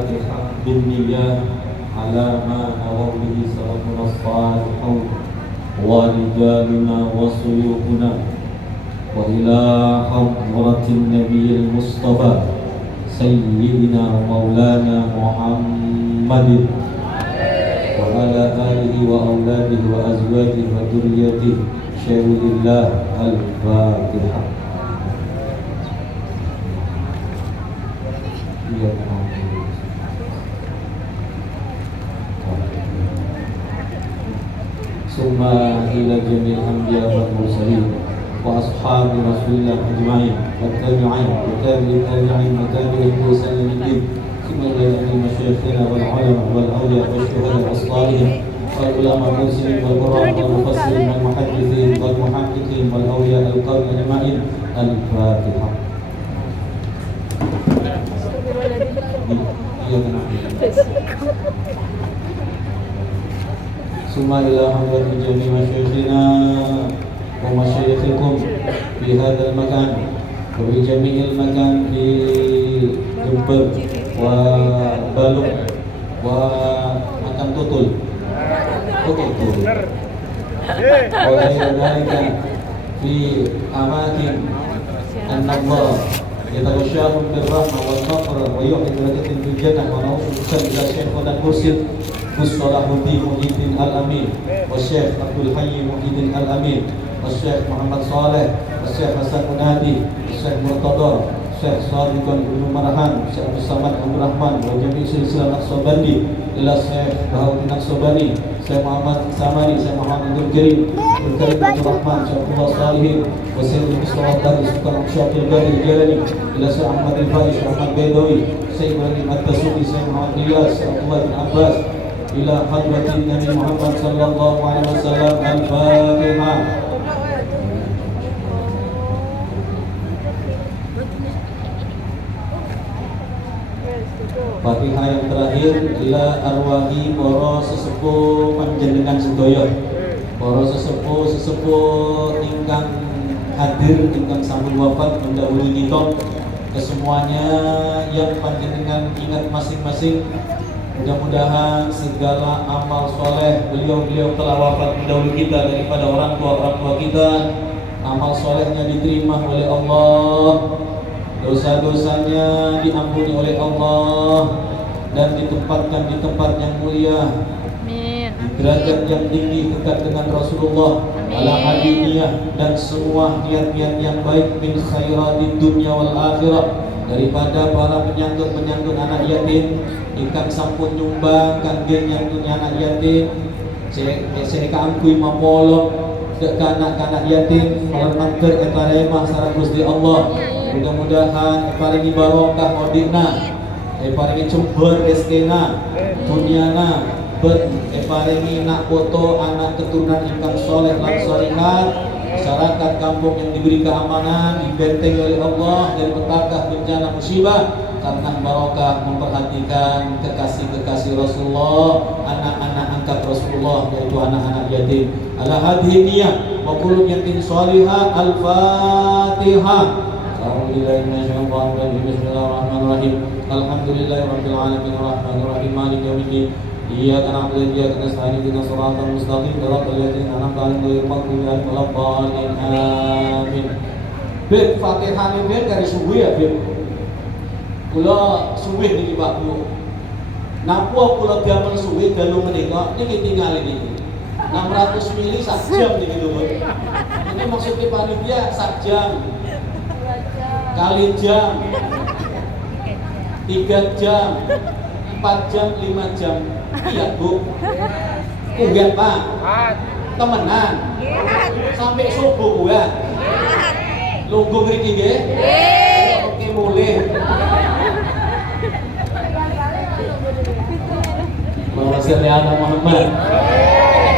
الفاتحة بالنية على ما نوى به سلفنا الصالحون ورجالنا وشيوخنا وإلى حضرة النبي المصطفى سيدنا مولانا محمد وعلى آله وأولاده وأزواجه وذريته شهد الله الفاتحة. ثم إلى جميع الأنبياء والمرسلين وأصحاب رسول الله أجمعين والتابعين والتابعين والتابعين بإحسان إلى الدين ثم إلى جميع مشايخنا والعلماء والأولياء والشهداء والصالحين والعلماء والمرسلين والقراء والمفسرين والمحدثين والمحققين والأولياء القوم أجمعين. الفاتحة. ثم إلى حضرة جميع مشايخنا ومشايخكم في هذا المكان وفي جميع المكان في جبر وبالغ ومكان tutul وغير ذلك في أماكن أن الله يتغشاهم بالرحمة والنصر ويعطي درجة في الجنة ونعوذ بالله إلى شيخنا المرشد صلاح الدين محي الدين الأمين والشيخ عبد الحي محي الدين الأمين والشيخ محمد صالح والشيخ حسن منادي والشيخ مرتضى الشيخ صادق بن مرحان الشيخ عبد الصمد عبد الرحمن وجميع سلسلة نقصبندي إلى الشيخ بهاء النقصباني الشيخ محمد سامري الشيخ محمد عبد الكريم عبد الرحمن الشيخ عبد الله الصالحين وسيد المصطفى الداري سلطان الشيخ البادر الجلالي إلى الشيخ أحمد الفائز الشيخ أحمد بيدوي الشيخ إبراهيم الدسوقي الشيخ محمد رياض الشيخ عبد الله بن عباس إلى حضرة النبي محمد صلى الله عليه وسلم. الفاتحة. Fatihah yang terakhir ila arwahi para sesepuh panjenengan sedaya, para sesepuh ingkang hadir ingkang sampun wafat mendahului kita, kesemuanya yang panjenengan ingat masing-masing. Mudah-mudahan segala amal soleh beliau telah wafat mendahului kita daripada orang tua kita, amal solehnya diterima oleh Allah, dosa-dosanya diampuni oleh Allah, dan ditempatkan di tempat yang mulia, di derajat yang tinggi dekat dengan Rasulullah ala hadiniyah, dan semua niat-niat yang baik min khairatid dunya wal akhirah, daripada para penyantun anak yatim ingkang sampun nyumbang kangge nyantun anak yatim, saya kaangkui mapolok dek anak yatim malanter etarema sareng Gusti Allah. Mudah-mudahan paringi barokah modina, paringi cember rezekina, dunyana, paringi nak foto anak keturunan ingkang soleh lan solehat, masyarakat kampung yang diberi keamanan, dibentengi oleh Allah dari petaka bencana musibah, karena barokah memperhatikan kekasih-kekasih Rasulullah, anak-anak angkat Rasulullah, yaitu anak-anak yatim. Ala hadhihi niyah wa kullu yatim salihah. Al-Fatihah. Bismillahirrahmanirrahim. Alhamdulillahirabbil alamin arrahmanir rahim maliki yaumiddin. Iyyaka na'budu wa iyyaka nasta'in ihdinas siratal mustaqim siratal ladzina an'amta 'alaihim ghairil maghdubi 'alaihim waladdallin. Amin. Bib Fatihah ini dari subuh ya, Bib. Kula suwih niki Pak Bu. Napa kula damel suwih dalu menika niki tinggal iki. 600 mili sak jam niki lho. Ini maksudnya panitia sak jam. Kali jam. 3 jam. 4 jam, 5 jam. Iya, Bu. Kuat, Pak. Temenan. Sampai subuh kuat. Lungguh mriki nggih? Nggih. Oke, mulih. Allahumma Muhammad.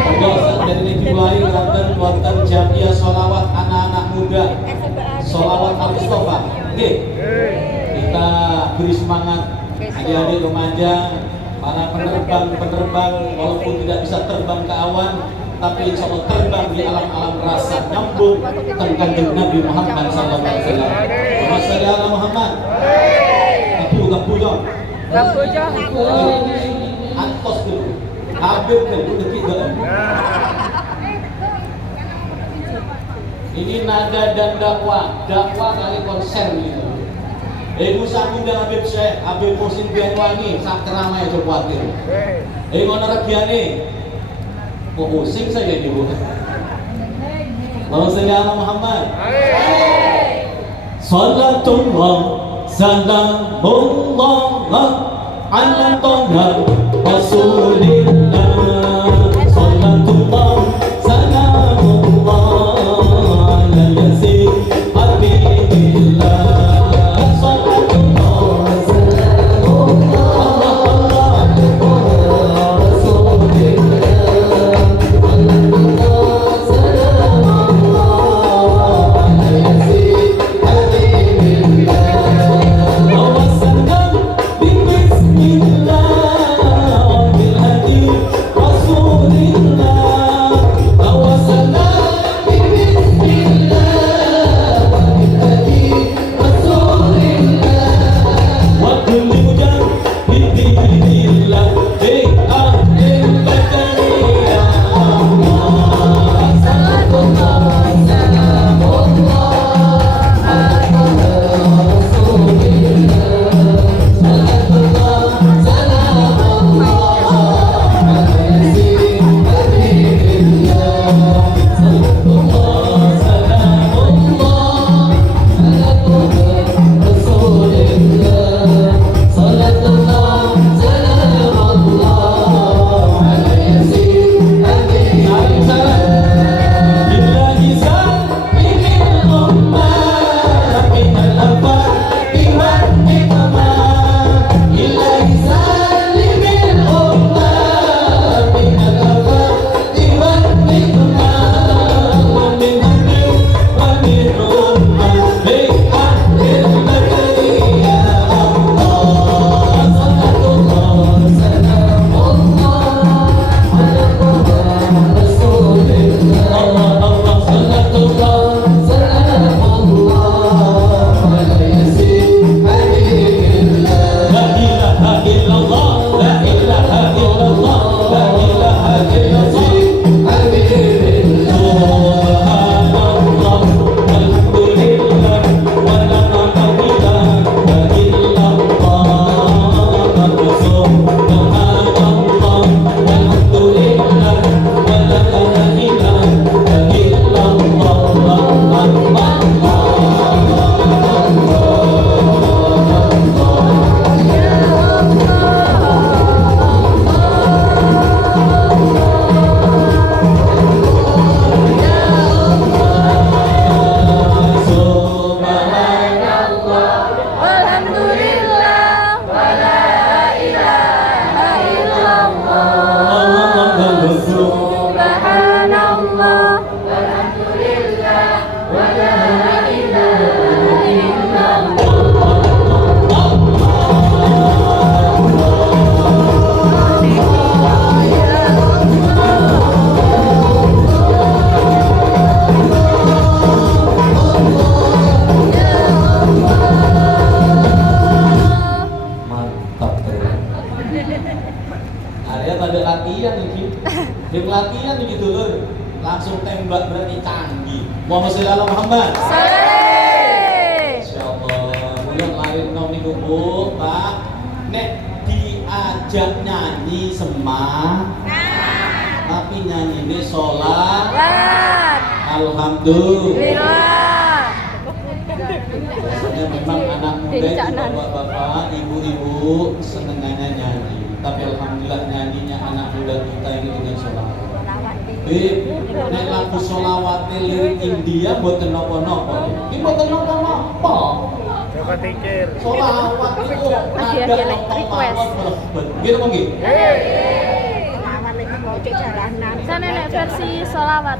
Monggo dari dimulai wonten jamiah sholawat anak-anak muda. Sholawat Al-Mustafa. Nggih. Kita beri semangat adik-adik remaja, para penerbang walaupun tidak bisa terbang ke awan, tapi insya Allah terbang di alam-alam rasa, nyambung tentang kanjeng Nabi Muhammad sallallahu alaihi wasallam. Muhammad. Kabu dong. Kamboja. Antos dulu. Habib kan udah kita. Ini nada dan dakwah kali konser gitu. Ibu ngundang Habib Syekh, Habib Muhsin Bianwangi, sak keramai aja kuatir. Ngono regiane. Kok pusing saja ibu. Allahumma sholli ala Muhammad. Salatullah salamullah ala toha Rasulillah. Salatullah salamullah ala yasin habibillah. Langsung tembak berarti canggih. Muhammad sholli ala Muhammad. Insyaallah. Mulai larit nom niku Bu, Pak. Nek diajak nyanyi semak. Tapi nyanyine sholat. Alhamdulillah. Biasanya memang anak muda itu bapak-bapak, ibu-ibu senengannya nyanyi. Tapi alhamdulillah nyanyinya anak muda kita ini dengan sholat. Nek lagu sholawate lirik India mboten napa-napa. Iki mboten napa-napa. Coba tikir. Sholawat itu ada request. Gitu mong nggih? Sholawat iki mau jalanan. Sana nek versi sholawat.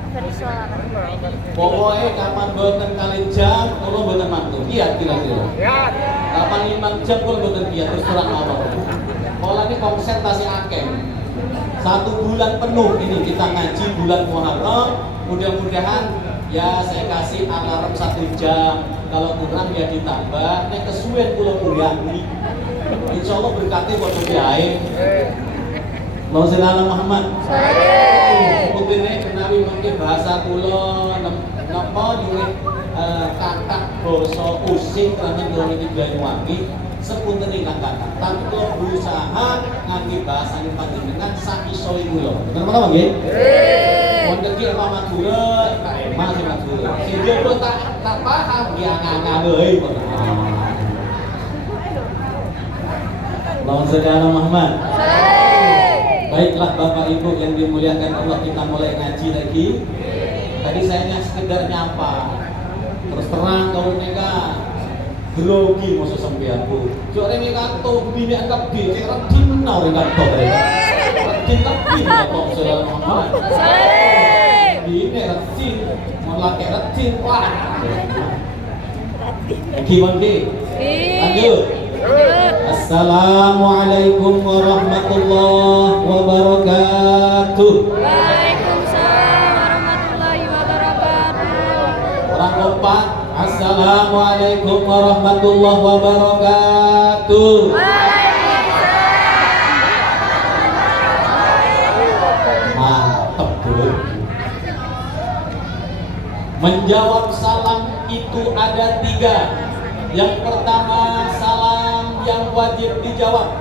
Pokoknya kapan mboten kalih jam kula mboten mantu. Iya kira-kira. Ya. Kapan 5 jam kula mboten kiat terus terang mawon. Pola ini konsentrasi akeh. 1 bulan penuh ini kita ngaji bulan Muharram. Mudah-mudahan Ya saya kasih alarm 1 jam. Kalau kurang ya ditambah. Nek kesuwen kula kuliani. Insyaallah berkati kok kiai. Mau selala Muhammad. Mungkin kenawi mungkin bahasa kula napa nggih kata basa usik karena kula niki Banyuwangi sepunten ingkang kata. Tapi kula berusaha ngangge bahasane panjenengan sak iso kula. Bener menapa nggih? Wonten iki apa Madura, Pak Emma sing Madura. Sing jowo tak paham ya nganga deui kok. Allahumma shalli ala Muhammad. Baiklah Bapak Ibu yang dimuliakan Allah, kita mulai ngaji lagi. Tadi saya hanya sekedar nyapa. Terus terang kalau mereka grogi musuh sampeanku. Jok rene kato bini angkat bi, cek redin ora kato mereka. Redin lebih kok saudara Muhammad. Bini redin, malah kayak redin wah. Gimana ki? Lanjut. Assalamualaikum warahmatullahi wabarakatuh. Waalaikumsalam warahmatullahi wabarakatuh. Orang keempat, assalamualaikum warahmatullahi wabarakatuh. Mantap bro. Menjawab salam itu ada 3. Yang pertama salam yang wajib dijawab.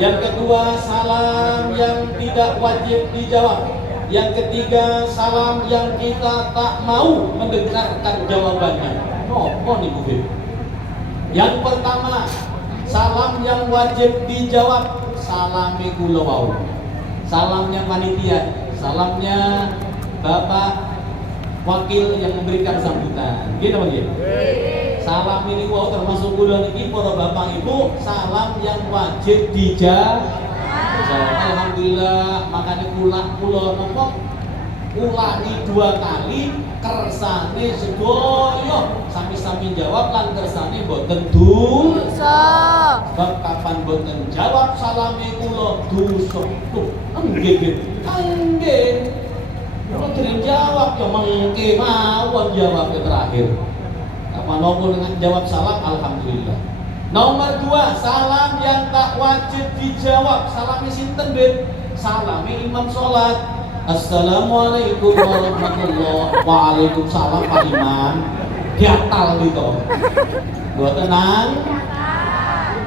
Yang kedua salam yang tidak wajib dijawab. Yang ketiga salam yang kita tak mau mendengarkan jawabannya. Apa nih Bu? Yang pertama salam yang wajib dijawab. Salami kula wau. Salamnya panitia. Salamnya Bapak wakil yang memberikan sambutan. Gitu begitu. Salam ini wow termasuk kula niki para bapak ibu, salam yang wajib dijawab. Alhamdulillah makanya kula nopo ulangi 2 kali kersane sedoyo sami-sami jawab lan kersane mboten dosa. Sebab kapan mboten jawab salame kula dosa. Nggih nggih. Kalau tidak jawab ya mengke mawon jawab terakhir. Walaupun dengan jawab salam, alhamdulillah. Nomor 2, salam yang tak wajib dijawab. Salamnya sinten ben? Salamnya imam sholat. Assalamualaikum warahmatullahi. Waalaikumsalam Pak Imam. Gatal gitu. Gua tenang.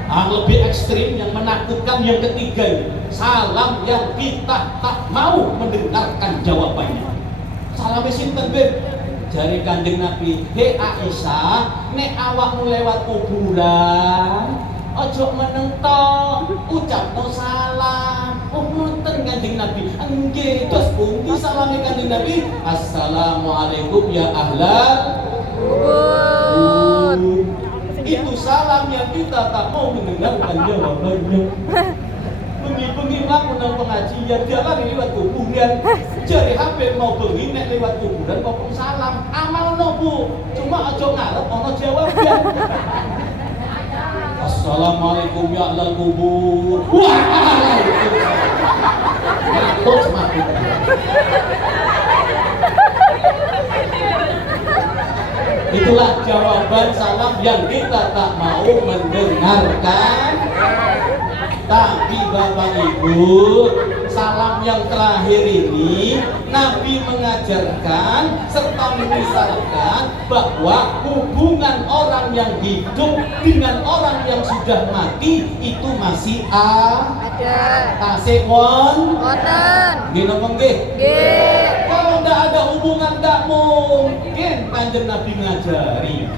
Yang lebih ekstrim, yang menakutkan yang ketiga, salam yang kita tak mau mendengarkan jawabannya. Salamnya sinten ben? Jari Kanjeng Nabi, "He Aisyah, nek awakmu lewat kuburan, ojo meneng tok, ucapno salam." Oh, ngoten Kanjeng Nabi. Nggih, terus pundi salame Kanjeng Nabi? "Assalamualaikum ya ahlal kubur." Itu salam yang kita tak mau mendengarkan jawabannya. Bengi-bengi mlaku nang pengajian jalan lewat kuburan. Jari HP mau bengi nek lewat kuburan kok salam. Amalno Bu, cuma aja ngarep ana jawabnya. Assalamualaikum ya ahlal kubur. Wah. Makut makut. Itulah jawaban salam yang kita tak mau mendengarkan. Tapi Bapak Ibu, salam yang terakhir ini Nabi mengajarkan serta memisahkan bahwa hubungan orang yang hidup dengan orang yang sudah mati itu masih ada. Tasik won. Wonten. Nggih napa nggih? Nggih. Kalau tidak ada hubungan tidak mungkin Kanjeng Nabi ngajari.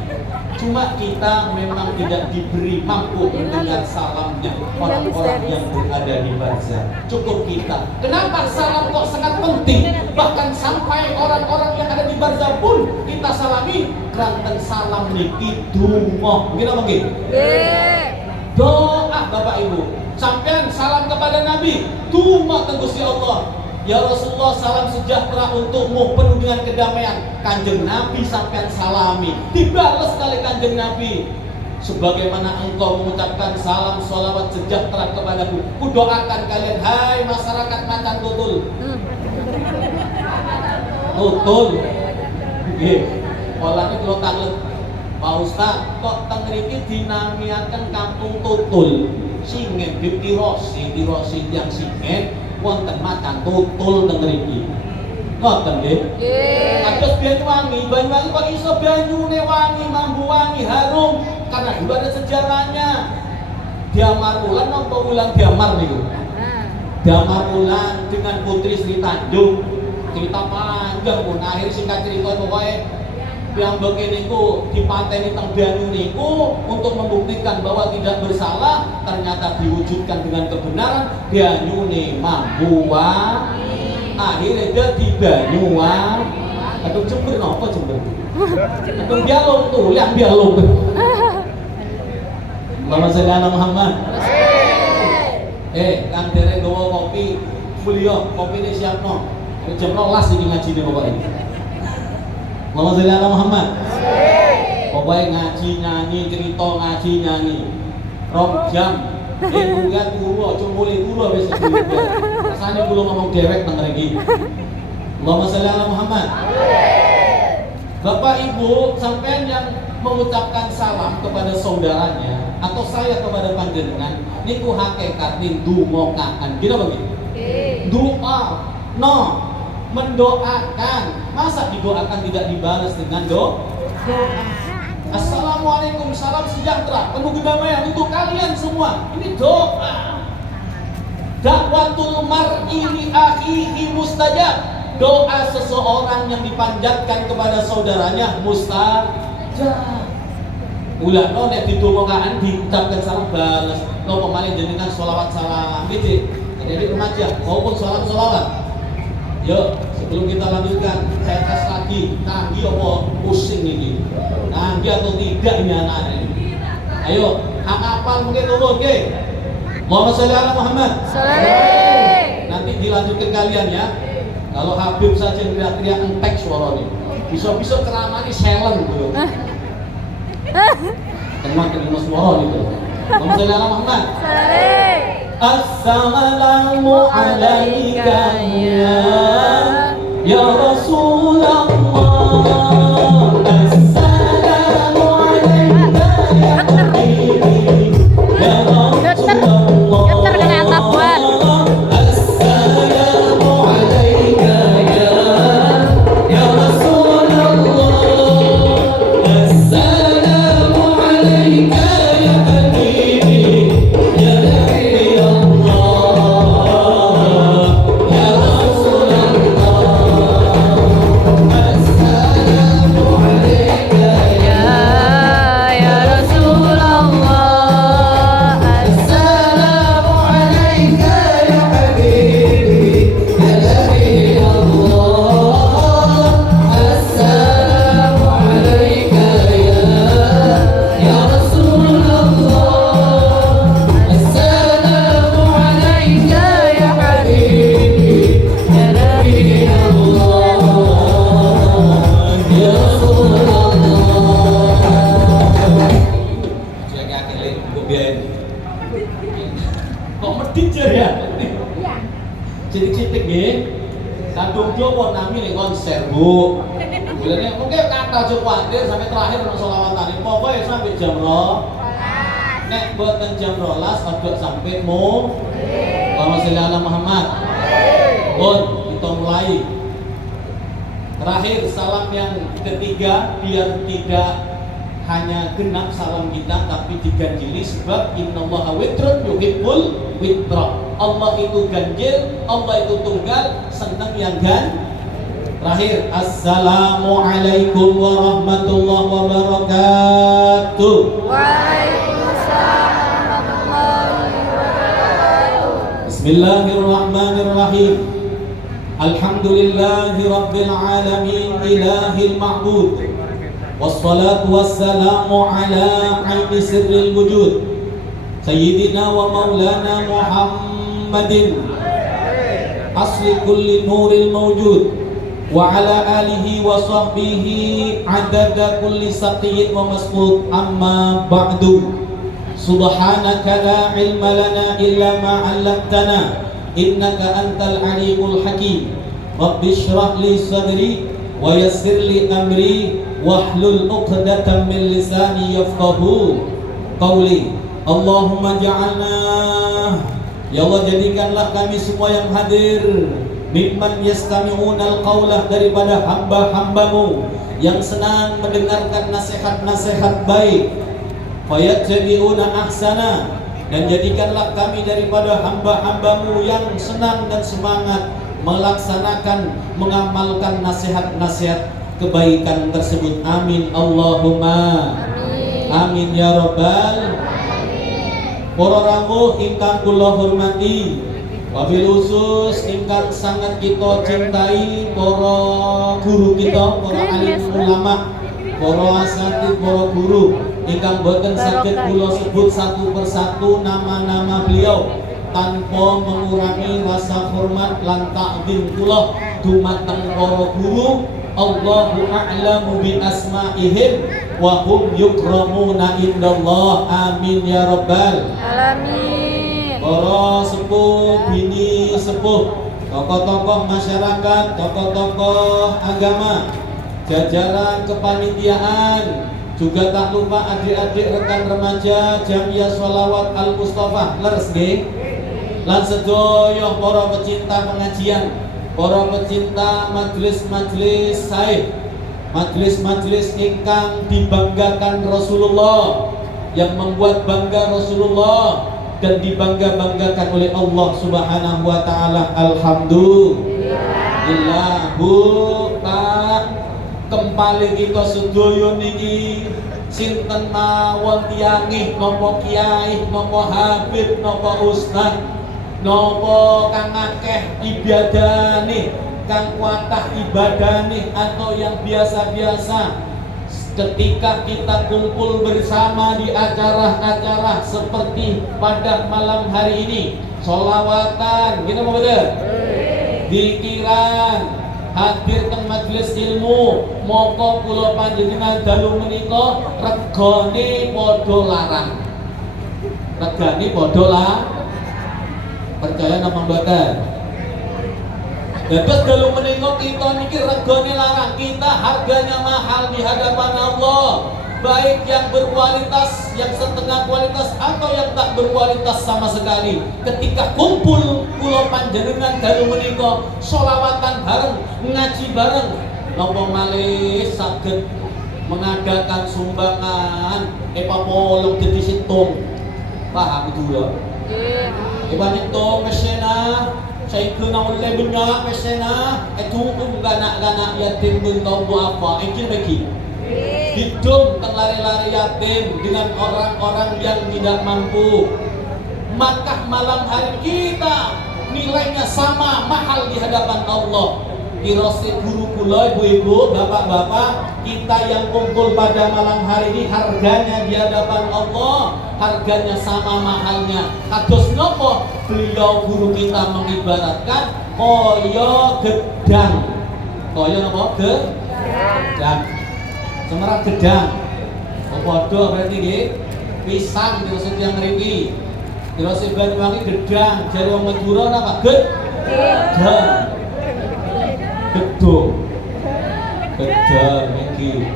Cuma kita memang tidak diberi mampu mendengar salamnya orang-orang yang berada di barzah. Cukup kita. Kenapa salam kok sangat penting? Bahkan sampai orang-orang yang ada di barzah pun kita salami. Keranten salam niki donga. Nggih napa nggih? Nggih. Doa Bapak Ibu. Sampean salam kepada Nabi, donga teng Gusti Allah. Ya Rasulullah, salam sejahtera untukmu penuh dengan kedamaian. Kanjeng Nabi sampean salami, dibalas oleh Kanjeng Nabi. Sebagaimana engkau mengucapkan salam sholawat sejahtera kepadaku, kudoakan kalian, hai masyarakat Macan Tutul. Tutul, Nggih. Polane kula taklet Pak Ustaz, kok teng mriki dinamiaken Kampung Tutul. Singen ditirosi tiyang singen wonten macan tutul teng mriki. Ngoten nggih. Nggih. Kados Banyuwangi, Banyuwangi kok iso banyune wangi, mambu wangi, harum karena dulu ada sejarahnya. Damar Wulan napa Wulan Damar niku? Damar Wulan dengan Putri Sri Tanjung. Cerita panjang pun akhir singkat cerita pokoknya piyambake niku dipateni teng banyu niku untuk membuktikan bahwa tidak bersalah, ternyata diwujudkan dengan kebenaran, banyune mambu wangi. Akhirnya jadi Banyuwangi. Aduh Jember napa Jember? Aduh Bialung tuh, yang Bialung. Allahumma sholli ala Muhammad. Kang dereng gawa kopi mulia, kopine siapno. Jam 12 iki ngajine pokoke. Allahumma sholli ala Muhammad. Pokoke ngaji nyanyi, cerita ngaji nyanyi. 2 jam. Kuliah turu aja mulai turu wis iki. Rasane kula ngomong dewek nang mriki. Allahumma sholli ala Muhammad. Bapak Ibu, sampean yang mengucapkan salam kepada saudaranya atau saya kepada panjenengan niku hakikat ndongakan. Gila begitu? Doa. No, mendoakan. Masa didoakan tidak dibalas dengan doa? Assalamualaikum, salam sejahtera, penuh kedamaian untuk kalian semua. Ini doa. Dakwatul mar'i li akhihi mustajab. Doa seseorang yang dipanjatkan kepada saudaranya mustajab. Ulah nek didongakan diucapkan salam balas. Napa malih jenengan sholawat salam iki. Jadi remaja maupun sholawat. Yuk, sebelum kita lanjutkan, saya tes lagi. Nanggi apa pusing ini? Nanggi atau tidak ini anak-anak ini? Ayo, hak apal mungkin turun, oke? Muhammad sholli ala Muhammad. Nanti dilanjutkan kalian ya. Kalau Habib saja teriak-teriak entek suaranya. Bisa-bisa ceramahnya silent gitu. Teman-teman suara gitu. Muhammad sholli ala Muhammad. Assalamu alaika ya Rasulullah. Assalamu alaika ya Habibi ya Rasulullah. Assalamu alaika ya Rasulullah. Assalamu alaika ya Habibi ya Nabi Allah ya Rasulullah. Assalamu alaika ya Rasulullah. Assalamu alaika ya Habibi ya Nabi Allah. Assalamu alaika ya Rasulullah. Assalamu alaika ya Habibi ya Nabi Allah. Ya Rasulullah. Jaga akhirnya gue biarin. Kok medit ya? Citik-citik nggih. Kadung Jawa nami ning konser, Bu. Bilane mungkin kata aja kuatir sampai terakhir ono selawatan. Pokoke sampai jam 2. Nek mboten jam 12 ojo sampai mu. Allahumma sholli ala Muhammad. Bon, kita mulai. Terakhir salam yang ketiga biar tidak hanya genap salam kita tapi diganjili sebab innallaha witrun yuhibbul witra. Allah itu ganjil, Allah itu tunggal, senang yang terakhir. Assalamu alaikum warahmatullahi wabarakatuh. Waalaikumsalam warahmatullahi wabarakatuh. Bismillahirrahmanirrahim. Alhamdulillahi rabbil alamin ilahil ma'bud. Wassalatu wassalamu ala aini sirril wujud Sayyidina wa maulana Muhammadin asli kulli nuril mawjud wa ala alihi wa sahbihi adada kulli saqiyyin wa masqut amma ba'du. Subhanaka la ilma lana illa ma 'allamtana innaka antal alimul hakim. Rabbi shrah li sadri wa yassir li amri wahlul 'uqdatam min lisani yafqahu qawli. Allahumma ja'alna, ya Allah jadikanlah kami semua yang hadir mimman yastami'unal qawlah, daripada hamba-hambamu yang senang mendengarkan nasihat-nasihat baik, fayattabi'una ahsana, dan jadikanlah kami daripada hamba-hambamu yang senang dan semangat melaksanakan, mengamalkan nasihat-nasihat kebaikan tersebut. Amin Allahumma amin ya rabbal. Para rawuh ingkang kula hormati, wabil khusus ingkang sangat kita cintai para guru kita, para alim ulama, para asatidz, para guru ingkang boten saged kula sebut satu persatu nama-nama beliau tanpa mengurangi rasa hormat lan ta'zim kula dumateng para guru. Allahu a'lamu bi asma'ihim wa hum yukramuna indallah. Amin ya rabbal Alamin. para sepuh, bini sepuh, tokoh-tokoh masyarakat, tokoh-tokoh agama, jajaran kepanitiaan, juga tak lupa adik-adik rekan remaja Jamiah Sholawat Al Mustafa Lers nggih, lan sedaya para pecinta pengajian, para pecinta majelis-majelis sae, majelis-majelis ingkang dibanggakan Rasulullah, yang membuat bangga Rasulullah dan dibangga-banggakan oleh Allah Subhanahu wa taala. Alhamdulillah. Bukan kembali kita sedaya niki sinten mawon tiyangih, napa kiai, napa habib, napa ustaz, napa kang akeh ibadane, kang kuatah ibadane, atau yang biasa-biasa, ketika kita kumpul bersama di acara-acara seperti pada malam hari ini, sholawatan, gini apa betul? Dikiran, hadir ke majelis ilmu, moko kula panjenengan dalu menika regane padha larang. Regane padha larang. Percaya napa mboten? Dados dalu menika kita niki regane larang, kita harganya mahal di hadapan Allah, baik yang berkualitas, yang setengah kualitas, atau yang tak berkualitas sama sekali. Ketika kumpul kula panjenengan dalu menika sholawatan bareng, ngaji bareng, napa malih saged mengadakan sumbangan epapolong dadi situng. Paham itu lho? Iban itu mesena saya kena oleh banyak mesena itu ganak-ganak yatim dan kaum duafa ini bagi hidup teng lari-lari yatim dengan orang-orang yang tidak mampu, maka malam hari kita nilainya sama mahal di hadapan Allah. Dirosip guru kula, ibu-ibu, bapak-bapak, kita yang kumpul pada malam hari ini harganya di hadapan Allah, harganya sama mahalnya. Kados nopo beliau guru kita mengibaratkan koyo gedang. Koyo nopo? Gedang. Semerap gedang. Padha berarti nggih. Pisang dirosip yang mriki. Dirosip Banyuwangi gedang, jare wong Madura napa? Gedang. Gedang iki.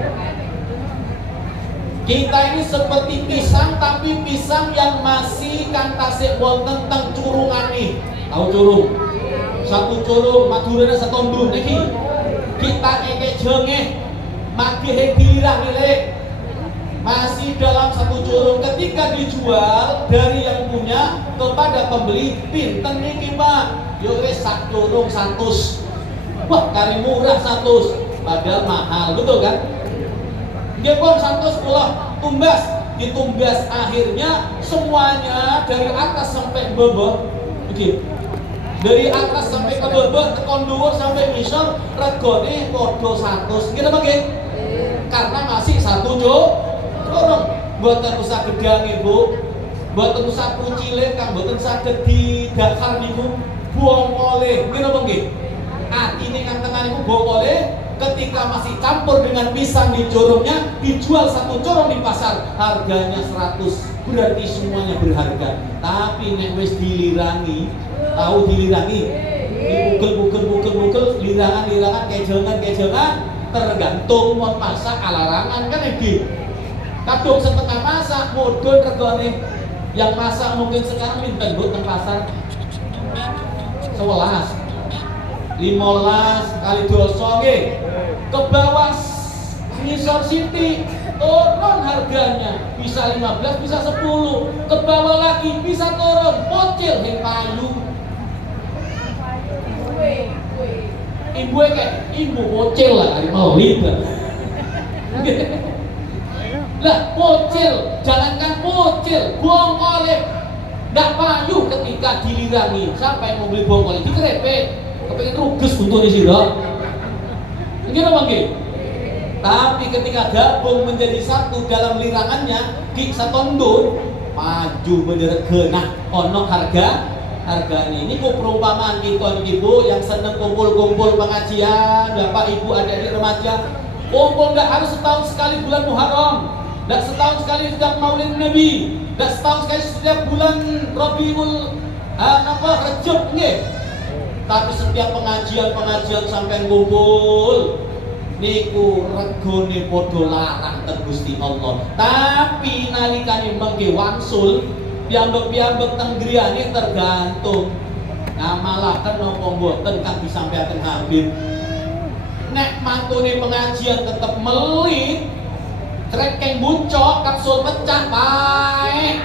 Kita ini seperti pisang, tapi pisang yang masih kan tasik wonten teng curungane. Tahu curung? Satu curung madurane setondung iki. Kita eke jengeh magih dirah milik. Masih dalam satu curung, ketika dijual dari yang punya kepada pembeli, pinten niki Pak? Yo wis sak curung 100. Wah, kari murah 100, padahal mahal, betul kan? Dia pun 100 pula tumbas, ditumbas akhirnya semuanya dari atas sampai bawah, begitu. Dari atas sampai ke bawah, tekon dhuwur sampai misal regane padha 100, gitu bagi? Karena masih satu curung, buatan usah gedang ibu, buatan usah kucile, kan buatan saged didakar niku buang oleh, gitu bagi? Ini kan tengah itu boleh ketika masih campur dengan pisang di curungnya, dijual satu curung di pasar harganya 100, berarti semuanya berharga. Tapi nek wis dilirangi, tahu dilirangi? Dibugel, lirangan, kejengan, tergantung mau masak alarangan kan iki. Kadung setengah masak, mudun regane. Yang masak mungkin sekarang minta Bu teng pasar 11 15 kali dosa nggih. Ke bawah ngisor Siti turun harganya, bisa 15 bisa 10, ke bawah lagi bisa turun, bocil hing payu. Ibu kayak ibu bocil lah kali maulid. Lah bocil, jangankan bocil, buang oleh nggak payu ketika dilirangi sampai mau beli buang oleh dikerepek, kepengen ruges untuk di sini. Ini apa nggih? Tapi ketika gabung menjadi satu dalam lirangannya, kita tondon maju bener genah ono harganya. Ini kok perumpamaan kita ibu yang seneng kumpul-kumpul pengajian, bapak ibu adik-adik remaja, kumpul nggak harus setahun sekali bulan Muharram, nggak setahun sekali setiap Maulid Nabi, nggak setahun sekali setiap bulan Rabiul Rajab nggih. Tapi setiap pengajian sampai ngumpul niku regone padha larang ten Gusti Allah. Tapi nalikane mengke wangsul piyambak-piyambak teng griyane tergantung ngamalaken napa mboten kang disampaikan Habib. Nek mantune pengajian tetep melit, trek keng buncok kapsul pecah bae.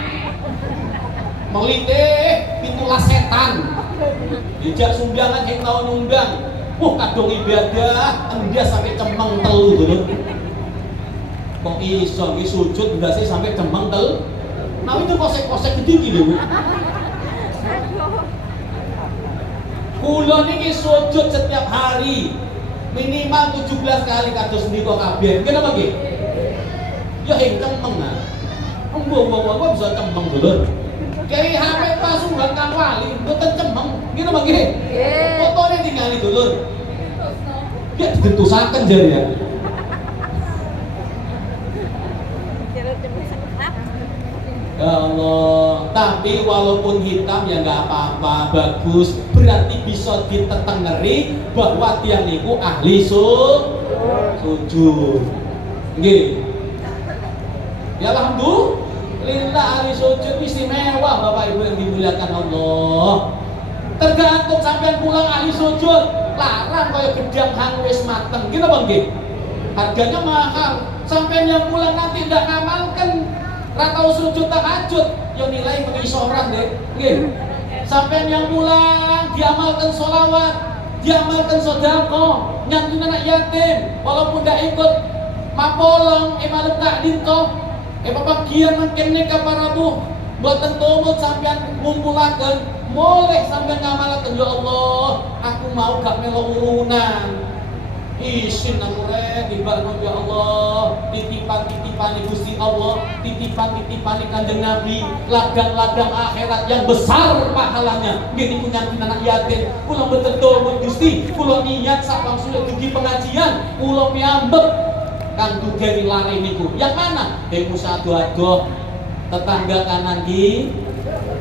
Melite pitulah setan. Dijak sumbangan sing tau nundang. Kadung ibadah, dia sampai cemeng telu dulu. Kok iso sujud enggak sih sampai cemeng telu? Nah itu kosek-kosek gede gitu. Kula niki sujud setiap hari minimal 17 kali kados niku kabeh. Kenapa nggih? Ya hing cemeng nah. Wong bisa cemeng dulu. Kiai Hamid Pasuruan Kang Wali mboten cemeng. Kenapa nggih? Fotone tingali dulur. Ya digentusaken jare ya. Ya Allah, tapi walaupun hitam ya nggak apa-apa, bagus. Berarti bisa ditetengeri bahwa tiang niku ahli sujud. Nggih. Ya alhamdulillah ahli sujud istimewa Bapak Ibu yang dimuliakan Allah. Tergantung sampean pulang ahli sujud, larang kaya gedang hang wis mateng. Gitu Bang nggih. Harganya mahal. Sampean yang pulang nanti ndak ngamalkan ra tau sujud tahajud, yo nilai pengisoran deh. Nggih. Sampean yang pulang diamalkan sholawat, diamalkan sedekah, nyantun anak yatim, walaupun ndak ikut mapolong malam takdim toh. Papagian mangken nek para bu, mboten tumut sampean ngumpulaken, boleh sampean ngamalaken ya Allah, aku mau gak melo urunan. Isin aku dibangun ya Allah, titipan-titipan Gusti Allah, titipan-titipan Kanjeng Nabi, ladang-ladang akhirat yang besar pahalanya. Nggih niku nyantun anak yatim, kula mboten tumut Gusti, kula niat sak wangsul dugi pengajian, kula piyambek kang dugi lare niku. Yang mana? Demu sadu-adoh tetangga kanan ki.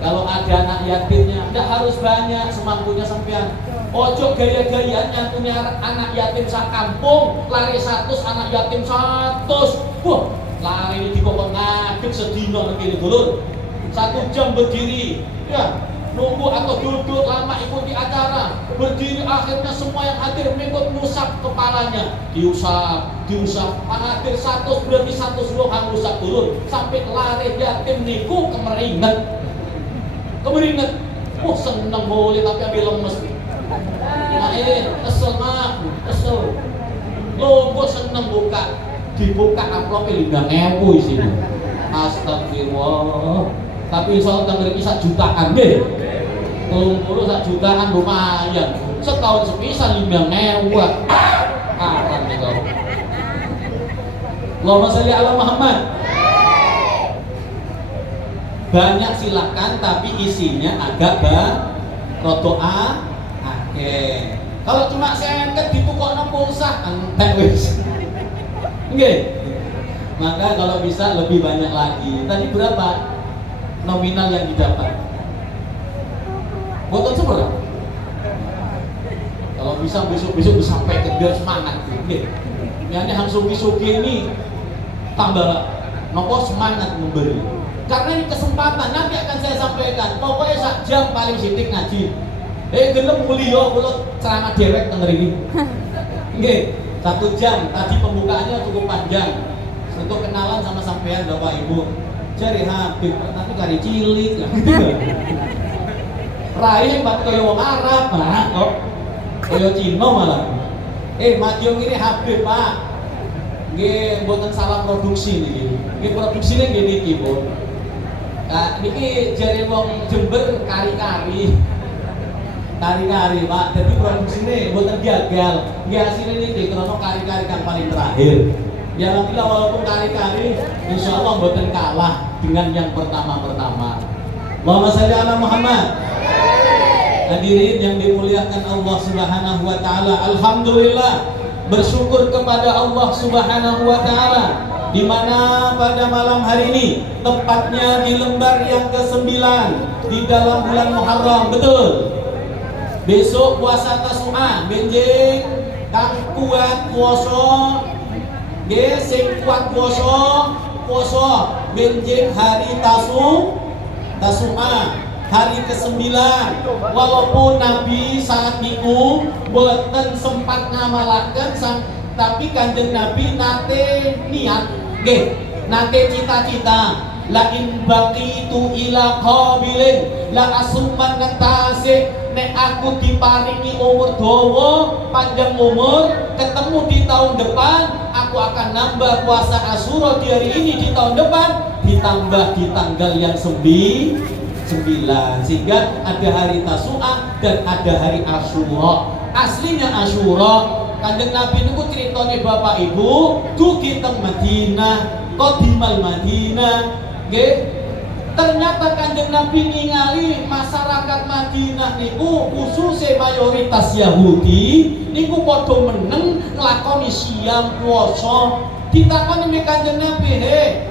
Kalau ada anak yatimnya, tidak harus banyak, semampunya sampean. Ojo gaya-gayaan nyantuni anak yatim sak kampung, lare 100 anak yatim 100. Wah, lare ini dikok ngadeg sedina nek kene dulur. 1 jam berdiri, ya, nunggu atau duduk lama ikuti acara. Berdiri akhirnya semua yang hadir mengikut ngusap kepalanya. Diusap. Hadir 100 berarti 100 loh hang rusak dulur. Sampai lare yatim niku kemeringet. Seneng boleh tapi ambil lemes. Kesel. Logo seneng dibuka amplop 5.000 isinya. Astagfirullah. Tapi insya Allah sak jutaan deh. 30 jutaan lumayan. Setahun sepisan 5.000. Kapan nih kau? Allahumma sholli ala Muhammad. Banyak silakan tapi isinya agak rodoa. Kalau cuma seket ditukokno pulsa entek wis. Nggih. Maka kalau bisa lebih banyak lagi. Tadi berapa nominal yang didapat? Boten seberapa? Kalau bisa besok-besok disampaikan biar semangat. Nggih. Ini hang sugi-sugi ini tambah nopo semangat memberi. Karena ini kesempatan nanti akan saya sampaikan. Pokoknya sak jam paling sithik ngaji. Gelem muli yo kula ceramah dewek teng mriki. Nggih, 1 jam. Tadi pembukaannya cukup panjang. Untuk kenalan sama sampean Bapak Ibu. Jari Habib, tapi kari cilik gitu ya. Rai mbak kaya wong Arab, nah kok kaya Cina malah. Maju ini Habib, Pak. Nggih, mboten salah produksi niki. Nggih produksine nggih niki, Bu. Nah, niki jare wong Jember kari-kari. Kari-kari, Pak. Jadi produksine mboten gagal. Nggih asline niki krana kari-kari kang paling terakhir. Ya alhamdulillah walaupun kari-kari insya Allah mboten kalah dengan yang pertama-pertama. Allahumma shalli ala Muhammad. Hadirin yang dimuliakan Allah Subhanahu wa taala, alhamdulillah bersyukur kepada Allah Subhanahu wa taala di mana pada malam hari ini tepatnya di lembar yang ke-9 di dalam bulan Muharram, betul. Besok puasa Tasu'a, benjing kang kuat puasa. Nggih, sing kuat puasa benjing hari Tasu'a, hari ke-9. Walaupun Nabi saat niku boten sempat ngamalaken tapi Kanjeng Nabi nate niat, nggih, nate cita-cita la in baqitu ila qabilin la asumman tasih, nek aku diparingi umur dawa panjang umur ketemu di tahun depan aku akan nambah puasa Asyura di hari ini di tahun depan ditambah di tanggal yang 9 sehingga ada hari Tasu'a dan ada hari Asyura. Aslinya Asyura Kanjeng Nabi niku ceritane Bapak Ibu dugi teng Madinah, qadimal Madinah. Nggih, ternyata Kanjeng Nabi ningali masyarakat Madinah niku khususnya mayoritas Yahudi niku padha meneng nglakoni siam puasa. Ditakoni mbek Kanjeng Nabi,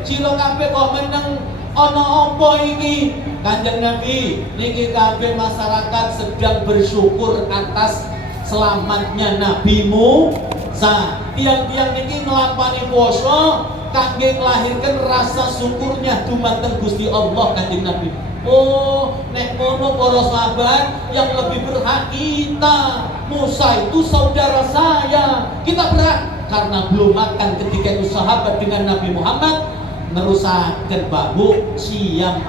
"Sira kabeh kok meneng ana apa iki?" Kanjeng Nabi, niki kabeh masyarakat sedang bersyukur atas selamatnya Nabi Musa. Tiang-tiang niki nglapani puasa kangge nglahirkan rasa syukurnya dumateng Gusti Allah. Kanjeng Nabi, oh nek ngono para sahabat yang lebih berhak kita. Musa itu saudara saya, kita berhak karena belum makan ketika itu sahabat dengan Nabi Muhammad nerusaken babu siam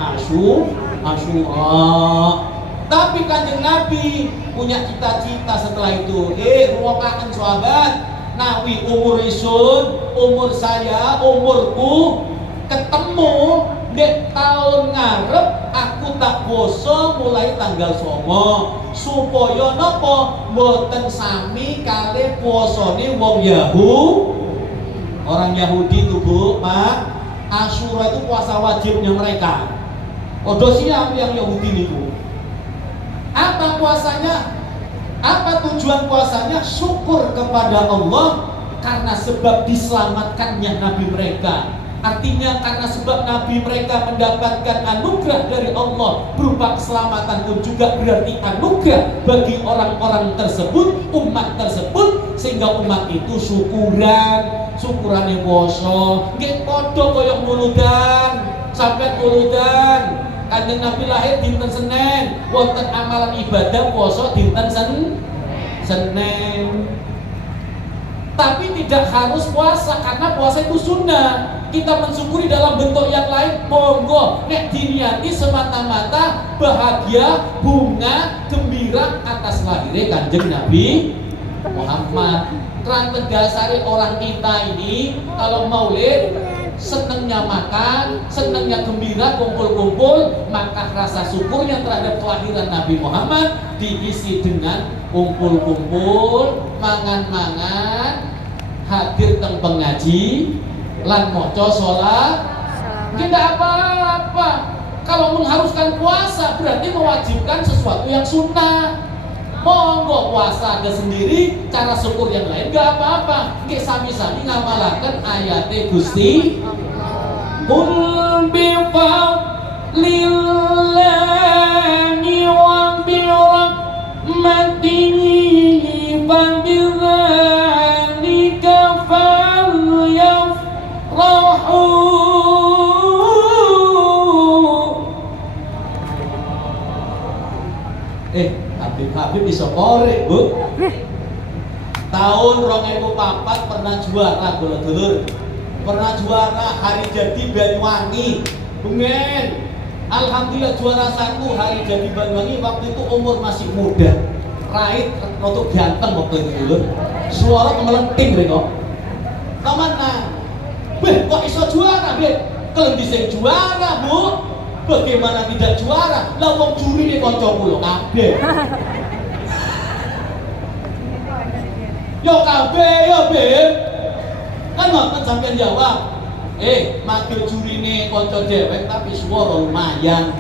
Asyura. Tapi Kanjeng Nabi punya cita-cita setelah itu. Ruwakaken sahabat, nawi umur isun, umur saya, umurku ketemu dek tahun ngarep aku tak poso mulai tanggal 9 supaya napa mboten sami kali posone wong orang Yahudi itu, Bu, Pak. Asyura itu puasa wajibnya mereka. Odo siap yang Yahudi niku. Apa puasanya? Apa tujuan puasanya? Syukur kepada Allah karena sebab diselamatkannya Nabi mereka. Artinya karena sebab Nabi mereka mendapatkan anugerah dari Allah berupa keselamatan pun juga berarti anugerah bagi orang-orang tersebut, umat tersebut, sehingga umat itu syukuran yang poso. Nggih padha kaya muludan, sampai muludan. Kanjeng Nabi lahir dinten Senin, wonten amalan ibadah puasa dinten Senin. Tapi tidak harus puasa karena puasa itu sunnah. Kita mensyukuri dalam bentuk yang lain, monggo. Nek diniati semata-mata bahagia, bunga, gembira atas lahirnya Kanjeng Nabi Muhammad. Terang tegasari orang kita ini kalau maulid senangnya makan, senangnya gembira, kumpul-kumpul, maka rasa syukurnya terhadap kelahiran Nabi Muhammad diisi dengan kumpul-kumpul, mangan-mangan, hadir teng pengaji, lan maca sholat. Tidak apa-apa. Kalau mengharuskan puasa berarti mewajibkan sesuatu yang sunnah. Monggo puasa ada sendiri, cara syukur yang lain gak apa-apa. Nggih sami-sami ngamalaken ayate Gusti. Qul bi fadlillahi wa bi rahmatihi Habib bisa korek, Bu. Tahun 2004 pernah juara dulur. Pernah juara hari jadi Banyuwangi. Bungen. Alhamdulillah juara 1 hari jadi Banyuwangi, waktu itu umur masih muda. Rait untuk ganteng waktu itu dulur. Suara melenting rek. Kemana? Beh, kok iso juara, Beh? Kalau bisa juara, Bu. Bagaimana tidak juara? Lah wong juri ini kanca kula kabeh. Yo kabeh yo, Beb. Kan ngoten sampeyan jawab. Makil jurine kanca dewek tapi swara lumayan.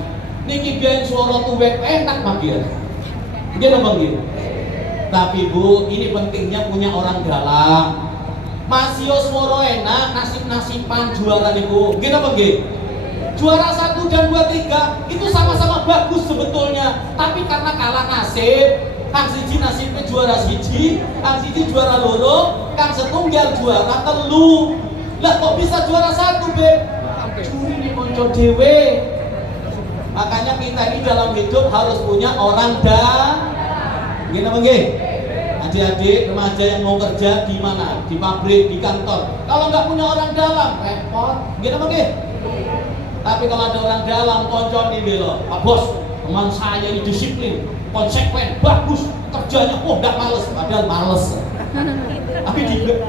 Niki biyen swara tuwek enak makil. Nggih napa nggih? Tapi Bu, ini pentingnya punya orang dalam. Masih swara enak, nasib-nasiban juara niku. Nggih napa nggih? Juara 1 dan 2, 3 itu sama-sama bagus sebetulnya, tapi karena kalah nasib, Kang siji nasibnya juara siji, Kang siji juara loro, Kang setunggal juara telu. Lah kok bisa juara 1, Beb? Juri ini konco dewe. Makanya kita ini dalam hidup harus punya orang gini apa nggih? Adik-adik remaja yang mau kerja di mana? Di pabrik, di kantor. Kalau nggak punya orang dalam, repot. Gini apa nggih? Tapi kalau ada orang dalam, konco nih belo, Pak Bos, teman saya ini disiplin, konsekuen, bagus, kerjanya, nggak males, padahal males. Tapi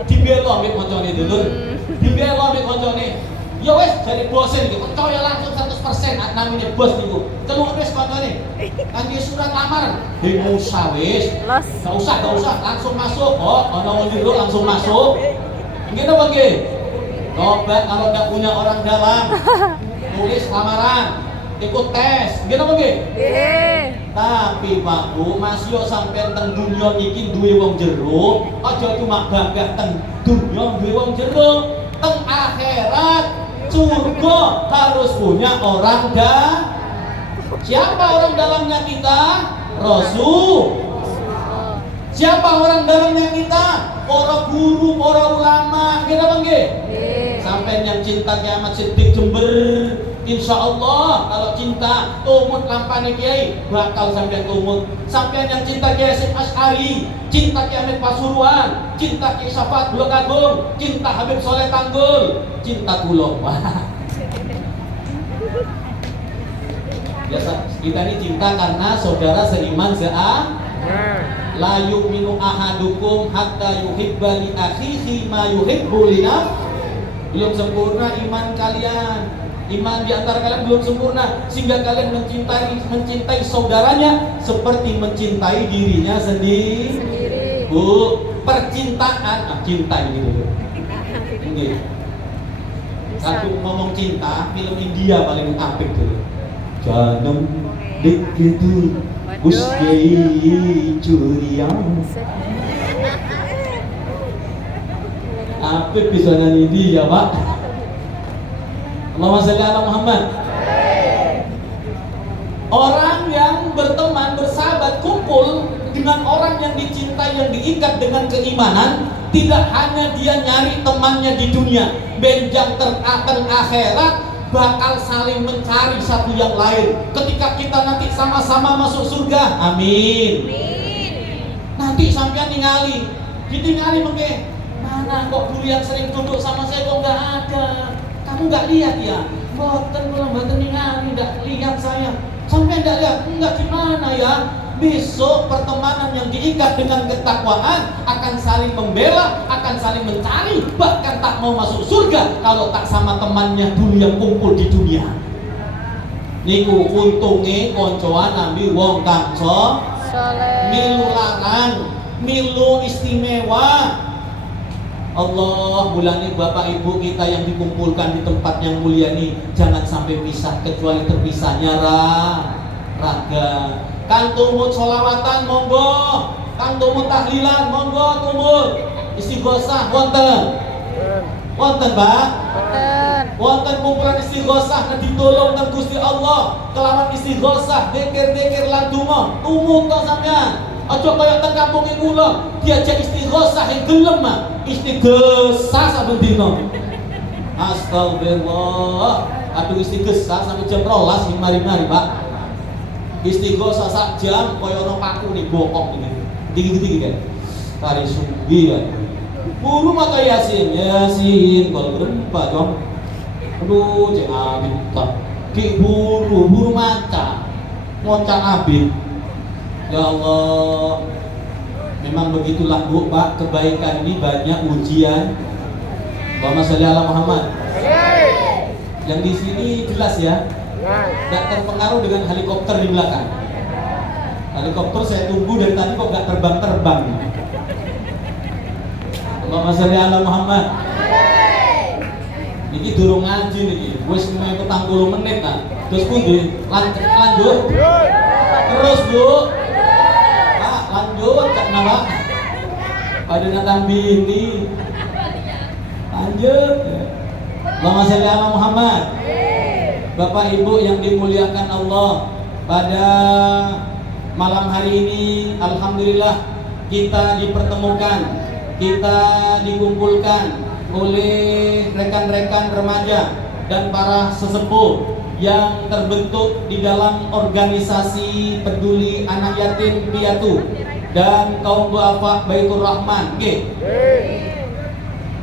di belo ambil konco nih dulu, di belo ambil konco nih. Ya wes, dari bosen gitu, percaya langsung 100%, namanya bos nih, celuk wes konco nih, kanji surat lamaran, Musa wes, nggak usah, langsung masuk, ono dulu langsung masuk, gitu bang G. Coba kalau nggak punya orang dalam. Tulis lamaran, ikut tes, gitu apa nggih? Tapi Pak Bu, masih yo sampean teng dunya iki duwe wong jero, aja cuma gagah teng dunya duwe wong jero, teng akhirat surga harus punya orang Siapa orang dalamnya kita? Rasul. Siapa orang dalamnya kita? Para guru, para ulama, gitu apa nggih? Sampai yang cinta kiamat Siddiq Jember, insya Allah kalau cinta tumut lampane kiai bakal sampai tumut. Sampai yang cinta kiai Hasyim Asy'ari, cinta kiai Hamid Pasuruan, cinta kiai Syafaat Bulog Agung, cinta Habib Soleh Tanggul, cinta kula. Biasa kita ini cinta karena saudara seiman la yu'minu ahadukum hatta yuhibba li akhihi ma yuhibbu li nafsihi. Belum sempurna iman kalian, iman di antara kalian belum sempurna sehingga kalian mencintai saudaranya seperti mencintai dirinya sendiri. Bu, percintaan, cinta ini dulu. Ini. Aku ngomong cinta, film India paling apik dulu. Jangan begitu, Gusti curian. Apa bisa nyanyi dia, Pak? Allahumma sholli ala Muhammad. Orang yang berteman, bersahabat, kumpul dengan orang yang dicintai, yang diikat dengan keimanan, tidak hanya dia nyari temannya di dunia, benjang akhirat bakal saling mencari satu yang lain. Ketika kita nanti sama-sama masuk surga, amin. Nanti sampean ningali, ditingali mengke. Mana kok dulu yang sering duduk sama saya kok nggak ada? Kamu nggak lihat ya? Boten belum boten ningali, nggak lihat saya. Sampai nggak lihat? Nggak gimana ya? Besok pertemanan yang diikat dengan ketakwaan akan saling membela, akan saling mencari, bahkan tak mau masuk surga kalau tak sama temannya dulu yang kumpul di dunia. Niku untunge koncoan ambil wong kang milu larang, milu istimewa. Allah, mulai Bapak Ibu kita yang dikumpulkan di tempat yang mulia ini jangan sampai pisah, kecuali terpisahnya raga. Kang tumut sholawatan monggo, kang tumut tahlilan monggo, tumut istighosah wonten Pak, wonten kumpulan istighosah ditolong nang Gusti Allah kelawan istighosah dzikir-dzikir lan donga tumut to sampean. Aja kaya teng kampung kula diajak istighosah yang gelem mah istighosah saben dina. Astagfirullah, aduh istighosah sampai jam 12 mari-mari Pak. Istighosah sak jam koyo ono paku nih bokok iki. Digi-digi kan. Kari sunggi kan. Buru maka Yasin kalau berempat dong. Aduh, cek abid tak. Ki buru maca. Ngocak abid. Ya Allah. Memang begitulah Bu, Pak, kebaikan ini banyak ujian. Allahumma sholli ala Muhammad. Yang di sini jelas ya. Tidak terpengaruh dengan helikopter di belakang. Helikopter saya tunggu dari tadi kok gak terbang-terbang. Allahumma sholli ala Muhammad. Niki durung ngaji niki. Wis 40 menit nah. Terus pundi? Lanjut. Terus, Bu. Pak, lanjut cak nama. Pada datang bini. Lanjut. Allahumma sholli ala Muhammad. Bapak Ibu yang dimuliakan Allah, pada malam hari ini alhamdulillah kita dipertemukan, kita dikumpulkan oleh rekan-rekan remaja dan para sesepuh yang terbentuk di dalam organisasi peduli anak yatim piatu dan kaum duafa Baitur Rahman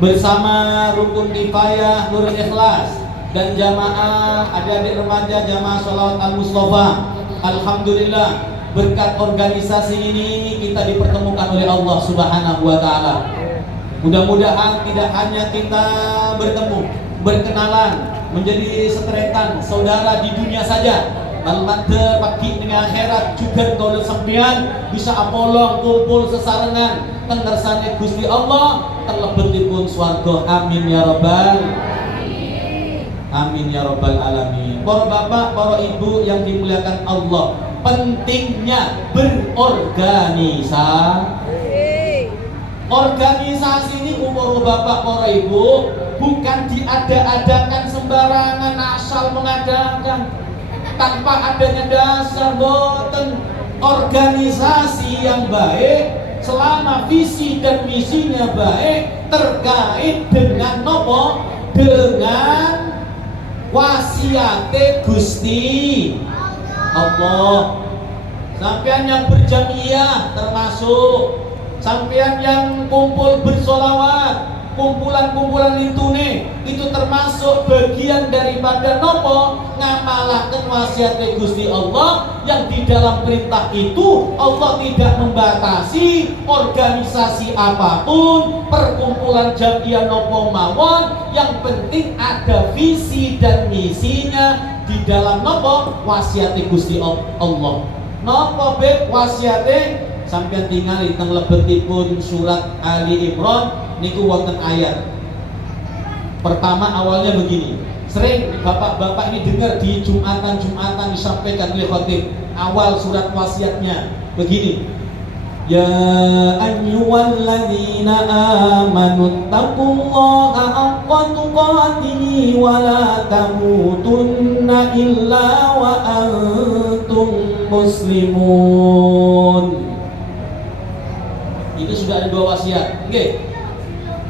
bersama rukun kifayah Nurul Ikhlas dan jamaah adik-adik remaja jamaah sholawat al-Mustafa. Alhamdulillah berkat organisasi ini kita dipertemukan oleh Allah Subhanahu wa Ta'ala. Mudah-mudahan tidak hanya kita bertemu, berkenalan, menjadi seteretan saudara di dunia saja, malmante pagi dengan akhirat juga kalau sampean bisa apolong kumpul sesarengan tengersane Gusti Allah terlebetipun swarga. Amin ya rabbal amin ya rabbal alamin. Para bapak, para ibu yang dimuliakan Allah, pentingnya berorganisasi. Organisasi ini para bapak, para ibu bukan diada-adakan sembarangan asal mengadakan tanpa adanya dasar. Boten. Organisasi yang baik selama visi dan misinya baik terkait dengan nopo, dengan wasiate Gusti Allah. Sampean yang berjamiah termasuk, sampean yang kumpul bersolawat, kumpulan-kumpulan itu termasuk bagian daripada nopo ngamalaken wasiate Gusti Allah yang di dalam perintah itu Allah tidak membatasi organisasi apapun, perkumpulan jamiah nopo mawon, yang penting ada visi dan misinya di dalam nopo wasiate Gusti Allah. Nopo beb wasiate sampeyan tingali teng lebetipun surat Ali Imran niku wonten ayat. Pertama awalnya begini. Sering bapak-bapak ini dengar di Jumatan disampaikan oleh khatib. Awal surat wasiatnya begini. Ya ayyuhalladzina amanu taqullaha haqqa tuqatih wa la tamutunna illa wa antum muslimun. Itu sudah ada dua wasiat. Nggih.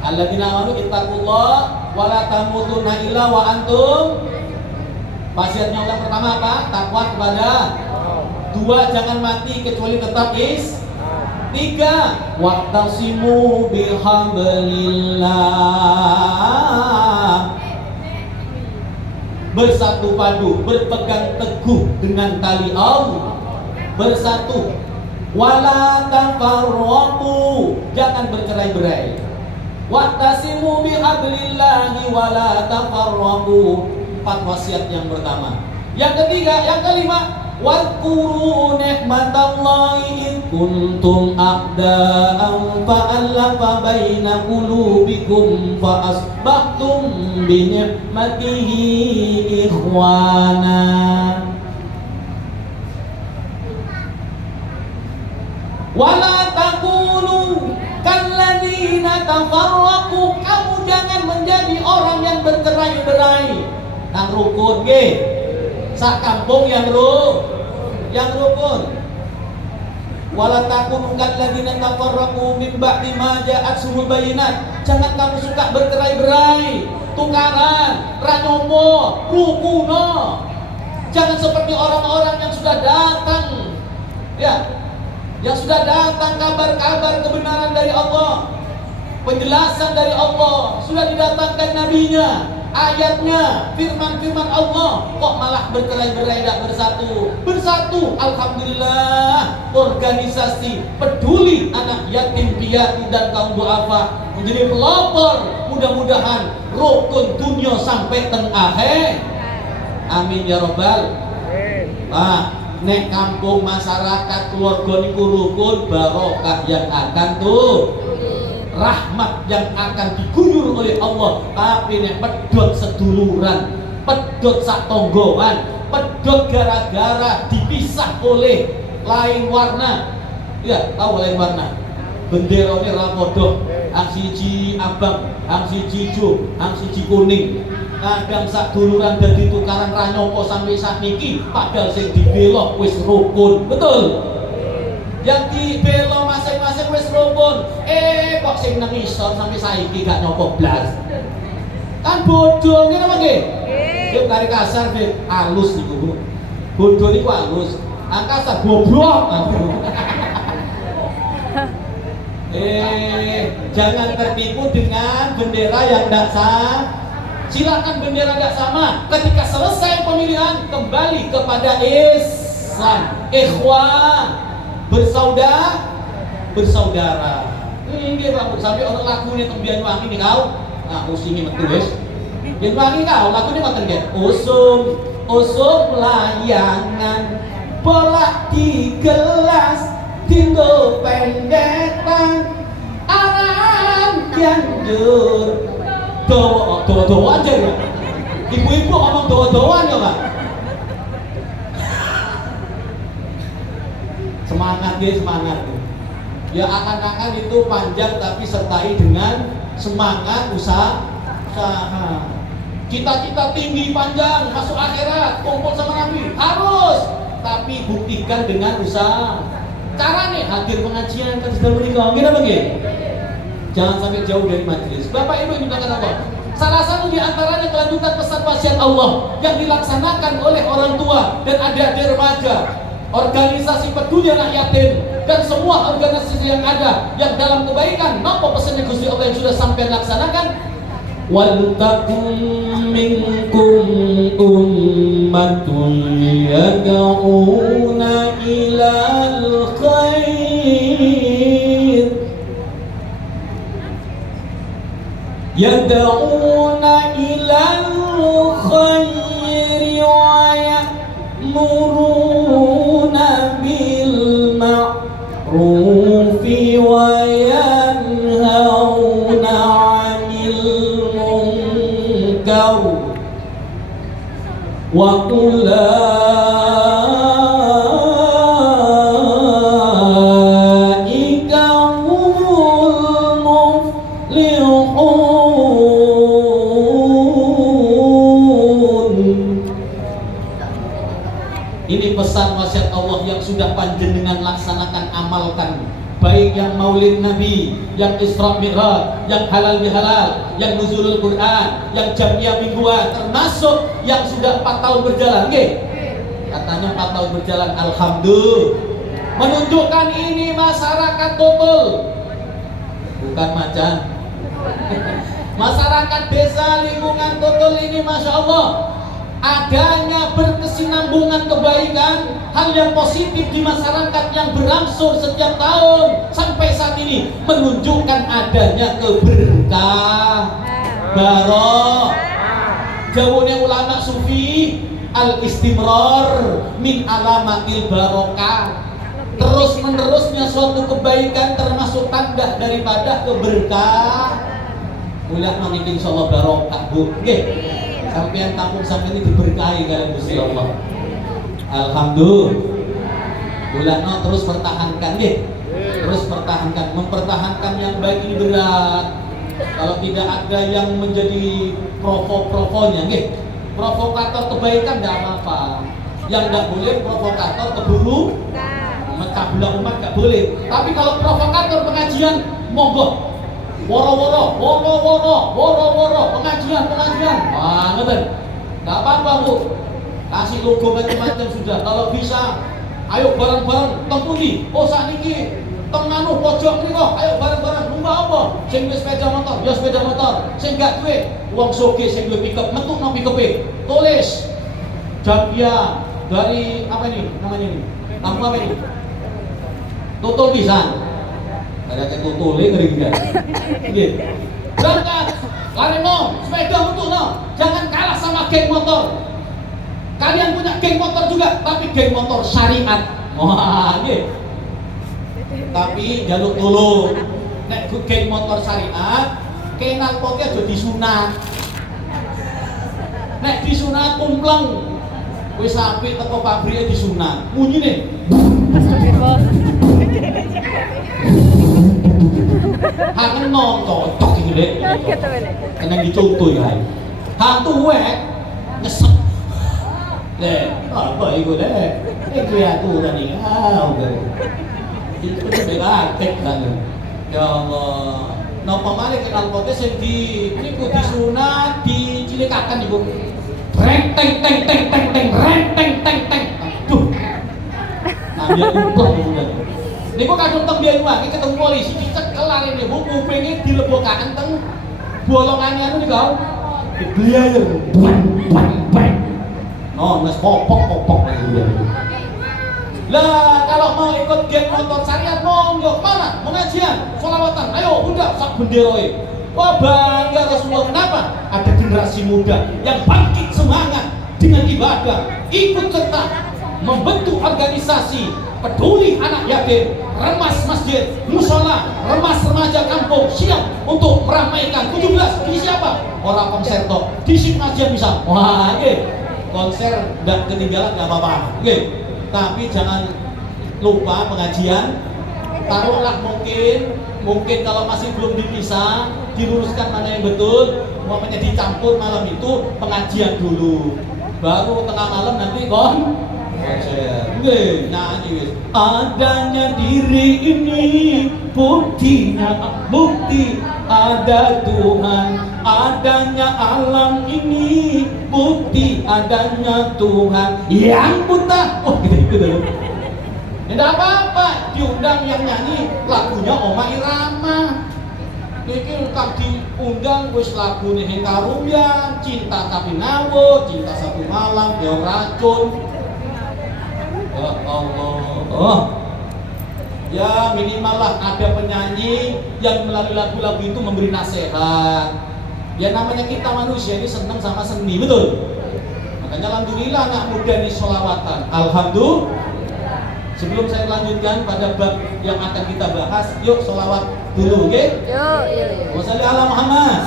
Alladzina amanu ittaqullaha wa la tamutunna illa wa antum. Wasiatnya yang pertama apa? Takwa kepada. Dua, jangan mati kecuali tetap Tiga, wa'tasimu bihablillah. Bersatu padu, berpegang teguh dengan tali Allah. Bersatu. Wala tafarraqu, jangan bercerai-berai. Wa'tasimu bihablillahi wala tafarraqu. 4 wasiat yang pertama. Yang ketiga, yang kelima, wadhkuru ni'matallahi id kuntum a'da'an fa'alafa baina qulubikum fa asbahtum bi ni'matihi ikhwana. Wala takunu kalladzina tafarraqu, kamu jangan menjadi orang yang bercerai-berai. Nang rukun nggih. Sak kampung yang rukun. Wala takunu kalladzina tafarraqu min ba'di ma ja'atshumul bayyinat. Jangan kamu suka bercerai-berai, tukaran, ranomo, rukuno. Jangan seperti orang-orang yang sudah datang, ya, yang sudah datang kabar-kabar kebenaran dari Allah, penjelasan dari Allah, sudah didatangkan nabinya, ayatnya, firman-firman Allah, kok malah bercerai-berai, tidak bersatu. Alhamdulillah, organisasi peduli anak yatim piatu dan kaum duafa menjadi pelopor, mudah-mudahan rukun dunia sampai teng akhir. Amin ya robbal. Nek kampung masyarakat keluarga niku rukun, barokah yang akan tuh, rahmat yang akan diguyur oleh Allah. Tapi nek pedot seduluran, pedot sak tonggoan, pedot gara-gara dipisah oleh lain warna, ya tahu lain warna, benderone ra padha, ang siji abang, ang siji ijo, ang siji kuning. Kadang sak duluran dadi tukaran ra nyopo sampai sakniki, padahal sing dibelok wis rukun. Betul? Yang dibelok masing-masing wis rukun. Kok sing nang isor sampai saiki gak nyopo blas. Kan bodoh ngene apa nggih? Nggih. Kari kasar nggih, halus niku, Bu. Bodoh niku halus. Kasar goblok. Jangan tertipu dengan bendera yang tidak sah. Silakan bendera tidak sama. Ketika selesai pemilihan, kembali kepada Islam. Ikhwan, bersaudara. Ini Pak, sampai orang lagu ini tembian wangi nih kau. Nah, usingi metu wis. Yen wangi kau, lagu ini ngoten nggih. Usum layangan, bolak di gelas, tinggo pendekan, aran janjur. Doa aja ya. Ibu-ibu ngomong doa-doaan ya Pak. Semangat. Ya akan-akan itu panjang tapi sertai dengan semangat usaha. Cita-cita tinggi panjang masuk akhirat, kumpul sama Nabi harus, tapi buktikan dengan usaha. Cara nih hadir pengajian kan sudah menikah, gimana bagi? Jangan sampai jauh dari majelis. Bapak Ibu yang dimuliakan Allah, salah satu di antaranya kelanjutan pesan wasiat Allah yang dilaksanakan oleh orang tua dan adik-adik remaja, organisasi peduli anak yatim dan semua organisasi yang ada yang dalam kebaikan. Napa pesannya Gusti Allah yang sudah sampai laksanakan? Wal takum minkum ummatun yad'una ilal khair, yad'una ilal khair wa ya'muruna bil ma'rufi wa yanhauna 'anil munkar wa ulaika humul muflihun. Ini pesan wasiat Allah yang sudah panjenengan laksanakan, amalkan. Baik yang maulid Nabi, yang Isra Mi'raj, yang halal bihalal, yang nuzulul Quran, yang jamiah mingguan, termasuk yang sudah 4 tahun berjalan. Nggih. Katanya 4 tahun berjalan, alhamdulillah. Menunjukkan ini masyarakat total. Bukan macan. Masyarakat desa lingkungan total ini Masya Allah. Adanya berkesinambungan kebaikan, hal yang positif di masyarakat yang berangsur setiap tahun sampai saat ini menunjukkan adanya keberkah baroh. Jawabnya ulama sufi, al istimrar min alamatil barokah. Terus menerusnya suatu kebaikan termasuk tanda daripada keberkah. Ulama ini insyaallah barokah, Bu. Nggih. Sampean kampung sampean ini diberkahi kalian Gusti Allah. Alhamdulillah. Ulama terus pertahankan deh. Terus pertahankan, mempertahankan yang baik ini berat. Kalau tidak ada yang menjadi provonya, nggih. Provokator kebaikan tidak apa-apa. Yang tidak boleh provokator keburu mecah belah umat nggak boleh. Tapi kalau provokator pengajian, monggo. Woro-woro, pengajian. Nggak apa-apa Bu. kasih logo macam-macam sudah. Kalau bisa, ayo bareng-bareng tempuhi. Oh saniki tenganu pojok mriko, ayo bareng-bareng numpak apa? Sing duwe sepeda motor, ya sepeda motor. Sing gak duwe, wong sugih sing duwe pickup, metukno pickupe. Tulis Jambia dari apa ini namanya ini? Kamu apa ini? Tutul pisan. Ada kayak tutule ngeri gak? Nggih. Berangkat, lareno, sepeda metukno. Jangan kalah sama geng motor. Kalian punya geng motor juga, tapi geng motor syariat. Wah, nggih. Tapi jaluk dulu. Nek geng motor syariat, kenal potnya aja disunat. Nek disunat kumpleng. Wis sampe teko pabrike disunat. Munyine. Astagfirullah. Hangen no cocok iki lek. Kena dicontoh ya. Hantu wek nyesek. Apa iku lek? Iki aturan iki. Udah. Itu beda tek kan. Ya Allah. Napa malih kenal pote sing di niku disunat dicilikaken ibu. Reng teng teng teng teng teng reng teng teng teng. Aduh. Ambil umpleng udah. Niku kadung teng biyen wae ketemu polisi dicekel arene Bu kupinge dilebokaken teng bolongane anu niku. Dibliayer. Bang. No, nes popok lagi. Lah kalau mau ikut geng motor syariat monggo mana? Pengajian, sholawatan. Ayo udah sak benderoe. Wah bangga Rasulullah. Kenapa? Ada generasi muda yang bangkit semangat dengan ibadah, ikut serta membentuk organisasi peduli anak yatim, remas masjid, musola, remas remaja kampung siap untuk meramaikan 17 di siapa? Orang konser toh, di pengajian bisa. Wah, konser nggak ketinggalan nggak apa-apa. Tapi jangan lupa pengajian. Taruhlah mungkin kalau masih belum dipisah, diluruskan mana yang betul, umpamanya dicampur malam itu pengajian dulu, baru tengah malam nanti konser. Nyanyi adanya diri ini bukti ada Tuhan, adanya alam ini bukti adanya Tuhan yang buta. Oh gitu. Tidak apa-apa, diundang yang nyanyi lagunya Oma Irama. Niki kang diundang wis lagune Hengkaruya, Cinta Tapi Ngawo, Cinta Satu Malam, Dewa Racun. Ya Allah. Ya minimal lah ada penyanyi yang melalui lagu-lagu itu memberi nasihat. Ya namanya kita manusia ini senang sama seni, betul? Makanya alhamdulillah anak muda ini sholawatan. Alhamdulillah. Sebelum saya lanjutkan pada bab yang akan kita bahas, yuk sholawat dulu, oke? Yuk. Wassalli ala Muhammad.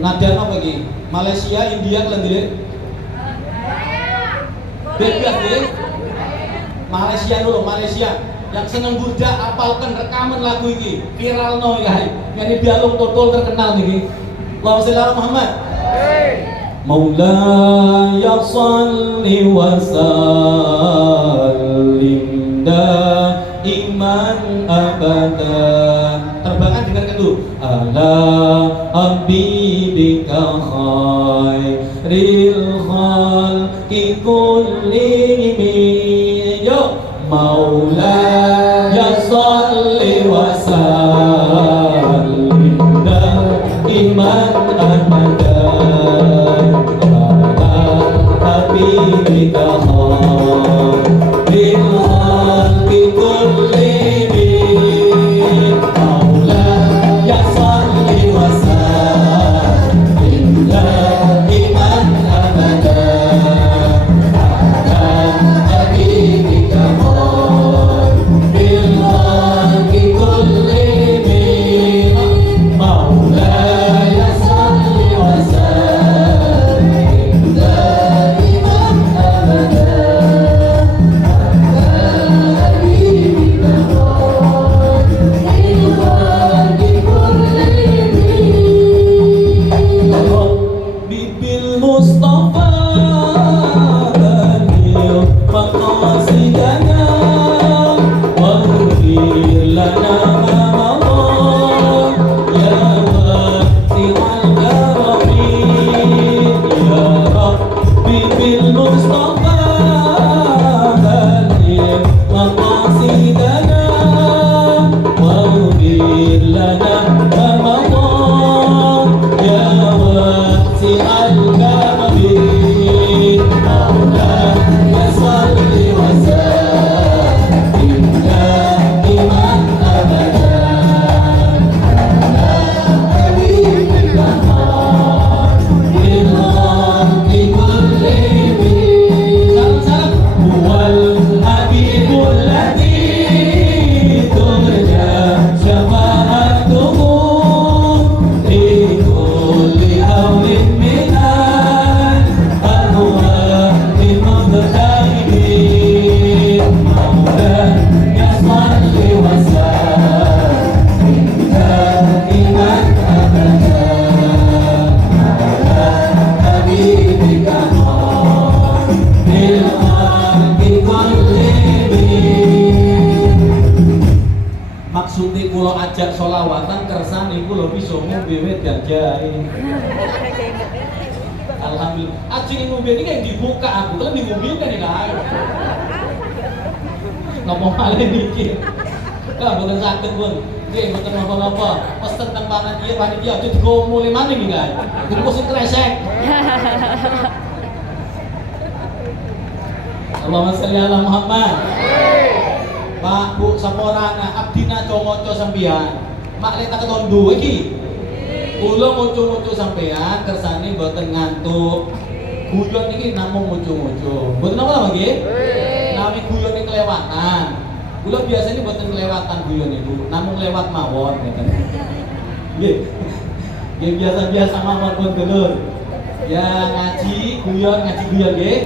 Nadian apa lagi? Malaysia, India, Kelendir. Bebas deh. Malaysia dulu, Malaysia. Yang seneng burda, apalkan rekaman lagu ini viral no ya. Yang dialog total terkenal nih. Wassalli ala Muhammad. Maulaya salli wa sallim daiman abadan. Terbangan dengarkan dulu. Ala habibika khairil khalqi kullihim. Yo Maulaya salli wa sallim daiman abadan. Habibika khairil khalqi kullihim. Maulaya salli wa sallim daiman abadan ala habibika khairil khalqi kullihim. Maulaya salli wa sallim daiman Bibil Mustafa Daniel Maqasidana Waghfir lana ma madah Ya wasi'al karami Ya solawatan kersane kula bisa ngombe wit ganjae. Alhamdulillah. Ajeng ngombe iki kan dibuka aku kan ngombe kan kae. Ngomong malah niki. Lah boten saged pun. Nggih boten napa-napa. Pesen teng panitia aja digo mulih maning iki kae. Digo sing kresek. Allahumma sholli ala Muhammad. Pak, Bu, saporana abdina comoco sampeyan. Mak lek tak ketondo iki. Kula mucu-mucu sampeyan kersane mboten ngantuk. Guyon iki namung mucu-mucu. Mboten apa nggih? Nami guyon iki kelewatan. Kula biasanya mboten kelewatan guyon itu, namung lewat mawon ngeten. Nggih. Nggih biasa-biasa mawon pun dulur. Ya ngaji guyon nggih.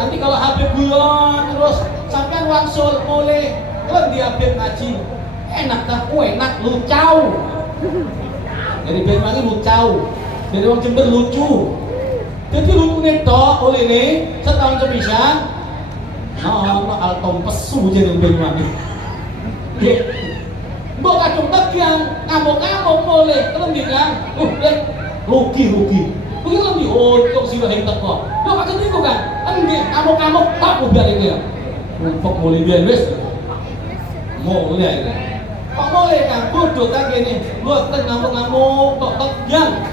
Nanti kalau habis guyon terus sampean wangsul boleh kalau dia habis ngaji enak tak enak lucau. Jadi biar lagi lucau. Jadi orang Jember lucu. Jadi lucu nih tok oleh nih setahun sepisan. Nah, altom pesu jadi biar lagi. Mbok kadung tegang ngamuk-ngamuk boleh kalau bilang, rugi. Begitu lebih untung sih yang teko. Lo pakai tiku kan? Enggak, ngamuk-ngamuk tak udah itu ya. Rumpok mulai dia wes. Mulai ini. Kok mulai kan? Bodoh tak gini. Buat ngamuk-ngamuk tok tegang.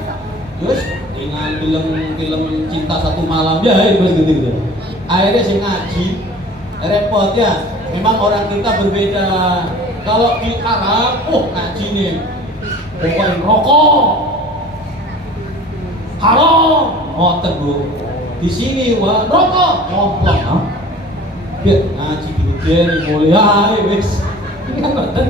Terus dengan film cinta satu malam ya itu gitu. Akhirnya sih ngaji. Repot ya. Memang orang kita berbeda. Kalau di Arab, ngaji nih. Pokoknya rokok. Haram, ngoten Bu. Di sini wah rokok, ngomplong. Biar ngaji diujen mulai wis. Ngoten.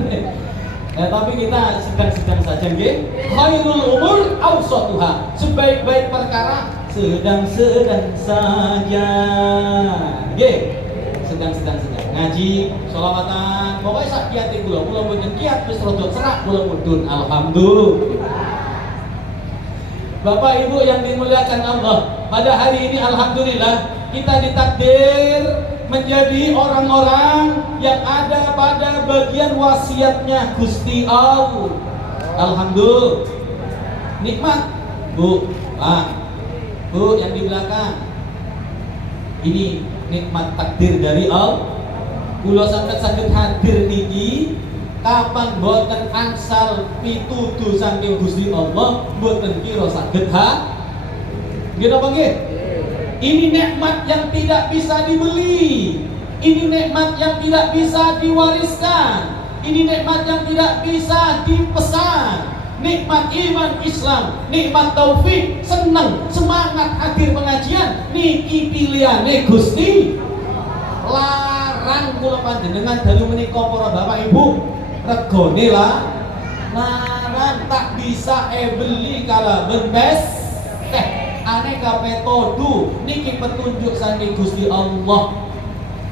Tapi kita sedang-sedang saja nggih. Khairul umur awsatuha. Sebaik-baik perkara sedang-sedang saja. Nggih. Sedang-sedang ngaji, sholawatan, pokoknya sak kiate kula mboten kiat wis rada serak kula mudhun alhamdulillah. Bapak Ibu yang dimuliakan Allah, pada hari ini alhamdulillah kita ditakdir menjadi orang-orang yang ada pada bagian wasiatnya Gusti Allah. Alhamdulillah. Nikmat, Bu. Bu yang di belakang. Ini nikmat takdir dari Allah. Kula sampeyan saged hadir niki kapan boten angsal pituduh saking Gusti Allah boten kira saged nggih napa nggih? Ini nikmat yang tidak bisa dibeli. Ini nikmat yang tidak bisa diwariskan. Ini nikmat yang tidak bisa dipesan. Nikmat iman Islam, nikmat taufik, seneng, semangat hadir pengajian niki pilihane Gusti. Larang kula panjenengan dalu menika para Bapak Ibu. Regone lah larang tak bisa beli kala bentes ane kape todu niki petunjuk saking Gusti Allah.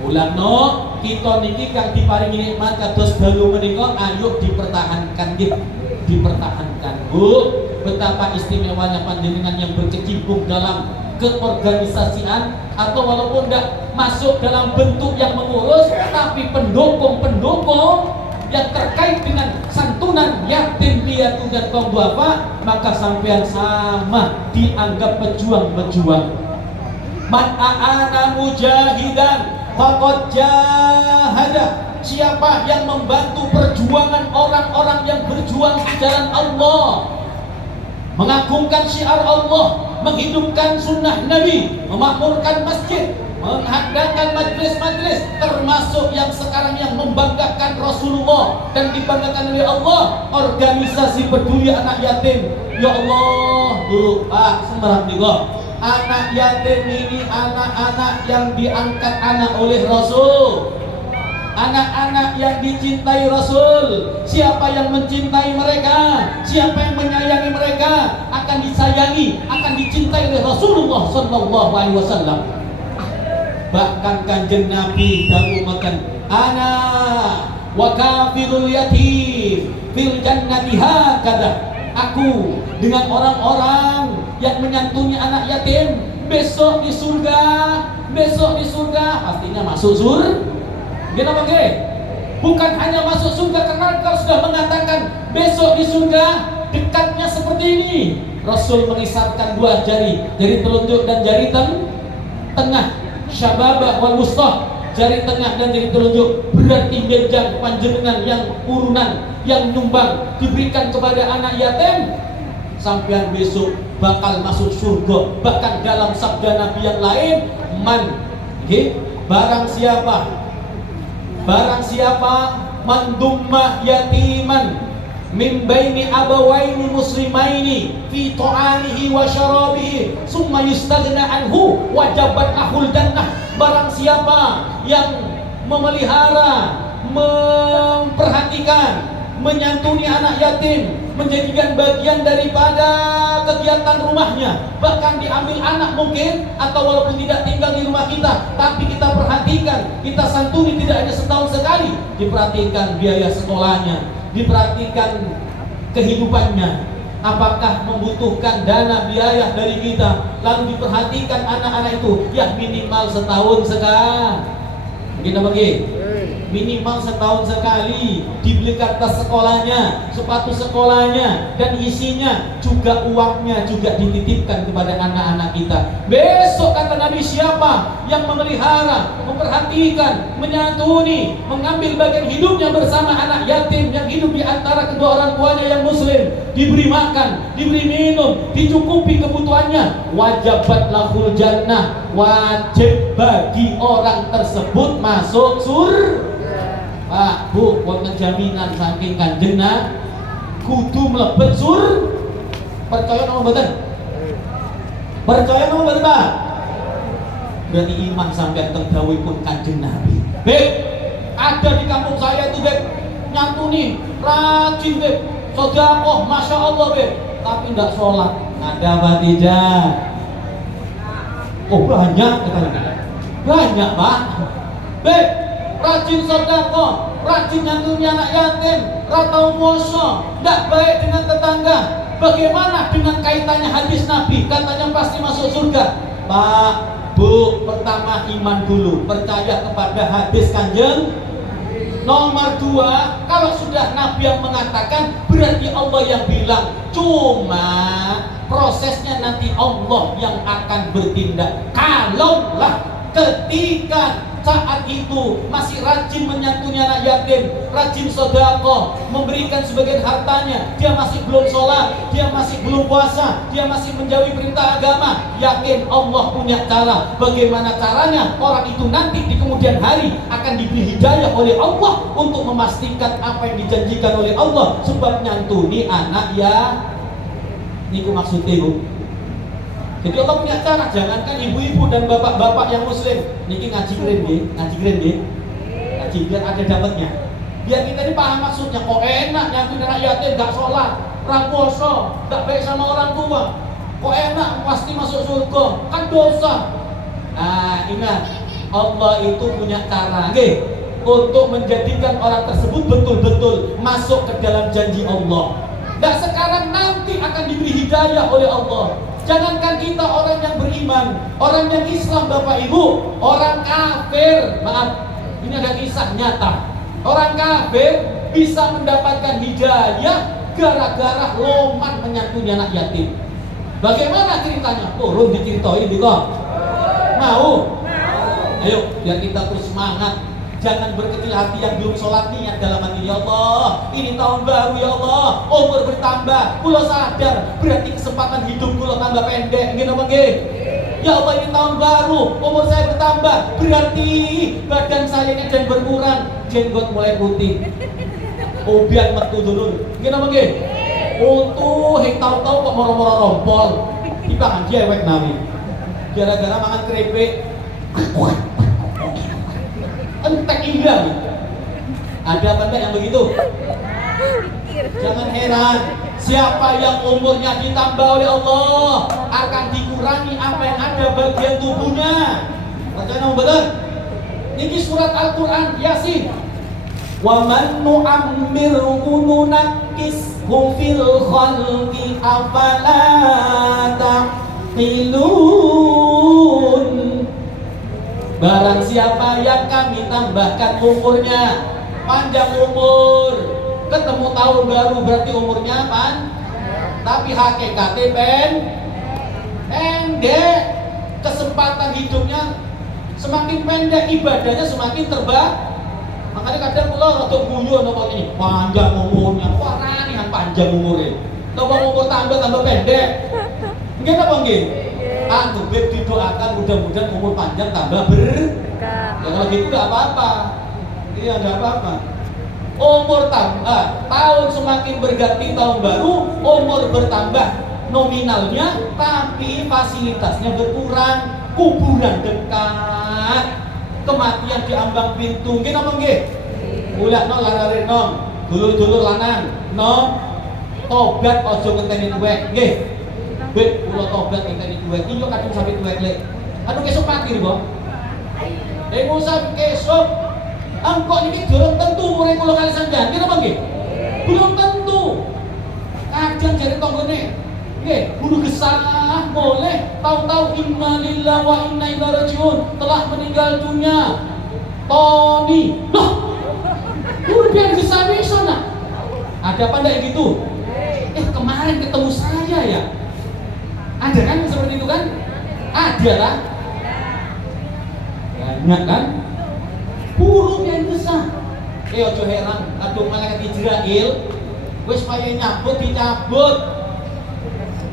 Ulangno kita niki kang diparingi nikmat kados dalu menika ayo dipertahankan nggih. Dipertahankan Bu. Betapa istimewanya panjenengan yang berkecimpung dalam keorganisasian atau walaupun tidak masuk dalam bentuk yang mengurus tapi pendukung-pendukung yang terkait dengan santunan yatim piatu dan kaum duafa, maka sampean sama dianggap pejuang-pejuang. Man a'ana mujahidan faqad jahada. Siapa yang membantu perjuangan orang-orang yang berjuang di jalan Allah, mengagungkan syiar Allah, menghidupkan sunnah Nabi, memakmurkan masjid, mengadakan majlis-majlis, termasuk yang sekarang yang membanggakan Rasulullah dan dibanggakan oleh Allah, organisasi peduli anak yatim. Ya Allah, dulu Pak semerap juga. Anak yatim ini anak-anak yang diangkat anak oleh Rasul. Anak-anak yang dicintai Rasul. Siapa yang mencintai mereka, siapa yang menyayangi mereka, akan disayangi, akan dicintai oleh Rasulullah sallallahu alaihi wasallam. Bahkan kanjeng Nabi dawuh makan ana wa kafirul yatim fil jannati hakada. Aku dengan orang-orang yang menyantuni anak yatim besok di surga pastinya masuk surga. Kenapa nggih? Bukan hanya masuk surga karena engkau sudah mengatakan besok di surga dekatnya seperti ini. Rasul mengisarkan dua jari telunjuk dan jari tengah, syababah wal wusta, jari tengah dan jari telunjuk. Berarti menjang panjenengan yang urunan, yang nyumbang diberikan kepada anak yatim, sampean besok bakal masuk surga. Bahkan dalam sabda Nabi yang lain, barang siapa mandumma yatiman min baini abawaini muslimaini fi ta'amihi wa syarabihi summa yustaghna anhu wajabat lahul jannah. Barang siapa yang memelihara, memperhatikan, menyantuni anak yatim, menjadikan bagian daripada kegiatan rumahnya, bahkan diambil anak mungkin, atau walaupun tidak tinggal di rumah kita, tapi kita perhatikan, kita santuni tidak hanya setahun sekali, diperhatikan biaya sekolahnya, diperhatikan kehidupannya, apakah membutuhkan dana biaya dari kita, lalu diperhatikan anak-anak itu, ya minimal setahun sekali, mungkin apa minimal setahun sekali dibelikan tas sekolahnya, sepatu sekolahnya, dan isinya juga uangnya juga dititipkan kepada anak-anak kita. Besok kata Nabi, siapa yang memelihara, memperhatikan, menyantuni, mengambil bagian hidupnya bersama anak yatim yang hidup di antara kedua orang tuanya yang muslim, diberi makan, diberi minum, dicukupi kebutuhannya, wajabat lahul jannah, wajib bagi orang tersebut masuk surga. Pak, Bu, wonten jaminan saking kanjengna kudu mlebet sur. Percaya napa mboten? Percaya napa mboten, Pak? Berarti iman sampean teng dawuhipun Kanjeng Nabi. Beb, ada di kampung saya itu, Beb, nyantuni, rajin, Beb, sedekah, Masya Allah, Beb, tapi enggak sholat. Ada apa tidak? Oh, banyak katanya. Banyak, Pak. Beb, rajin sedekah, rajin nyantuni anak yatim, ratau puasa, tidak baik dengan tetangga. Bagaimana dengan kaitannya hadis Nabi? Katanya pasti masuk surga. Pak, Bu, pertama iman dulu, percaya kepada hadis Kanjeng. Nomor dua, kalau sudah Nabi yang mengatakan, berarti Allah yang bilang. Cuma prosesnya nanti Allah yang akan bertindak. Kalaulah ketika saat itu masih rajin menyantuni anak yatim, rajin sedekah, memberikan sebagian hartanya, dia masih belum sholat, dia masih belum puasa, dia masih menjauhi perintah agama, yakin Allah punya cara. Bagaimana caranya? Orang itu nanti di kemudian hari akan diberi hidayah oleh Allah untuk memastikan apa yang dijanjikan oleh Allah, sebab nyantuni anak ya niku maksudnya, Bu. Jadi Allah punya cara, jangankan ibu-ibu dan bapak-bapak yang muslim. Niki ngaji keren nggih. Ngaji biar ada dapatnya. Biar kita ini paham maksudnya. Kok enak nyantuni anak yatim gak sholat, ra puasa, gak baik sama orang tua. Kok enak pasti masuk surga, kan dosa. Nah, ingat, Allah itu punya cara nggih untuk menjadikan orang tersebut betul-betul masuk ke dalam janji Allah. Dan sekarang nanti akan diberi hidayah oleh Allah. Jangankan kita orang yang beriman, orang yang Islam, Bapak Ibu, orang kafir, maaf, ini ada kisah nyata. Orang kafir bisa mendapatkan hidayah gara-gara loman menyantuni anak yatim. Bagaimana ceritanya? Turun diceritain gitu. Mau? Ayo, biar kita terus semangat. Jangan berkecil hati yang belum sholat, niat dalam hati, ya Allah, ini tahun baru ya Allah, umur bertambah, kula sadar, berarti kesempatan hidup kula tambah pendek, gini apa nggih? Ya Allah, ini tahun baru, umur saya bertambah, berarti badan saya ini dan berkurang, jenggot mulai putih, obian metu turun, gini apa nggih? Untuh, tahu-tahu kok moro-moro rompol, kita kan jewek nami, gara-gara makan keripik. Entek indah. Ada apa yang begitu? Jangan heran, siapa yang umurnya ditambah oleh Allah akan dikurangi apa yang ada bagian tubuhnya. Bacaan betul? Ini surat Al-Quran Yasin. Wa man nu'ammirhu nunakkishu fil khalqi afala ta'qilun. Barang siapa yang kami tambahkan umurnya, panjang umur. Ketemu tahun baru berarti umurnya tapi hakikatnya pendek. Kesempatan hidupnya semakin pendek, ibadahnya semakin makanya kadang kula rada guyu napa ini panjang umurnya, waranian panjang umurnya. Napa umur tambah pendek. Nggih napa nggih? Anu didoakan mudah-mudahan umur panjang tambah berkah. Ya kalau gitu enggak apa-apa. Iya enggak apa-apa. Umur tambah, tahun semakin berganti tahun baru, umur bertambah nominalnya, tapi fasilitasnya berkurang, kuburan dekat, kematian di ambang pintu. Nggih napa nggih? Mulakno larare nom, dulur-dulur lanang, nom tobat aja ngenteni tuwek. Nggih. Bek kula tobat ngenteni tuwek. Iya kadung sampe tuwek lek. Anu kesuk mati lho, ngusah kesuk. Angkok ini durung tentu umure kula kali sampeyan. Nggih napa nggih? Belum tentu. Kadang jare tanggane nggih, guru gesah boleh tahu-tahu inna lillahi wa inna ilaihi rajiun telah meninggal dunia. Tony. Loh. Guru biar gesah bisa nak. Ada apa ndak gitu? Kemarin ketemu saya ya. Ada kan seperti itu kan? Ada lah. Banyak kan? Burung yang besar. Ojo heran, kadung malaikat Israil wis paye nyabut dicabut.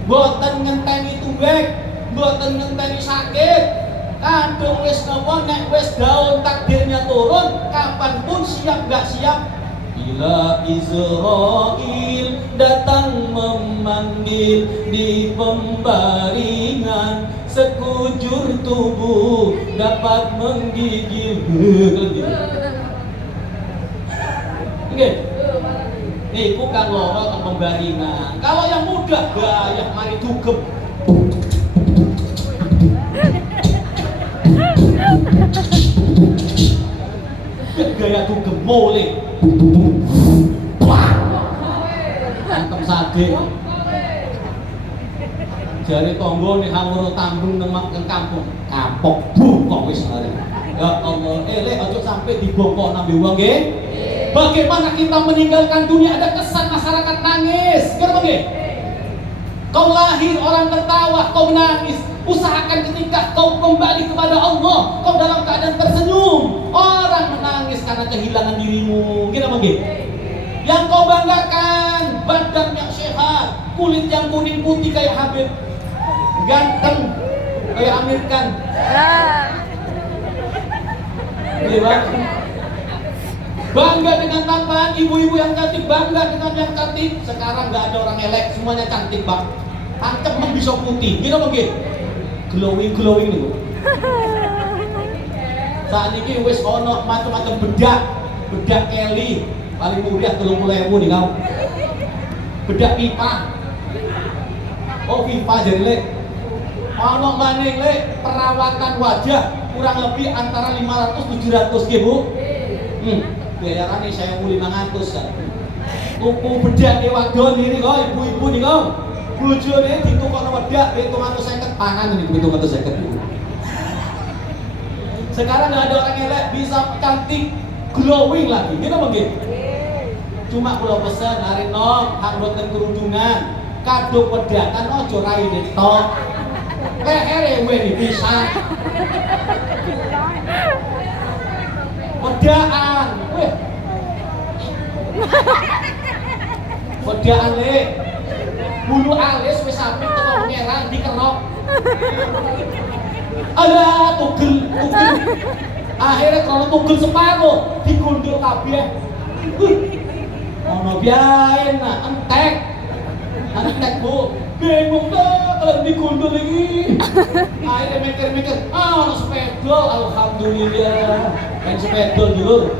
Mboten ngenteni tuwek, mboten ngenteni sakit. Kadung wis napa nek wis daun takdirnya turun, kapanpun siap enggak siap. Ila Israil datang memanggil di pembaringan, sekujur tubuh dapat menggigil. Nggih. Niku kan loro teng pembaringan. Kalau yang muda gaya mari dugem. Gaya dugem mulih. Wah. Antem sage. Jare tangga nek hanguro tambung nang kampung, kapok kok wis are. Ya Allah, lek aja sampai dibongkok nambe wong nggih. Bagaimana kita meninggalkan dunia ada kesan masyarakat nangis. Kenapa nggih? Kau lahir orang tertawa, kau menangis. Usahakan ketika kau kembali kepada Allah, kau dalam keadaan tersenyum. Orang menangis karena kehilangan dirimu. Kenapa nggih? Yang kau banggakan badan yang sehat, kulit yang kuning putih kayak Habib, ganteng kayak Amir Khan. Bangga dengan tampan ibu-ibu yang cantik, bangga dengan yang cantik. Sekarang nggak ada orang elek, semuanya cantik bang. Tancap bisa putih, gitu apa gitu? Glowing nih. Saat ini wis ono macam-macam bedak Kelly paling murah 30.000 nih kau. Bedak pipa. Oh pipa jadi lek. Ono maning lek perawatan wajah kurang lebih antara 500-700 Bu. Bayarannya saya mulai 500 kan. Tuku bedak di wadon ini kok ibu-ibu nih kok. Bojone ditukokno wedak 750 pangan ini 750. Sekarang nggak ada orang elek bisa cantik glowing lagi. Gitu apa gitu? Cuma kalau pesan hari nom hak boten kerudungan, kado wedakan ojo raine tok. Leher ewe bisa. Wedaan, wedaan le, bulu alis wis sampe tengok nyerang dikerok. Alah tugel. Akhirnya kalau tugel separuh digundul kabeh. Ono biae nak entek Bu. Bingung dah kalau digundul lagi. Akhirnya mikir-mikir, ono sepedol, alhamdulillah. Main sepedol dulu.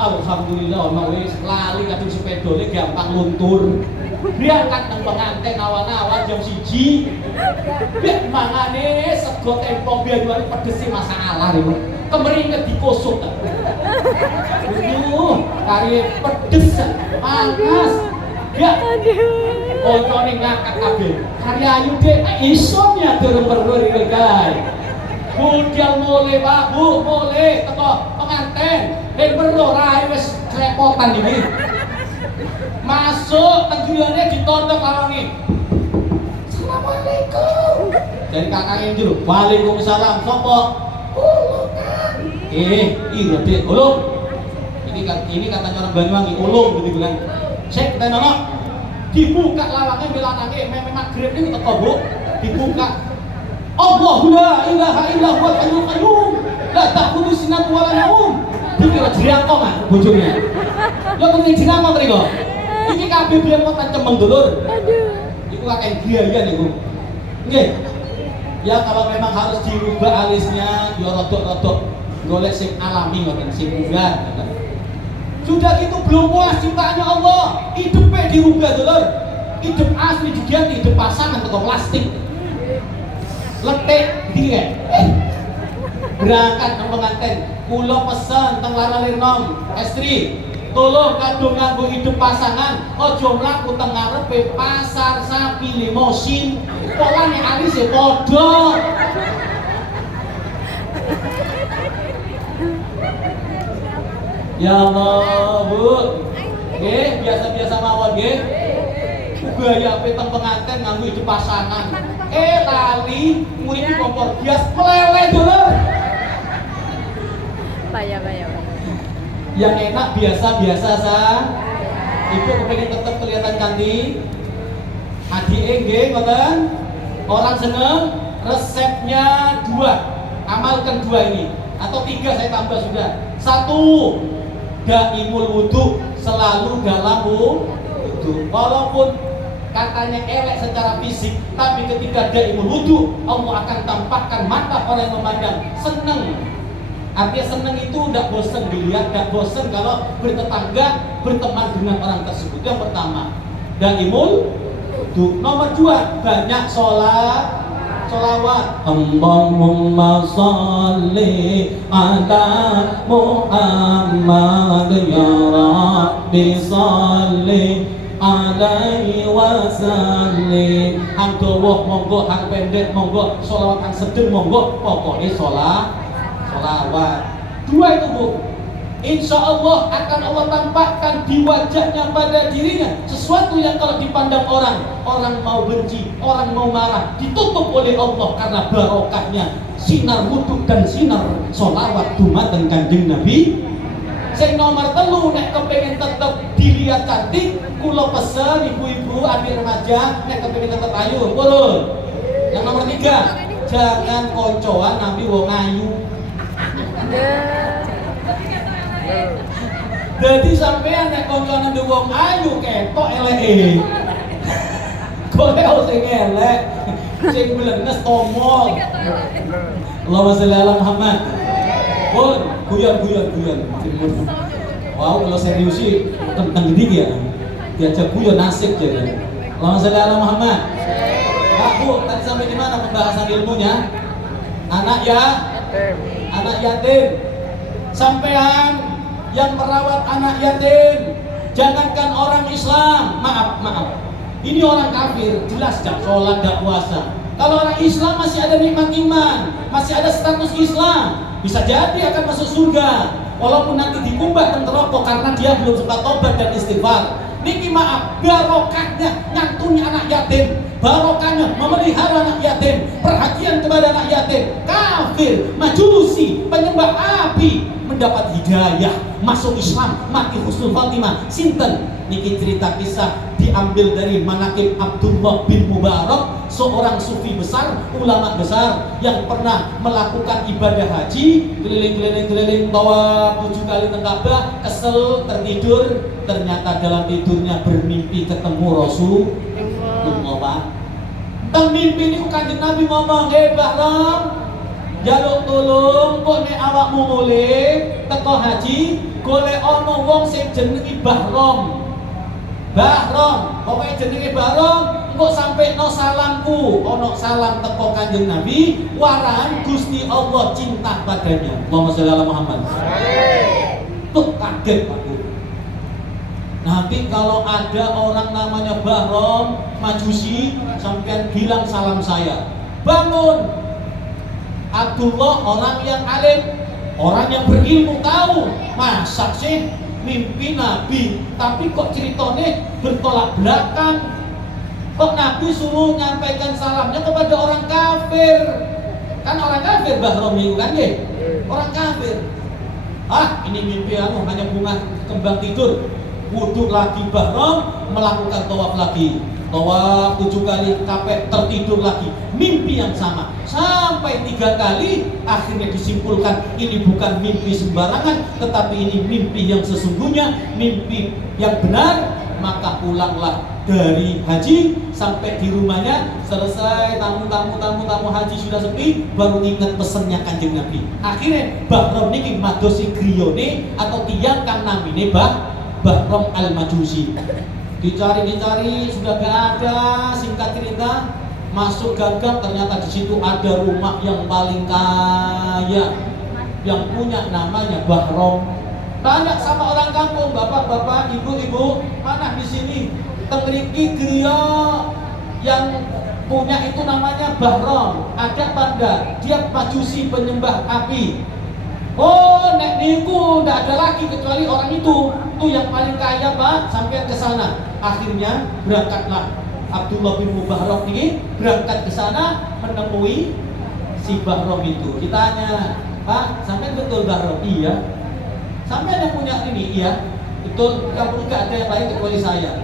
Alhamdulillah ono wis lali kadung sepedole gampang luntur. Berangkat nang pengantin awan-awan jam 1. Biar mangane sego tempo biar jual pedes masalah itu. Kemeringet dikosok. Kari pedes panas. Ya. Koncone ngangkat kabeh. Kari ayu dek isomnya durung perlu iki guys. Budal mulai Pak Bu, mulai teko pengantin. Perlu ora wis kerepotan iki. Masuk tenggirane ditondok lawange. Assalamualaikum. Dari kakaknya itu lho, waalaikumsalam. Sopo? Ulung. Iya dek, ulung. Ini katanya orang Banyuwangi, ulung gitu kan. Sik, tenono. Dibuka lawangnya belakangnya memang maghrib ini teko Bu. Dibuka. Allahu la ilaha illa huwal hayyul qayyum. La ta'khudhuhu sinatun wa la naum. Dikira jrangkok kan bojone. Lha kok jrangkok mriko? Iki kabeh biyen kok cemeng dulur. Aduh. Iku akeh biaya niku. Nggih. Ya kalau memang harus dirubah alisnya, yo rodok-rodok golek sing alami ngoten, sing munggah ngoten. Sudah gitu belum puas ciptaannya Allah, hidupnya dirubah dulur. Hidup asli diganti hidup pasangan teko plastik. Letek dia. Berangkat nang pengantin, kula pesen teng Laralirnom, estri. Tolong kadung nganggo hidup pasangan, ojo mlaku teng ngarepe pasar sapi limosin. Polane alise padha. Ya Allah, Bu. Nggih, biasa-biasa mawon nggih. Gaya peteng pengantin nganggo hidup pasangan. Lali murid kompor gas meleleh dulur. Bayar. Yang enak biasa-biasa Ibu kepengen tetap kelihatan cantik. Adik nggih ngoten. Orang seneng resepnya 2. Amalkan 2 ini atau 3 saya tambah sudah. 1. Daimul wudu, selalu dalam wudu. Walaupun katanya elek secara fisik, tapi ketika daimul wudu, Allah akan tampakkan mata orang yang memandang seneng. Artinya seneng itu tidak bosan dilihat, tidak bosan kalau bertetangga, berteman dengan orang tersebut. Yang pertama, daimul wudu. Nomor 2, banyak sholawat. Allahumma sholli ala Muhammad ya Rabbi sholli alaihi wasallim. Hang dawa monggo, hang pendek monggo, sholawat hang sedeng monggo, pokoknya sholawat. 2 itu Bu, insya Allah akan Allah tampakkan di wajahnya pada dirinya sesuatu yang kalau dipandang orang mau benci, orang mau marah, ditutup oleh Allah karena barokahnya sinar wudu dan sinar sholawat dumateng Kanjeng Nabi. Sing nomor 3, nek kepengen tetep dilihat cantik, kula pesen ibu-ibu, adik remaja, nek kepengen tetep ayu, purun. Yang nomor 3, jangan koncoan nabi wong ayu. Jadi sampean nek koncoan nabi wong ayu ketok eleke. Golek sing elek, sing blenes tomol. Allahumma sholli ala Muhammad. Pun guyon. Wow, kalau serius sih tentang gede ya. Diajak guyon nasib jadi. Allahumma sholli ala Muhammad. Pak Bu, tadi sampai di mana pembahasan ilmunya? Anak yatim. Sampean yang merawat anak yatim, jangankan orang Islam, maaf. Ini orang kafir, jelas gak sholat, gak puasa. Kalau orang Islam masih ada nikmat iman, masih ada status Islam, bisa jadi akan masuk surga. Walaupun nanti dikumbah dan terokok karena dia belum sempat tobat dan istighfar. Niki maaf, barokahnya nyantuni anak yatim, barokahnya memelihara anak yatim, perhatian kepada anak yatim. Kafir, majusi, penyembah api mendapat hidayah, masuk Islam, mati husnul khatimah. Sinten niki cerita kisah diambil dari manaqib Abdullah bin Mubarak, seorang sufi besar, ulama besar yang pernah melakukan ibadah haji, keliling bawa 7 kali ke Ka'bah, kesel, tertidur, ternyata dalam tidurnya bermimpi ketemu Rasulullah. Teng mimpi niku Kanjeng Nabi ngomong, Bahram, jaluk tulung kok nek awakmu mulih teko haji, golek ana wong sing jenenge Bahram. Pokoknya jenenge Bahram, engko sampai no salamku, ono salam teko Kanjeng Nabi, waran Gusti Allah cinta padanya. Allahumma sholli ala Muhammad. Tuh kaget aku. Nanti kalau ada orang namanya Bahram, majusi, sampean bilang salam saya. Bangun. Abdullah orang yang alim, Orang yang berilmu tahu, masa sih mimpi Nabi, tapi kok ceritanya bertolak belakang? Kok Nabi suruh nyampaikan salamnya kepada orang kafir? Kan orang kafir Bahrom itu kan ya? Orang kafir. Ah, ini mimpi hanya bunga kembang tidur. Wudhu lagi Bahrom, melakukan tawaf lagi. Tawaf 7 kali, capek, tertidur lagi. Mimpi yang sama sampai 3 kali, akhirnya disimpulkan ini bukan mimpi sembarangan, tetapi ini mimpi yang sesungguhnya, mimpi yang benar. Maka pulanglah dari haji sampai di rumahnya, selesai tamu haji sudah sepi, baru ingat pesennya Kanjeng Nabi. Akhirnya Bahrom niki madosi griyone atau tiang kang namine Bahrom al-Majusi. Dicari sudah gak ada. Singkat cerita, masuk gagap, ternyata di situ ada rumah yang paling kaya, yang punya namanya Bahrom. Tanya sama orang kampung, bapak-bapak, ibu-ibu, mana di sini temriki griya yang punya itu namanya Bahrom, ada tanda dia Majusi, penyembah api. Oh, nek niku ndak ada lagi kecuali orang itu yang paling kaya Pak, sampai ke sana. Akhirnya berangkatlah Abdullah bin Mubarak ini berangkat ke sana menemui si Bahrom itu. Ditanya, Pak, sampai betul Bahrom? Iya. Sampai yang punya ini? Iya. Betul, kamu nggak ada yang lain kecuali saya.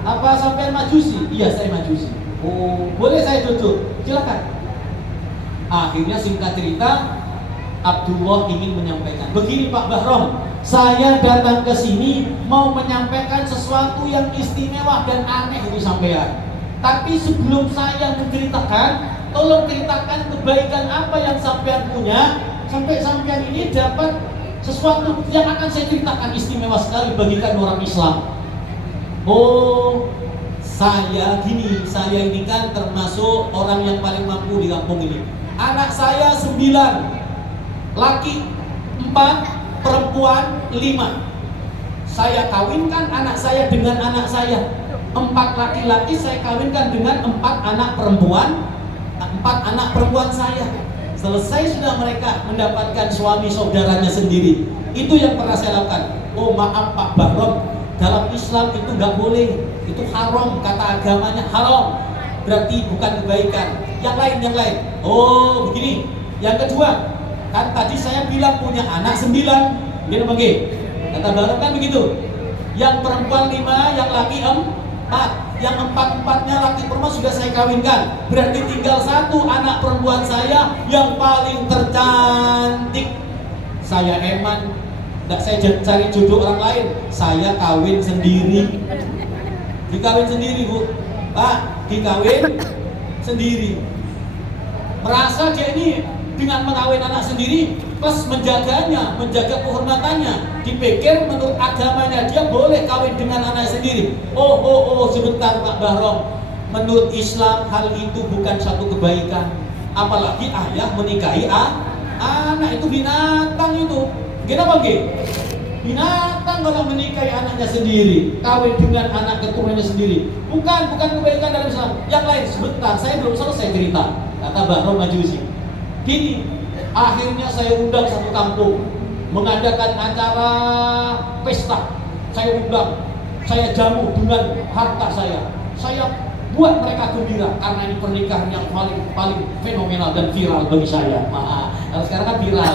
Apa sampai Majusi? Iya, saya Majusi. Oh, boleh saya duduk? Silakan. Akhirnya singkat cerita, Abdullah ingin menyampaikan, begini Pak Bahrom, saya datang ke sini mau menyampaikan sesuatu yang istimewa dan aneh itu sampean. Tapi sebelum saya menceritakan, tolong ceritakan kebaikan apa yang sampean punya, sampai sampean ini dapat sesuatu yang akan saya ceritakan istimewa sekali bagikan orang Islam. Oh, saya ini kan termasuk orang yang paling mampu di kampung ini. Anak saya 9, laki 4, perempuan 5. Saya kawinkan anak saya dengan anak saya. 4 laki-laki saya kawinkan dengan 4 anak perempuan, 4 anak perempuan saya. Selesai sudah mereka mendapatkan suami saudaranya sendiri. Itu yang pernah saya lakukan. Oh maaf Pak Bahrom, dalam Islam itu nggak boleh, itu haram, kata agamanya haram, berarti bukan kebaikan. Yang lain. Oh begini. Yang kedua, kan tadi saya bilang punya anak 9, gini bagi, kata Bahrom kan begitu. Yang perempuan 5, yang laki 4. Yang 4-4-nya laki perempuan sudah saya kawinkan. Berarti tinggal 1 anak perempuan saya yang paling tercantik. Saya eman, tidak saya cari jodoh orang lain. Saya kawin sendiri. Dikawin sendiri Bu, Pak, dikawin sendiri. Merasa dia ini dengan mengawin anak sendiri plus menjaganya, menjaga kehormatannya, dipikir menurut agamanya dia boleh kawin dengan anak sendiri. Oh sebentar Pak Bahrom, menurut Islam hal itu bukan satu kebaikan. Apalagi ayah menikahi anak, itu binatang itu. Kenapa nggih? Binatang kalau menikahi anaknya sendiri, kawin dengan anak keturunannya sendiri. Bukan kebaikan dalam Islam. Yang lain sebentar, saya belum selesai cerita. Kata Bahrom Majusi. Gini, akhirnya saya undang satu kampung mengadakan acara pesta. Saya undang, saya jamu dengan harta saya. Saya buat mereka gembira karena ini pernikahan yang paling fenomenal dan viral bagi saya. Kalau sekarang kan viral,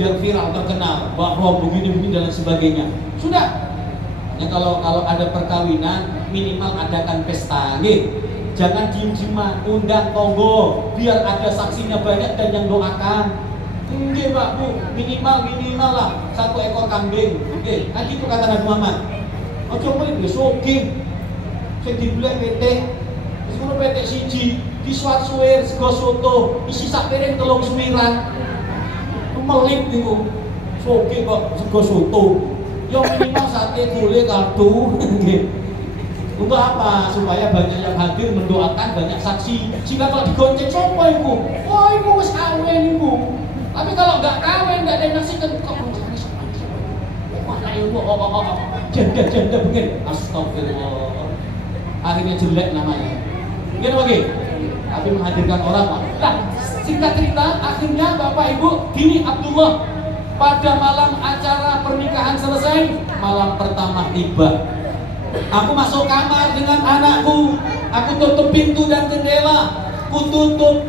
biar viral terkenal, bahwa begini dan sebagainya. Sudah. Ya kalau ada perkawinan minimal adakan pesta, Jangan diem-dieman, undang tonggo, biar ada saksinya banyak dan yang doakan. Nggih Pak Bu, minimal lah 1 ekor kambing. Nggih, kan itu kata Nabi Muhammad. Ojo mriki soge. Sing dibulek PT. Wis ngono PT siji, disuwir sego soto, isi sak piring 3 suwiran. Melip niku. Soge kok sego soto. Yo minimal sate gulai kaldu. Nggih. Untuk apa? Supaya banyak yang hadir mendoakan, banyak saksi. Sehingga kalau digonceng, siapa ibu? Oh ibu wis kawin ibu. Tapi kalau nggak kawin, nggak ada yang nyaksikan, kok goncengnya sama aja. Wah ilmu, janda begini. Astagfirullah. Akhirnya jelek namanya. Gini bagi. Tapi menghadirkan orang Pak. Nah, singkat cerita, akhirnya Bapak Ibu, gini Abdullah Pada malam acara pernikahan selesai, malam pertama tiba. Aku masuk kamar dengan anakku, aku tutup pintu dan jendela, ku tutup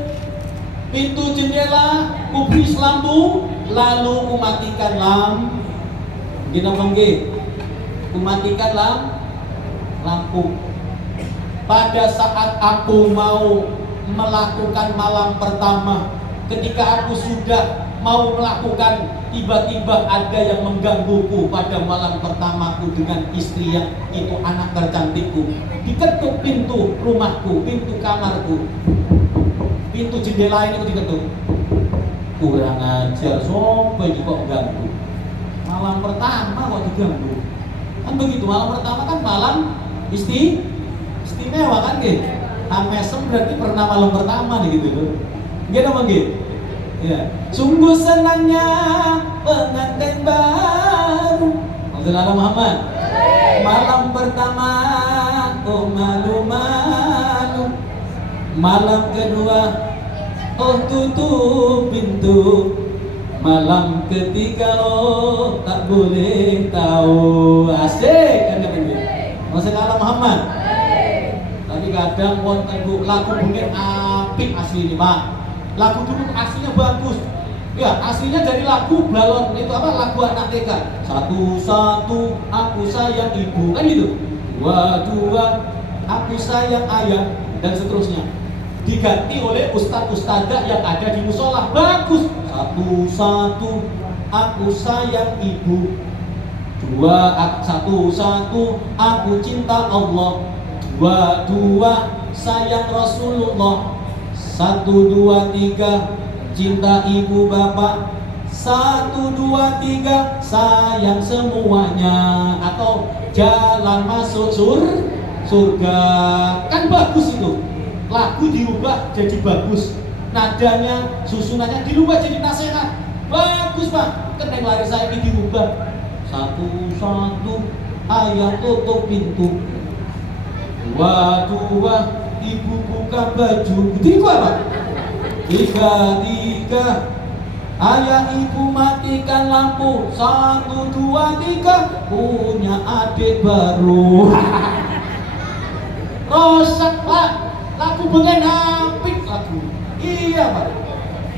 pintu jendela, ku beri lampu, lalu ku matikan lampu. Gini mengge, ku matikan lampu. Pada saat aku mau melakukan malam pertama, ketika aku sudah mau melakukan, tiba-tiba ada yang menggangguku pada malam pertamaku dengan istri yang itu anak tercantikku. Diketuk pintu rumahku, pintu kamarku, pintu jendela ini diketuk. Kurang ajar, sampai kok ganggu. Malam pertama kok diganggu. Kan begitu, malam pertama kan malam istimewa kan gitu. Amesem berarti pernah malam pertama nih gitu loh. Gitu apa gitu? Ya. Sungguh senangnya pengantin baru. Maksudnya Muhammad. Malam pertama, oh malu-malu. Malam kedua, oh tutup pintu. Malam ketiga, oh tak boleh tahu. Asik kan gitu. Maksudnya Muhammad. Tapi kadang wonten lagu bengek apik asli ini, Pak. Lagu dulu aslinya bagus. Ya, aslinya dari lagu balon itu apa? Lagu anak TK. Satu-satu aku sayang ibu, kan gitu. Dua-dua aku sayang ayah, dan seterusnya. Diganti oleh ustadz-ustadzah yang ada di musola. Bagus. Satu-satu aku sayang ibu. Satu-satu aku cinta Allah. Dua-dua sayang Rasulullah. 1, 2, 3 cinta ibu bapak. 1, 2, 3 sayang semuanya. Atau jalan masuk surga. Kan bagus itu. Lagu diubah jadi bagus. Nadanya, susunannya dirubah jadi nasihat. Bagus Pak. Kan yang lari saya ini dirubah. 1-1 ayah tutup pintu. 2-2 ibu buka baju. Itu apa? 3-3 ayah ibu matikan lampu. 1, 2, 3 punya adik baru. Rosak Pak. Lagu bengeng apik lagu. Iya Pak.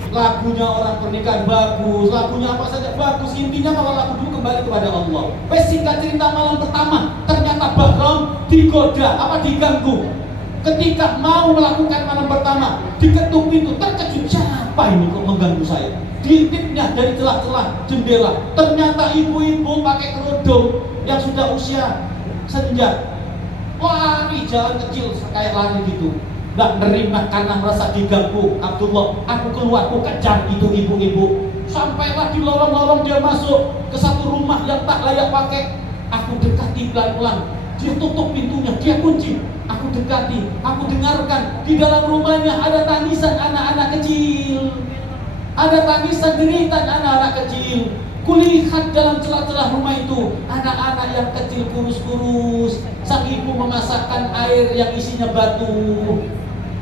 Lagunya orang pernikahan bagus, lagunya apa saja bagus. Intinya kalau lagu dulu kembali kepada Allah. Singkat cerita, malam pertama ternyata Bahram digoda, diganggu. Ketika mau melakukan malam pertama, diketuk pintu, terkejut, siapa ini kok mengganggu saya? Diintipnya dari celah-celah jendela, ternyata ibu-ibu pakai kerudung yang sudah usia senja, lari jalan kecil kayak lari gitu. Nggak nerima karena merasa diganggu. Abdullah, aku keluar, aku kejar itu ibu-ibu. Sampailah di lorong-lorong dia masuk ke satu rumah yang tak layak pakai. Aku dekati pelan-pelan. Dia tutup pintunya, dia kunci. Aku dekati, aku dengarkan. Di dalam rumahnya ada tangisan anak-anak kecil. Ada tangisan deritan anak-anak kecil. Kulihat dalam celah-celah rumah itu anak-anak yang kecil kurus-kurus. Sang ibu memasakkan air yang isinya batu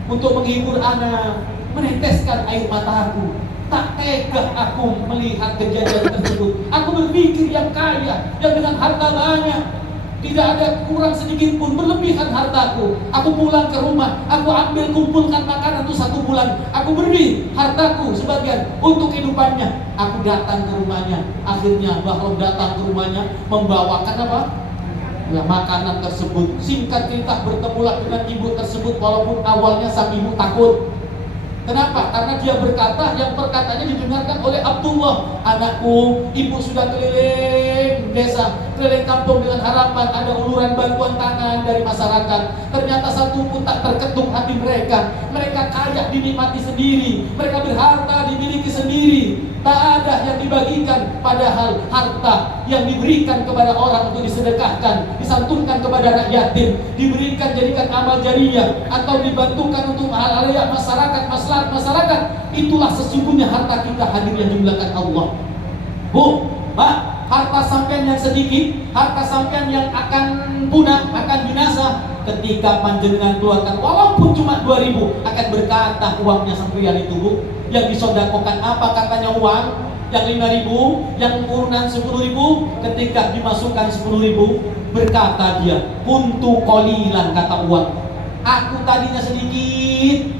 untuk menghibur anak, meneteskan air mataku. Tak tega aku melihat kejadian tersebut. Aku berpikir yang kaya, yang dengan harta banyak, tidak ada kurang sedikit pun, berlebihan hartaku. Aku pulang ke rumah, aku ambil kumpulkan makanan untuk 1 bulan. Aku beri hartaku sebagian untuk kehidupannya. Aku datang ke rumahnya. Akhirnya Bahram datang ke rumahnya membawakan apa? Ya, makanan tersebut. Singkat cerita, bertemulah dengan ibu tersebut. Walaupun awalnya sang ibu takut. Kenapa? Karena dia berkata, yang perkataannya didengarkan oleh Abdullah. Anakku, ibu sudah keliling desa, keliling kampung dengan harapan ada uluran bantuan tangan dari masyarakat. Ternyata satu pun tak terketuk hati mereka. Mereka kaya dinikmati sendiri, mereka berharta dimiliki sendiri. Tak ada yang dibagikan, padahal harta yang diberikan kepada orang untuk disedekahkan, disantunkan kepada anak yatim, diberikan jadikan amal jariah atau dibantukan untuk hal-hal yang masyarakat, itulah sesungguhnya harta kita hadir yang dimulakan Allah. Bu, Pak, harta sampean yang sedikit, harta sampean yang akan punah, akan binasa. Ketika panjenengan keluarkan walaupun cuma 2.000, akan berkata uangnya sampean itu, Bu. Yang disodakokan apa? Katanya uang yang 5.000, yang urunan 10.000. Ketika dimasukkan 10.000, berkata dia, kuntu qalilan, kata uang, aku tadinya sedikit,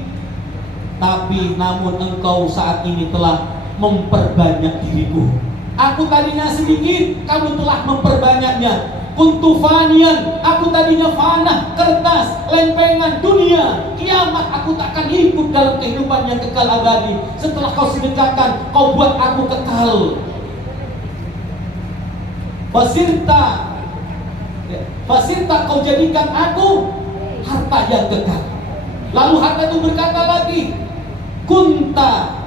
tapi namun engkau saat ini telah memperbanyak diriku. Aku tadinya sedikit, kamu telah memperbanyaknya. Kuntu fanian, aku tadinya fana, kertas, lempengan dunia. Kiamat aku tak akan hidup dalam kehidupan yang kekal abadi. Setelah kau sedekahkan, kau buat aku kekal. Fasirta, kau jadikan aku harta yang kekal. Lalu harta itu berkata lagi, kunta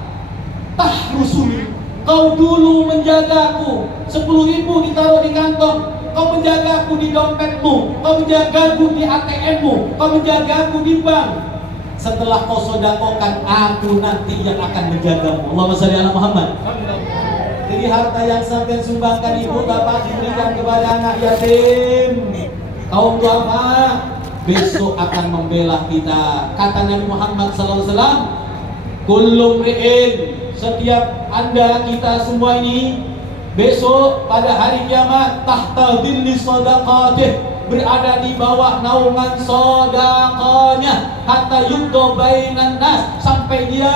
tahrusuni, kau dulu menjagaku. 10.000 ditaruh di kantong, kau menjagaku di dompetmu, kau menjagaku di ATM-mu, kau menjagaku di bank. Setelah kau sodakokan, aku nanti yang akan menjagamu. Allahumma shalli ala Muhammad. Jadi harta yang sampai sumbangkan ibu bapak diberikan kepada anak yatim, kaum duafa, besok akan membela kita. Kata Nabi Muhammad SAW, kullu mri'in, setiap anda, kita semua ini besok pada hari kiamat, tahta dhilli sadaqatih, berada di bawah naungan sedekahnya, hatta yuddo bainan nas, sampai dia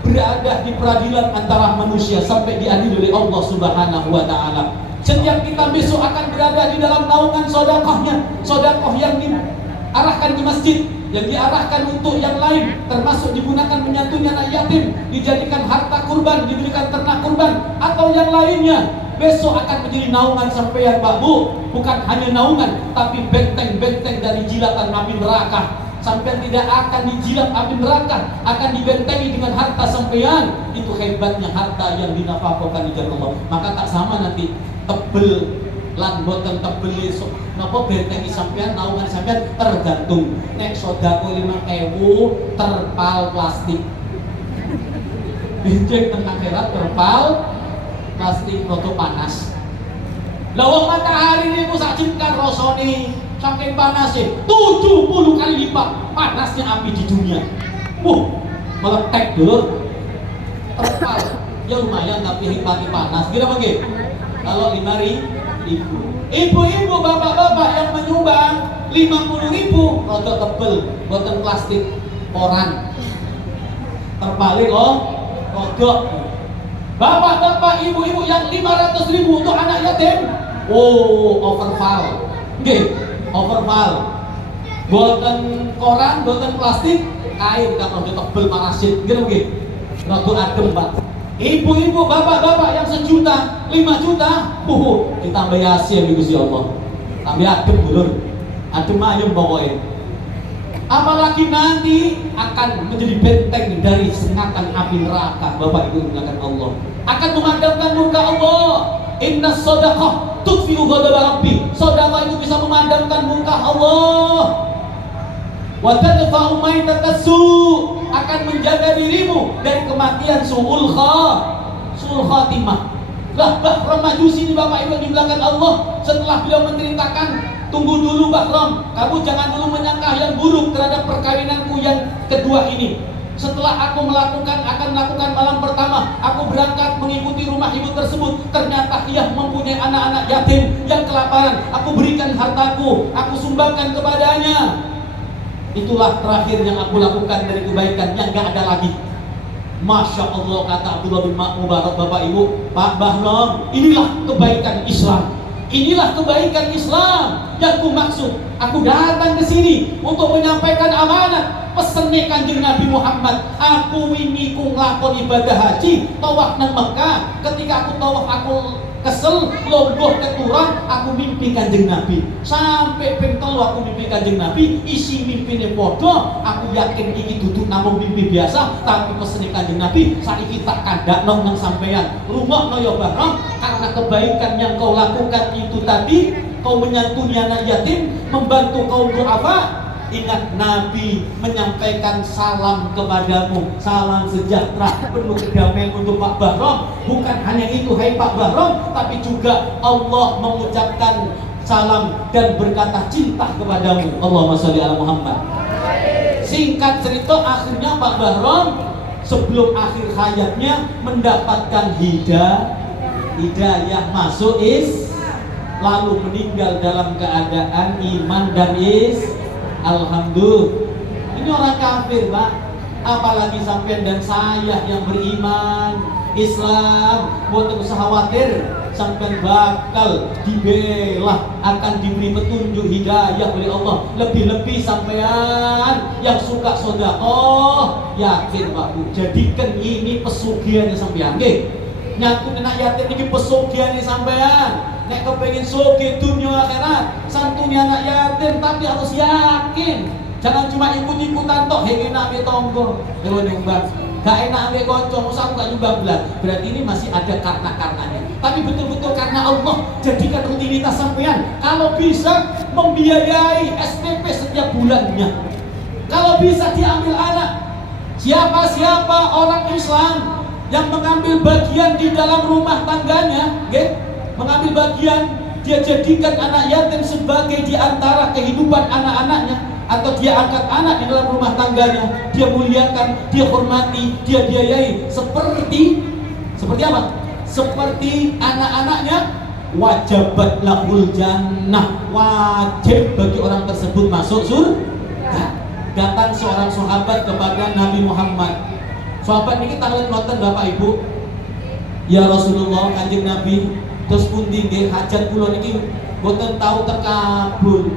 berada di peradilan antara manusia, sampai diadili oleh Allah Subhanahu wa taala. Setiap kita besok akan berada di dalam naungan sedekahnya, sedekah yang diarahkan ke masjid, yang diarahkan untuk yang lain, termasuk digunakan menyantuni anak yatim, dijadikan harta kurban, diberikan ternak kurban, atau yang lainnya, besok akan menjadi naungan sampeyan Pak Bu. Bukan hanya naungan, tapi benteng-benteng dari jilatan api neraka. Sampeyan tidak akan dijilat api neraka, akan dibentengi dengan harta sampeyan. Itu hebatnya harta yang dinafkahkan di jalan Allah. Maka tak sama nanti tebel lan boten tebel esuk napa bentengi sampean, naungan sampean, tergantung. Nek sedekah 5.000 terpal plastik, dicek teng akhirat terpal plastik roto panas. Lah wong matahari niku sak cingkar rasane saking panasnya 70 kali lipat panasnya api di dunia. Meletek dulu. Terpal ya lumayan tapi hikmati panas. Kira bagi kalau 5.000, ibu-ibu, bapak-bapak yang menyumbang 50.000, rodok tebel, boten plastik, koran. Terbalik rodok. Bapak-bapak, ibu-ibu yang 500.000 untuk anak yatim, overval. Nggih, overval. Boten koran, boten plastik, kain kan rodok tebel parasit. Nggih nggih. Rodok adem, Pak. Ibu-ibu, bapak-bapak yang 1 juta, 5 juta, ditambah yasin di Gusti Allah. Tambah adem dulur. Adem ayem pokoknya. Apalagi nanti akan menjadi benteng dari sengatan api neraka. Bapak Ibu mengatakan Allah akan memadamkan murka Allah. Inna shadaqah tudfi'u ghadab rabbi. Sedekah itu bisa memadamkan murka Allah. Wa tadfa'u maitatasu, akan menjaga dirimu dari kematian su'ul khatimah. Lah Bahram Majusi ini Bapak Ibu di belakang Allah, setelah beliau menceritakan, tunggu dulu Bahram, kamu jangan dulu menyangka yang buruk terhadap perkawinanku yang kedua ini. Setelah aku akan melakukan malam pertama, aku berangkat mengikuti rumah ibu tersebut. Ternyata ia mempunyai anak-anak yatim yang kelaparan. Aku berikan hartaku, aku sumbangkan kepadanya. Itulah terakhir yang aku lakukan dari kebaikan yang gak ada lagi. Masya Allah, kata Abdullah bin Mubarak, Bapak Ibu, Pak Bahram, inilah kebaikan Islam. Inilah kebaikan Islam yang ku maksud. Aku datang ke sini untuk menyampaikan amanat pesennya Kanjeng Nabi Muhammad. Aku ini ku nglakon ibadah haji, tawaf nang Mekah. Ketika aku tawaf, aku kesel, lomboh keturang, aku mimpi Kanjeng Nabi. Sampai ping 3 aku mimpi Kanjeng Nabi, isi mimpine podo. Aku yakin iki duduk namung mimpi biasa, tapi pesene Kanjeng Nabi saiki tak kandakno nang sampeyan. Rungokno ya Bahram, karena kebaikan yang kau lakukan itu tadi, kau menyantuni anak yatim, membantu kaum duafa. Ingat Nabi menyampaikan salam kepadamu, salam sejahtera penuh kedamaian untuk Pak Bahram. Bukan hanya itu hai Pak Bahram, tapi juga Allah mengucapkan salam dan berkata cinta kepadamu. Allahumma sholli ala Muhammad. Singkat cerita, akhirnya Pak Bahram sebelum akhir hayatnya mendapatkan hidayah masuk lalu meninggal dalam keadaan iman dan alhamdulillah. Ini orang kafir, Pak. Apalagi sampean dan saya yang beriman Islam, buat usah khawatir, sampean bakal dibela, akan diberi petunjuk hidayah oleh Allah. Lebih-lebih sampean yang suka sedekah, yakin Pak Bu, jadikan ini pesugihan sampean. Nggih, nyatu anak yatim ini pesugihan sampean. Nek kepengin sugih dunia akhirat, santuni anak yatim, tapi harus yakin. Jangan cuma ikut-ikutan tok, enak ambek tonggo, nyumbang. Gak enak ambek kanca, mosok gak nyumbang belas. Berarti ini masih ada karena-karenanya. Tapi betul-betul karena Allah, jadikan rutinitas sampean. Kalau bisa membiayai SPP setiap bulannya. Kalau bisa diambil anak. Siapa-siapa orang Islam yang mengambil bagian di dalam rumah tangganya, mengambil bagian, dia jadikan anak yatim sebagai di antara kehidupan anak-anaknya, atau dia angkat anak di dalam rumah tangganya, dia muliakan, dia hormati, dia biayai seperti apa? Seperti anak-anaknya, wajabat lahul jannah, wajib bagi orang tersebut masuk surga. Datang seorang sahabat kepada Nabi Muhammad. Sahabat ini tangan nonton Bapak Ibu, ya Rasulullah, Kanjeng Nabi, terus pundi nggih hajat kula niki boten tahu terkabul.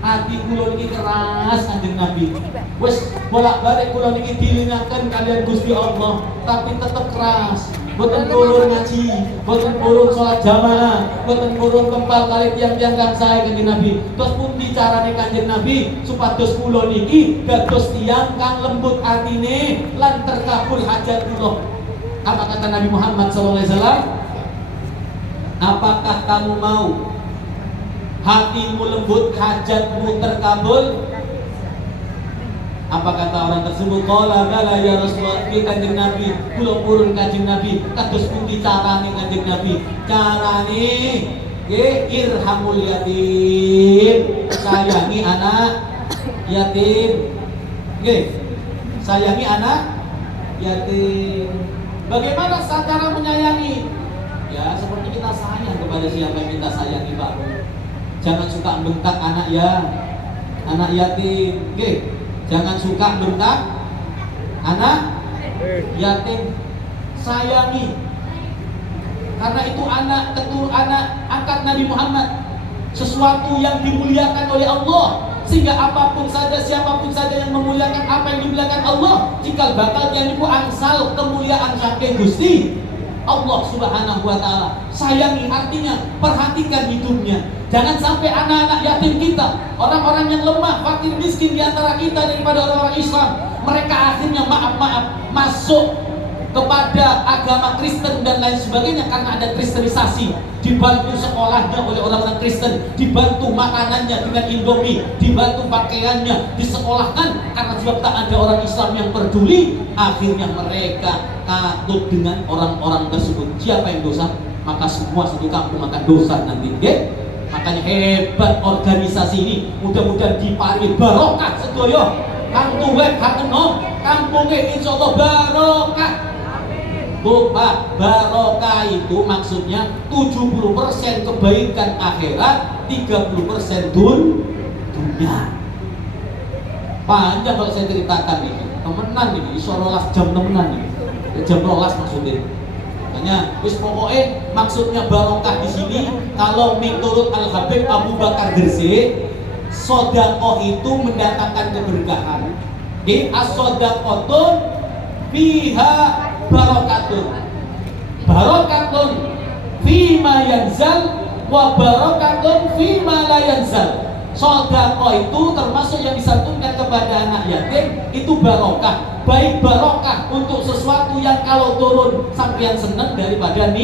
Hati kula niki keras Kanjeng Nabi. Wis bolak-balik kula niki dilingaken kalian Gusti Allah, tapi tetap keras. Boten purun ngaji, boten purun salat jamaah, boten purun kempal kali tiang-tiang kang sae Kanjeng Nabi. Terus pundi carane Kanjeng Nabi supados kula niki dados tiyang kang lembut atine lan terkabul hajat kula. Apa kata Nabi Muhammad SAW? Apakah kamu mau hatimu lembut, hajatmu terkabul? Apa kata orang tersebut? Qala bala ya Rasulullah, Kanjeng Nabi, kula purun Kanjeng Nabi. Kados pundi carane Kanjeng Nabi? Carane irhamul yatim, sayangi anak yatim. Sayangi anak yatim. Bagaimana cara menyayangi? Ya seperti kita sayang kepada siapa yang kita sayangi, Pak. Jangan suka bentak anak yatim. Jangan suka bentak anak yatim. Sayangi. Karena itu anak angkat Nabi Muhammad, sesuatu yang dimuliakan oleh Allah. Sehingga apapun saja, siapapun saja yang memuliakan apa yang dimuliakan Allah, jika bakal yang ibu angsal kemuliaan saking Gusti Allah Subhanahu wa ta'ala. Sayangi artinya perhatikan hidupnya. Jangan sampai anak-anak yatim kita, orang-orang yang lemah, fakir, miskin di antara kita daripada orang-orang Islam, mereka akhirnya maaf-maaf masuk kepada agama Kristen dan lain sebagainya karena ada kristenisasi. Dibantu sekolahnya oleh orang-orang Kristen, dibantu makanannya dengan Indomie, dibantu pakaiannya, disekolahkan karena sebab tak ada orang Islam yang peduli. Akhirnya mereka katut dengan orang-orang tersebut. Siapa yang dosa? Maka semua satu kampung akan dosa nanti. Makanya hebat organisasi ini. Mudah-mudahan diparingi barokah sedoyo. Kang tuwek kang enom, kampungnya insyaallah barokah. Pak, barokah itu maksudnya 70% kebaikan akhirat, 30% dunia. Panjang kalau saya ceritakan ini. Temenan ini, iso 12 jam temenan ini. Jam 12 maksudnya. Makanya wis pokoknya maksudnya barokah di sini kalau menurut Al-Habib Abu Bakar Gresik, sedekah itu mendatangkan keberkahan. Di as-sadaqatun fiha barokatun fima yanzal wa barokatun fima la yanzal. Sedekah itu termasuk yang disantunkan kepada anak yatim itu barokah, baik barokah untuk sesuatu yang kalau turun sampean senang daripada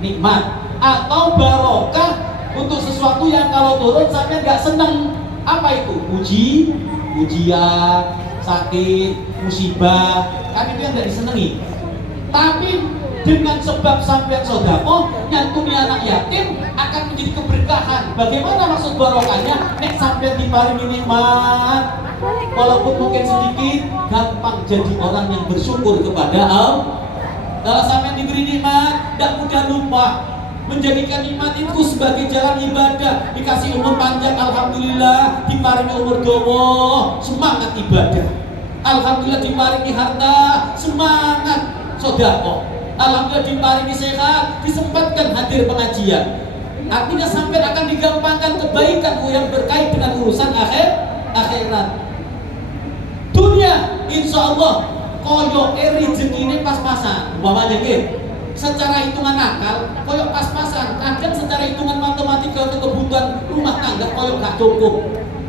nikmat, atau barokah untuk sesuatu yang kalau turun sampean gak senang. Apa itu? Ujian, sakit, musibah, kan itu yang gak disenangi. Tapi dengan sebab sampai sedekah nyantuni anak yatim akan menjadi keberkahan. Bagaimana maksud barokahnya? Nek sampai diparingi nikmat, walaupun mungkin sedikit, gampang jadi orang yang bersyukur kepada Allah. Kalau sampai diberi nikmat, tidak mudah lupa. Menjadikan nikmat itu sebagai jalan ibadah. Dikasih umur panjang, alhamdulillah. Diparingi umur dawa, semangat ibadah. Alhamdulillah diparingi harta, semangat sedekah. Alhamdulillah diparingi sehat, disempatkan hadir pengajian. Artinya sampai akan digampangkan kebaikan yang berkait dengan urusan akhirat. Dunia, insya Allah koyo rezekine pas-pasan. Umpamanya nggih, secara hitungan akal koyo pas-pasan. Kadang secara hitungan matematika untuk kebutuhan rumah tangga koyo gak cukup.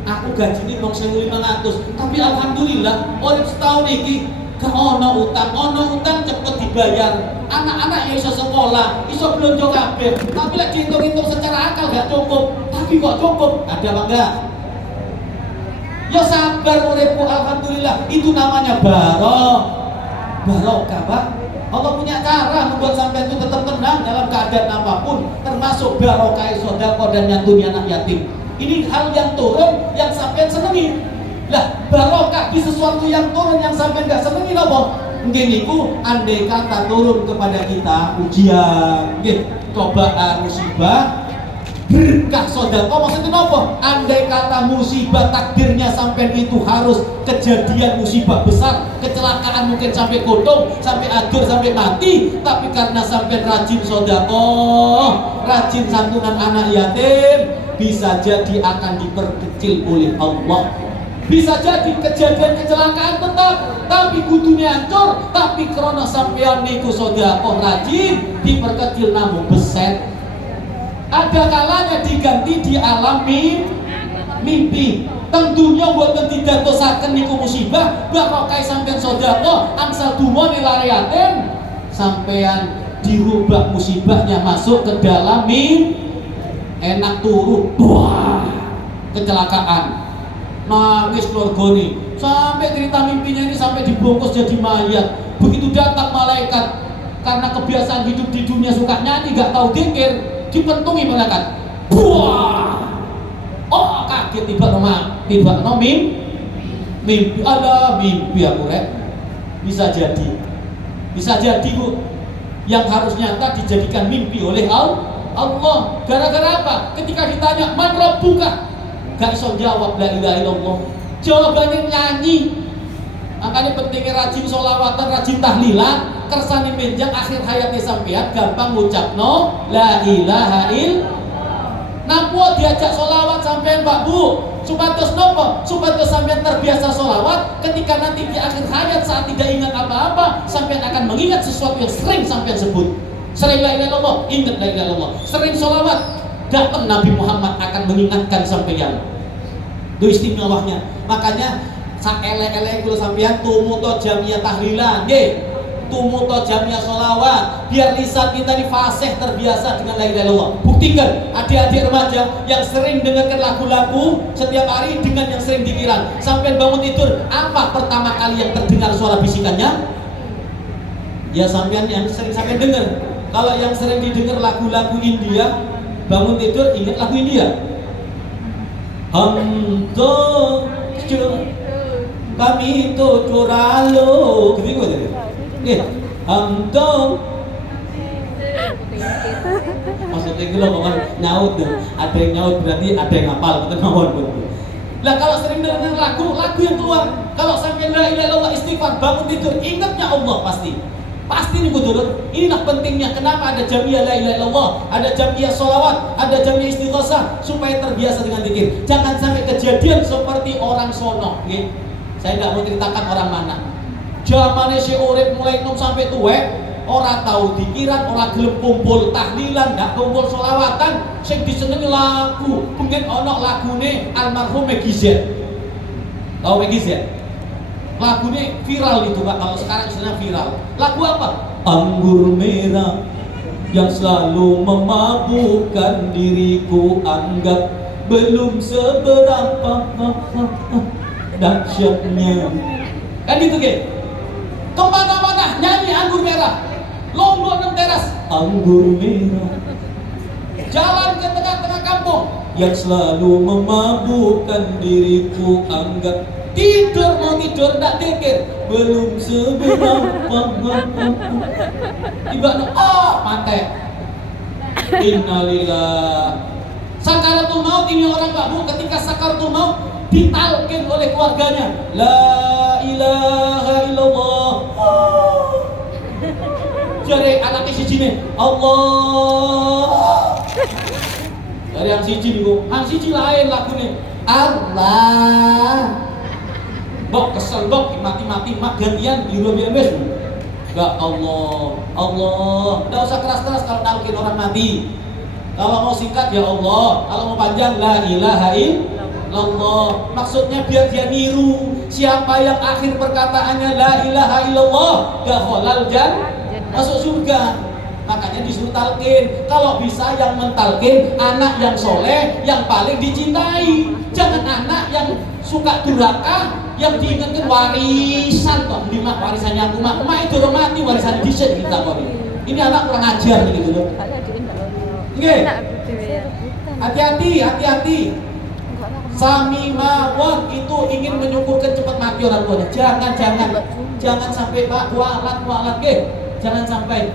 Aku gaji ini mau 1.500, tapi alhamdulillah urip setahun ini gak ono utang cepet dibayar. Anak-anak yang iso sekolah, iso belanja kabeh. Tapi lek dihitung-hitung secara akal gak cukup. Tapi kok cukup? Ada apa enggak? Ya sabar uripku, alhamdulillah. Itu namanya barokah, Pak. Allah punya cara membuat sampai itu tetap tenang dalam keadaan apapun, termasuk barokah sedekah dan nyantuni anak yatim. Ini hal yang turun yang sampai senengi. Lah, barokah di sesuatu yang turun yang sampai enggak senengi apa? Nggih niku andai kata turun kepada kita ujian, nggih, cobaan, musibah, berkah sedekah maksudnya apa? Andai kata musibah takdirnya sampai itu harus kejadian musibah besar, kecelakaan mungkin sampai gotong, sampai adur, sampai mati, tapi karena sampai rajin sedekah, rajin santunan anak yatim, bisa jadi akan diperkecil oleh Allah. Bisa jadi kejadian kecelakaan tetap, tapi kudunya hancur, tapi karena sampean niku sedekah rajin diperkecil namun beset. Ada kalanya diganti di alam mimpi. Tentunya buat tidak dosakan niku musibah, barokah sampean sedekah, angsal dumo nilai yatim, sampean dirubah musibahnya masuk ke dalam enak turu, wah, kecelakaan, nangis keluarganya, sampai cerita mimpinya ini sampai dibungkus jadi mayat. Begitu datang malaikat, karena kebiasaan hidup di dunia suka nyanyi, gak tahu dikir, dipentungi malaikat, wah, oh kaget tiba mimpi, ada mimpi aku bisa jadi bu, yang harus nyata dijadikan mimpi oleh Allah. Gara-gara apa? Ketika ditanya man rabbuka, gak iso jawab la ilaha illallah, jawabannya nyanyi. Makanya pentingnya rajin sholawatan, rajin tahlilan, kersane menjang akhir hayatnya sampean gampang ngucapno la ilaha illallah. Nampun diajak sholawat sampean Mbak Bu, supados nopo? Supados sampean terbiasa sholawat, ketika nanti di akhir hayat saat tidak ingat apa-apa, sampean akan mengingat sesuatu yang sering sampean sebut. Sering la ilaha illallah, ingat la ilaha illallah. Sering sholawat, datang Nabi Muhammad akan mengingatkan sampean. Itu istimewanya. Makanya sak elek-elek kula sampean tumuto jamiah tahlilan, nggih. Tumuto jamiah sholawat, biar lisan kita ini fasih terbiasa dengan la ilaha illallah. Buktikan adik-adik remaja yang sering dengarkan lagu-lagu setiap hari dengan yang sering dikiran, sampai bangun tidur, apa pertama kali yang terdengar suara bisikannya? Ya sampean yang sering sampean dengar. Kalau yang sering didengar lagu-lagu India, bangun tidur ingat lagu India. Kami itu curalo, gitu gitu. Maksudnya gitu loh, nyaut tuh. Ada yang nyaut berarti ada yang ngapal, betul ngawon. Lah kalau sering dengar lagu yang keluar, kalau sampai la ilaha illallah istighfar, bangun tidur ingatnya Allah pasti nih turun. Inilah pentingnya kenapa ada jamiah la ilaha illallah, ada jamiah sholawat, ada jamiah istighosah, supaya terbiasa dengan zikir. Jangan sampai kejadian seperti orang sono, gitu. Saya nggak mau ceritakan orang mana. Zamannya si urip mulai 6 sampai tuwek, orang tahu dikiran, orang gelem kumpul tahlilan, nggak kumpul sholawatan, sing disenengi lagu, mungkin ono lagune almarhum Meggy Z. Tahu Meggy Z? Lagunya viral itu Pak, kalau sekarang istilahnya viral. Lagu apa? Anggur merah yang selalu memabukkan diriku, anggap belum seberapa dahsyatnya. Kan gitu Ge? Kemana-mana nyanyi anggur merah. anggur merah. Jalan ke tengah-tengah kampung yang selalu memabukkan diriku, anggap tidur mau tidur tak tikir belum seberapa. Tiba mati. Innalillah. Sakaratul maut ini orang babu, ketika sakaratul maut ditalkin oleh keluarganya, la ilaha illallah. Jadi anaknya siji nih, Allah. Dari yang siji nih, yang siji lain lagu nih, Allah. Bok kesel bok, mati-mati mak gantian di rumah biasa. Enggak, Allah, Allah. Enggak usah keras-keras kalau nalkin orang mati. Kalau mau singkat ya Allah, kalau mau panjang la ilaha illallah. Maksudnya biar dia niru siapa yang akhir perkataannya la ilaha illallah, dakhalal masuk surga. Makanya disuruh talqin. Kalau bisa yang mentalqin anak yang soleh, yang paling dicintai. Jangan anak yang suka durhaka, yang diingatkan warisan toh, di mak warisannya aku mak itu udah mati warisan dhisik kita kok. Ini anak kurang ajar gitu loh. Nggih. Hati-hati. Sami mawon itu ingin menyukurkan cepat mati orang tuanya. Jangan sampai Pak kualat nggih. Jangan sampai.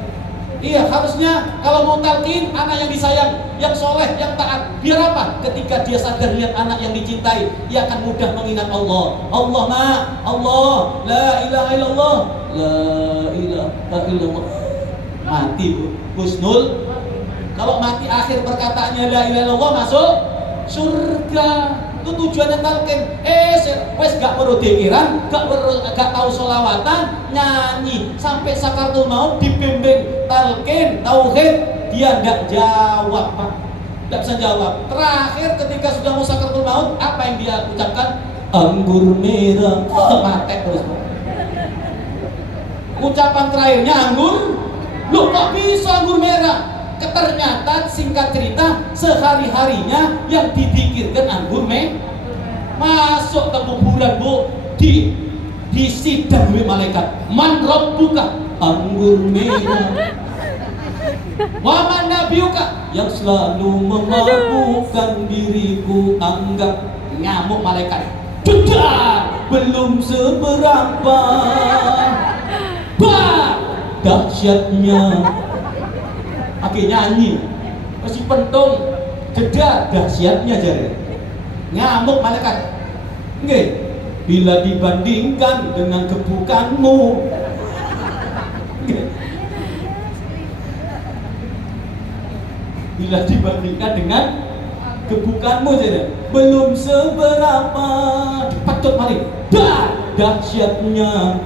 Iya, harusnya kalau mau talqin anak yang disayang, yang soleh, yang taat. Biar apa? Ketika dia sadar lihat anak yang dicintai, dia akan mudah mengingat Allah. Allah mak, Allah, la ilaha illallah, la ilaha illallah. Mati bu, husnul. Kalau mati akhir perkataannya la ilaha illallah masuk surga. Itu tujuannya talqin. Wes gak perlu pikiran, gak tahu sholawatan, nyanyi sampai sakaratul maut dibimbing talqin tauhid, dia gak jawab Pak, gak bisa jawab. Terakhir ketika sudah mau sakaratul maut, apa yang dia ucapkan? Anggur merah. Mati terus. Ucapan terakhirnya anggur. Loh kok bisa anggur merah? Ternyata singkat cerita sehari-harinya yang dipikirkan anggur masuk ke kuburan bu, disidang oleh malaikat. Man rabbuka, anggur merah. Wa man nabiyuka, yang selalu memabukkan diriku, anggap ngamuk malaikat. Sudah belum seberapa, bah dahsyatnya. Akhirnya nyanyi, masih pentung, jeda dahsyatnya jare. Ngamuk malaikat. Nggih, bila dibandingkan dengan gebukanmu. Bila dibandingkan dengan gebukanmu jare, belum seberapa. Dipetut malih. Dahsyatnya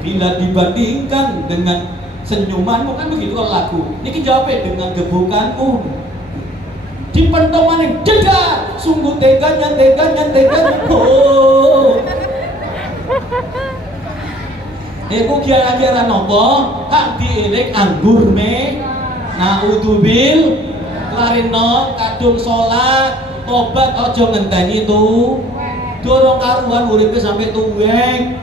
bila dibandingkan dengan senyumanmu, kan begitu kalau lagu. Ini jawabnya dengan gebukanmu. Dipentong maning, jeda. Sungguh teganya. Oh. Iku kiara-kiara nopo? Kak diilik anggur me. Naudzubil. Larino kadung salat, tobat aja ngenteni tu. Dorong karuan uripe sampai tuwek.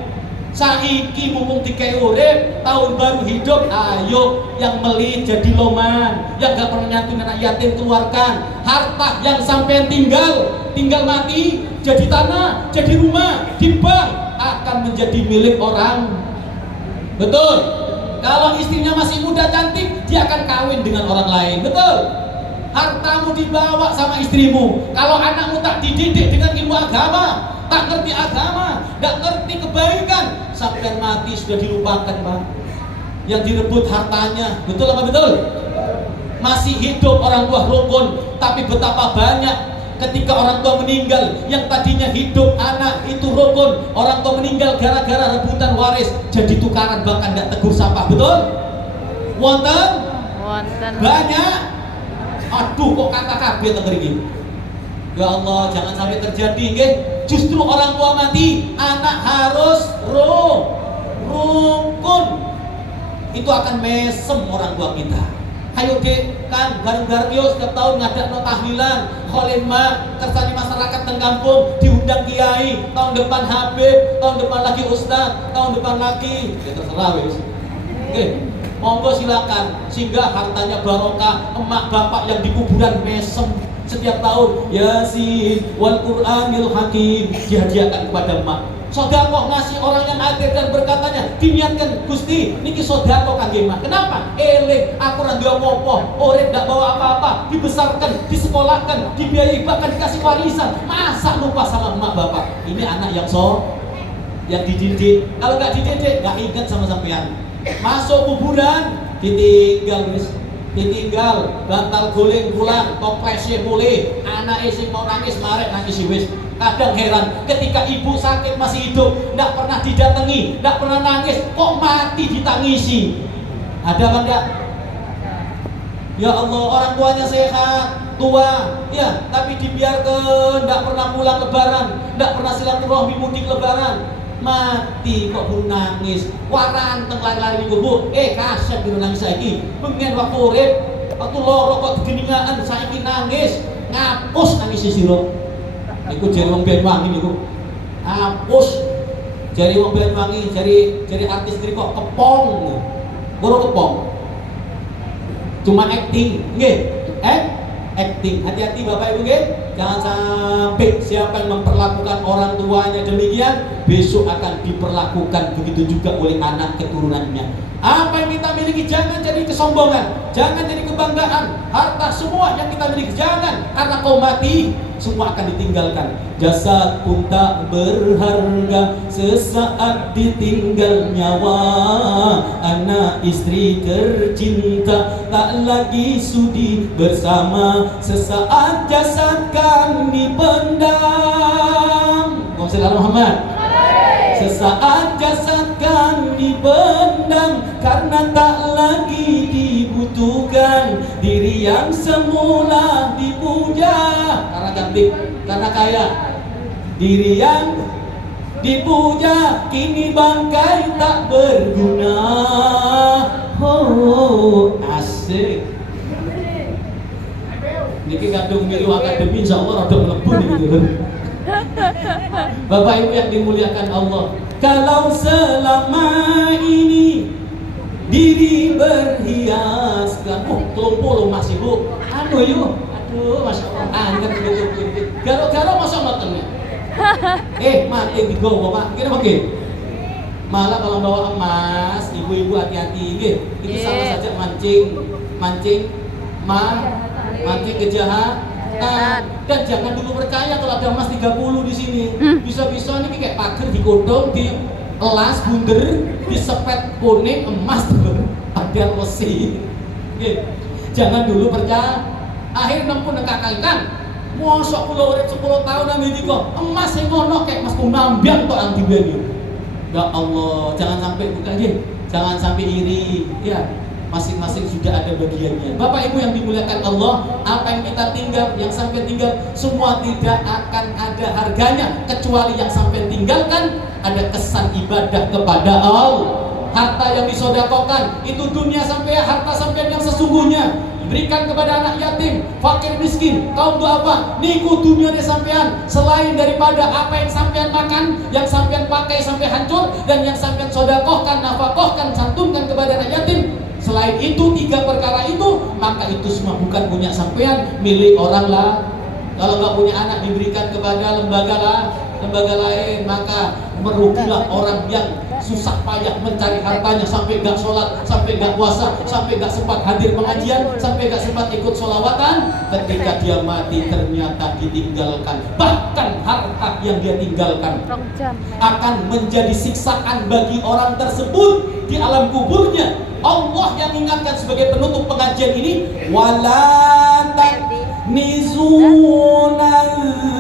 Saiki mumpung dikei urip, tahun baru hidup, ayo yang meli jadi loman, yang gak pernah nyantun anak yatim keluarkan. Harta yang sampai tinggal mati, jadi tanah, jadi rumah, di bank, akan menjadi milik orang. Betul? Kalau istrinya masih muda cantik, dia akan kawin dengan orang lain. Betul? Hartamu dibawa sama istrimu. Kalau anakmu tak dididik dengan ilmu agama, tak ngerti agama, tak ngerti kebaikan, sampai mati sudah dilupakan Pak. Yang direbut hartanya, betul apa betul? Masih hidup orang tua rukun, tapi betapa banyak ketika orang tua meninggal, yang tadinya hidup anak itu rukun, orang tua meninggal gara-gara rebutan waris, jadi tukaran bahkan gak tegur sapa, betul? Wonten? Banyak. Aduh kok kata kabeh teng mriki. Ya Allah, jangan sampai terjadi nggih. Justru orang tua mati, anak harus rukun. Itu akan mesem orang tua kita. Ayo dek, kan bareng-bareng yo setiap tahun ngadakno tahlilan, kholimah, kersane masyarakat teng kampung, diundang kiai, tahun depan habib, tahun depan lagi ustaz, tahun depan lagi. Ya terserah wis. Nggih. monggo silakan, sehingga hartanya barokah. Emak bapak yang di kuburan mesem setiap tahun Yasin wal Qur'anil Hakim dihadiahkan kepada emak. Sodako ngasih orang yang adil dan berkatanya diniatkan Gusti niki sodako kangge emak. Kenapa? Aku ora duwe apa-apa, urip ndak bawa apa-apa, dibesarkan, disekolahkan, dibiayai, bahkan dikasih warisan. Masa lupa sama emak bapak? Ini anak yang dididik. Kalau nggak dididik, nggak ingat sama sampean. Masuk kuburan, ditinggal, bantal guling pulang, kompresnya mulai, anak sing mau nangis marek nangis wis. Kadang heran, ketika ibu sakit masih hidup, nggak pernah didatangi, nggak pernah nangis, kok mati ditangisi? Ada apa enggak? Ya Allah, orang tuanya sehat, tua, ya, tapi dibiarkan, nggak pernah pulang lebaran, nggak pernah silaturahmi mudik lebaran. Mati kok belum nangis, waranteng lari-lari minggu bu, kasar gitu nangis saiki. Pengen waktu urip, waktu loro kok geningaan, saiki nangis, ngapus nangis siro. Iku jari wong Banyuwangi niku. Hapus. Jari wong Banyuwangi, jari artis kok kepong. Guru kepong. Cuma acting, nggih. Acting. Hati-hati Bapak Ibu nggih. Jangan sampai siapa yang memperlakukan orang tuanya demikian, besok akan diperlakukan begitu juga oleh anak keturunannya. Apa yang kita miliki jangan jadi kesombongan, jangan jadi kebanggaan. Harta semua yang kita miliki jangan, karena kau mati semua akan ditinggalkan. Jasad pun tak berharga sesaat ditinggal nyawa. Anak istri tercinta tak lagi sudi bersama. Sesaat jasad kami pendam. Allahumma Muhammad. Sesaat jasad kami pendam karena tak lagi dibutuhkan. Diri yang semula dipuja karena cantik, karena kaya. Diri yang dipuja kini bangkai tak berguna. Oh, asik. Niki kadung milu akademi insyaallah rada mlebu niku. Bapak Ibu yang dimuliakan Allah, kalau selama ini diri berhiaskan, kelompo masih bu, aduh masya Allah, anget gitu, garo-garo masa matengnya, mati digowo pak, kira bagaimana? Malah kalau bawa emas, ibu-ibu hati-hati, itu sama saja mancing kejahatan. Dan jangan dulu percaya kalau ada emas 30 di sini. Bisa-bisa nih kayak pagar digodong, di elas bunder, disepet kuning emas ada besi. Jangan dulu percaya. Akhir nempuh nekakaikan. Mosok kula urip 10 tahun nang iki kok emas sing ngono kayak emas kumambiang tok nang diweni. Ya Allah, jangan sampai bukan jangan sampai iri, ya. Masing-masing sudah ada bagiannya. Bapak Ibu yang dimuliakan Allah, apa yang kita tinggal, yang sampai tinggal, semua tidak akan ada harganya, kecuali yang sampai tinggalkan ada kesan ibadah kepada Allah. Harta yang disodakokan itu dunia sampai harta sampai yang sesungguhnya diberikan kepada anak yatim, fakir miskin, kaum duafa. Niku dunia sampean, selain daripada apa yang sampean makan, yang sampean pakai sampai hancur, dan yang sampean sodakohkan, nafkahkan, santunkan kepada anak yatim. Selain itu, 3 perkara itu, maka itu semua bukan punya sampean, milik orang lah. Kalau nggak punya anak diberikan kepada lembaga lain, maka merugilah orang yang susah payah mencari hartanya sampai nggak sholat, sampai nggak puasa, sampai nggak sempat hadir pengajian, sampai nggak sempat ikut sholawatan. Ketika dia mati ternyata ditinggalkan, bahkan harta yang dia tinggalkan akan menjadi siksaan bagi orang tersebut di alam kuburnya. Allah yang ingatkan sebagai penutup pengajian ini, wala taknizuna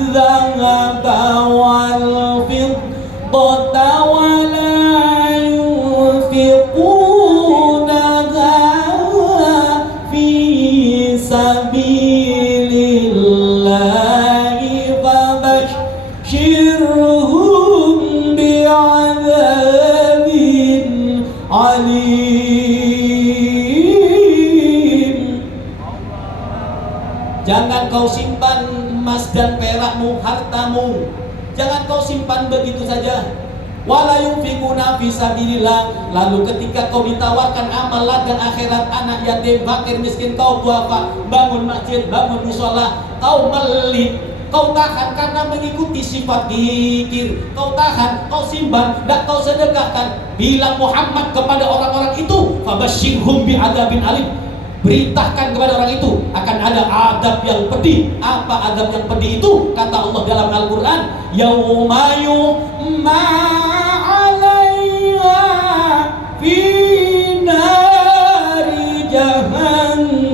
dzahaba wal fiddata wala yunfiqunaha fi sabilillahi fabashshirhum bi'adzabin alim. Jangan kau simpan emas dan perakmu, hartamu. Jangan kau simpan begitu saja. wala yunfikuna fisabilillah. Lalu ketika kau ditawarkan amal ladang akhirat, anak yatim, fakir, miskin, kau duafa, bangun masjid, bangun musola, kau melit, kau tahan karena mengikuti sifat zikir, kau tahan, kau simpan, dan kau sedekahkan. Bilang Muhammad kepada orang-orang itu, fabasyirhum bi'adzabin alim. Beritakan kepada orang itu akan ada adab yang pedih. Apa adab yang pedih itu? Kata Allah dalam Al-Quran, yauma yu'ma 'alaiha fi nari jahannam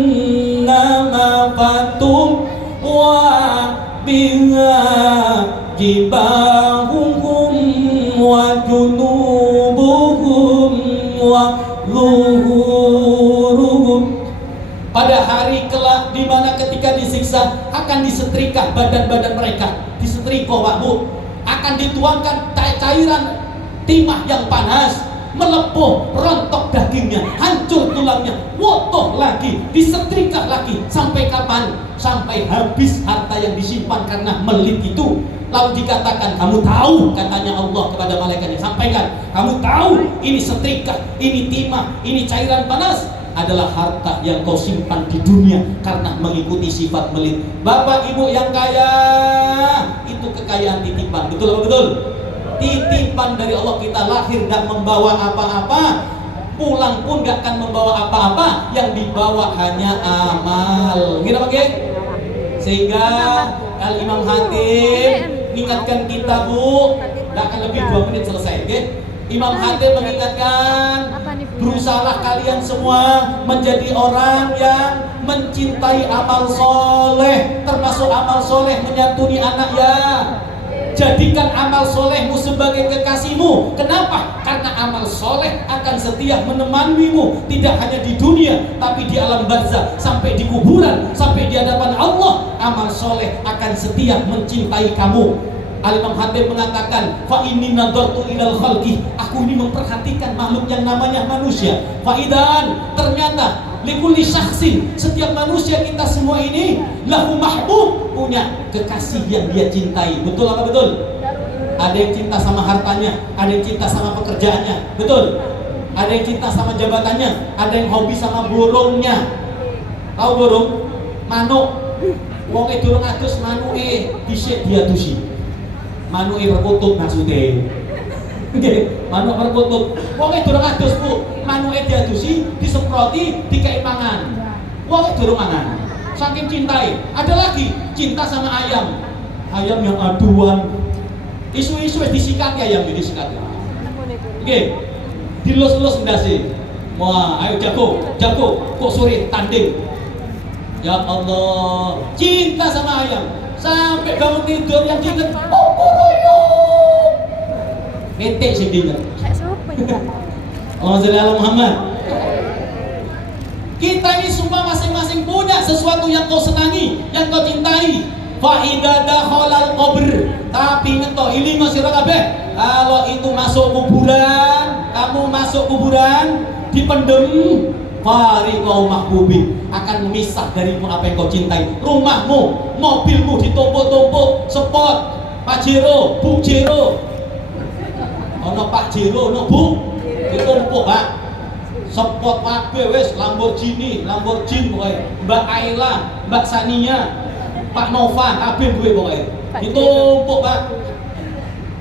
fatum wa biha jibahuhum wa junubuhum wa zuhuruhum. Pada hari kelak di mana ketika disiksa akan disetrika badan-badan mereka, disetrika Pak Bu, akan dituangkan cairan timah yang panas, melepuh, rontok dagingnya, hancur tulangnya, wotoh lagi, disetrika lagi. Sampai kapan? Sampai habis harta yang disimpan karena melit itu. Lalu dikatakan, kamu tahu, katanya Allah kepada malaikatnya, sampaikan, kamu tahu ini setrika, ini timah, ini cairan panas adalah harta yang kau simpan di dunia karena mengikuti sifat melit. Bapak ibu yang kaya, itu kekayaan titipan, betul apa betul? Titipan dari Allah. Kita lahir gak membawa apa-apa, pulang pun gak akan membawa apa-apa, yang dibawa hanya amal. Gitu Pak Geng? Sehingga Al-Imam Hatim mengingatkan kita Bu, gak akan lebih 2 menit selesai, okay? Imam Hatim mengingatkan, berusahalah kalian semua menjadi orang yang mencintai amal soleh, termasuk amal soleh menyantuni anak ya. Jadikan amal solehmu sebagai kekasihmu. Kenapa? Karena amal soleh akan setia menemanimu, tidak hanya di dunia, tapi di alam barzah, sampai di kuburan, sampai di hadapan Allah. Amal soleh akan setia mencintai kamu. Al-Imam Hatim mengatakan, fa inni nadartu ilal khalqi, aku ini memperhatikan makhluk yang namanya manusia. Faidan, ternyata likulli syakhsin, setiap manusia kita semua ini lahu mahbub, punya kekasih yang dia cintai. Betul apa betul? Ada yang cinta sama hartanya, ada yang cinta sama pekerjaannya, betul? Ada yang cinta sama jabatannya, ada yang hobi sama burungnya. Tahu burung? Manuk. Wong durung adus manuke dhisik diadusi. Manuke perkutut maksudnya. Nggih, manuk perkutut. Wong durung adus Bu, manuke diadusi, disemproti, dikei mangan. Wong durung mangan. Saking cintai. Ada lagi cinta sama ayam. Ayam yang aduan. Isu-isu wis disikati ayam iki disikati. Nggih. Dilus-lus ndase. Wah, ayo jago, kok sore tanding. Ya Allah, cinta sama ayam. Sampai bangun tidur yang diinget, oh kuruyuk. Ketek sih diinget. Allahumma sholli ala Muhammad. Kita ini semua masing-masing punya sesuatu yang kau senangi, yang kau cintai. Fa idza dakhalal qabr, tapi ngeto ilingo sira kabeh, kalau itu masuk kuburan, kamu masuk kuburan dipendem, fariqau mahbubi, akan memisah darimu apa yang kau cintai. Rumahmu, mobilmu ditumpuk-tumpuk, spot Pajero, Bu Jero. Ono Pak Jero, ono Bu ditumpuk, Pak. Spot kabeh wis Lamborghini pokoke. Mbak Ayla, Mbak Sania, Pak Nova, kabeh duwe pokoke. Ditumpuk, Pak.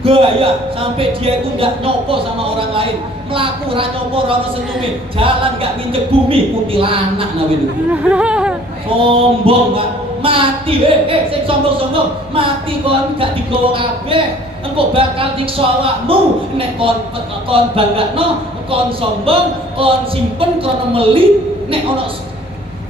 Gaya sampai dia itu nggak nyopo sama orang lain, melaku ra nyopo ra ono senyume, jalan nggak nginjek bumi, kuntilanak nawe itu. Sombong Pak, mati sing sombong mati kon gak digawa kabeh, engko bakal nyiksa awakmu nek kon banggakno, kon sombong, kon simpen krana meli, nek ana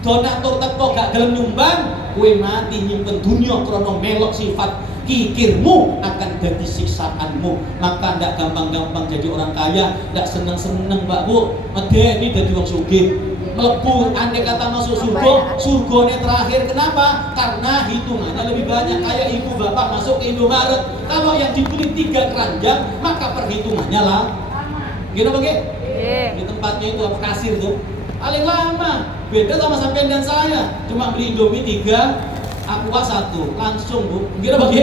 donatur teko gak gelem nyumbang, kowe mati nyimpen dunia krana melok sifat kikirmu, akan jadi siksaanmu. Maka ndak gampang-gampang jadi orang kaya, ndak seneng-seneng Pak Bu medeni dadi wong sugih, mlebu andai kata masuk surga, surgane terakhir. Kenapa? Karena hitungannya lebih banyak. Kayak ibu bapak masuk ke Indomaret, kalau yang dibeli 3 keranjang maka perhitungannya lah gitu Pak. Di tempatnya itu apa, kasir tuh paling lama. Beda sama sampean dan saya, cuma beli Indomie 3, Aqua 1, langsung Bu. Gitu Pak.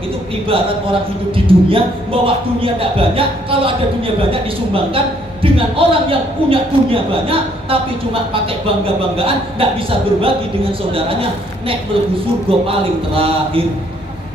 Itu ibarat orang hidup di dunia, bahwa dunia tidak banyak. Kalau ada dunia banyak disumbangkan dengan orang yang punya dunia banyak, tapi cuma pakai bangga-banggaan, tidak bisa berbagi dengan saudaranya. Nek mlebu surga paling terakhir.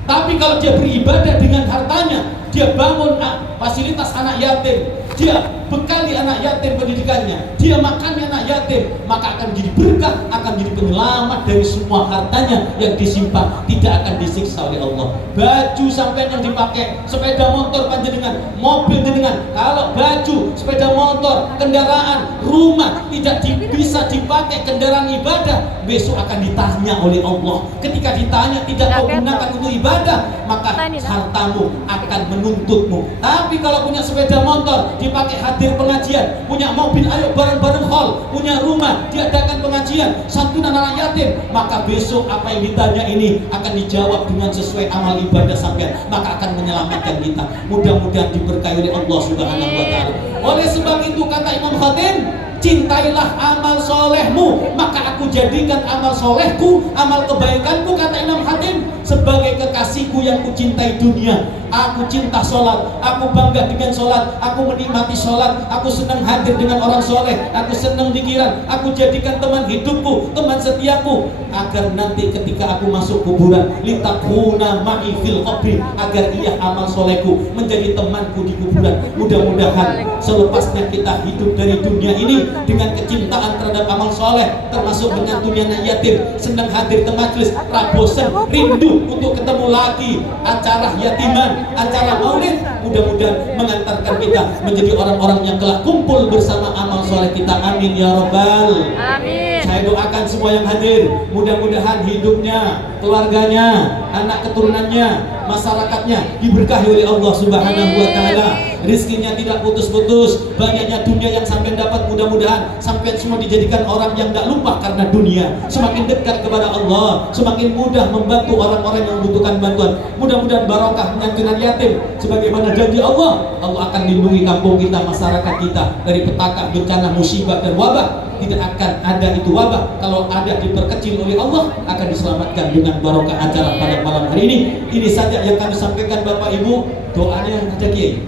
Tapi kalau dia beribadah dengan hartanya, dia bangun fasilitas anak yatim, dia bekali anak yatim pendidikannya, dia makannya anak yatim, maka akan menjadi berkah, akan menjadi penyelamat dari semua hartanya yang disimpan, tidak akan disiksa oleh Allah. Baju sampai yang dipakai, sepeda motor panjenengan, mobil jenengan, kalau baju, sepeda motor, kendaraan, rumah tidak bisa dipakai kendaraan ibadah, besok akan ditanya oleh Allah. Ketika ditanya tidak kau gunakan untuk ibadah, maka hartamu akan menuntutmu. Tapi kalau punya sepeda motor dipakai hadir pengajian, punya mobil ayo bareng-bareng hall, punya rumah diadakan pengajian, santunan anak yatim, maka besok apa yang ditanya ini akan dijawab dengan sesuai amal ibadah sampean, maka akan menyelamatkan kita. Mudah-mudahan diberkahi oleh Allah Subhanahu wa taala. Oleh sebab itu kata Imam Khatim, cintailah amal solehmu, maka aku jadikan amal solehku, amal kebaikanku, kata Imam Hatim, sebagai kekasihku yang kucintai dunia. Aku cinta sholat, aku bangga dengan sholat, aku menikmati sholat, aku senang hadir dengan orang soleh, aku senang dikiran, aku jadikan teman hidupku, teman setiaku, agar nanti ketika aku masuk kuburan, litakuna ma'i fil qabri, agar ia amal solehku menjadi temanku di kuburan. Mudah-mudahan selepasnya kita hidup dari dunia ini dengan kecintaan terhadap amal soleh, termasuk dengan dunia anak yatim, senang hadir ke majelis, rabosan, rindu untuk ketemu lagi acara yatiman, acara maulid. Mudah-mudahan mengantarkan kita menjadi orang-orang yang telah kumpul bersama amal soleh kita. Amin ya Rabbal. Amin. Saya doakan semua yang hadir, mudah-mudahan hidupnya, keluarganya, anak keturunannya, masyarakatnya diberkahi oleh Allah Subhanahu wa taala. Rizkinya tidak putus-putus, banyaknya dunia yang sampai dapat, mudah-mudahan sampai semua dijadikan orang yang tidak lupa karena dunia, semakin dekat kepada Allah, semakin mudah membantu orang-orang yang membutuhkan bantuan. Mudah-mudahan barokah menyantuni yatim, sebagaimana janji Allah, Allah akan lindungi kampung kita, masyarakat kita dari petaka, bencana, musibah dan wabah. Tidak akan ada itu wabah, kalau ada diperkecil oleh Allah, akan diselamatkan dengan barokah acara pada malam hari ini. Ini saja yang kami sampaikan Bapak Ibu. Doanya ada Kiai.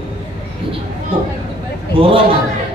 Borongan.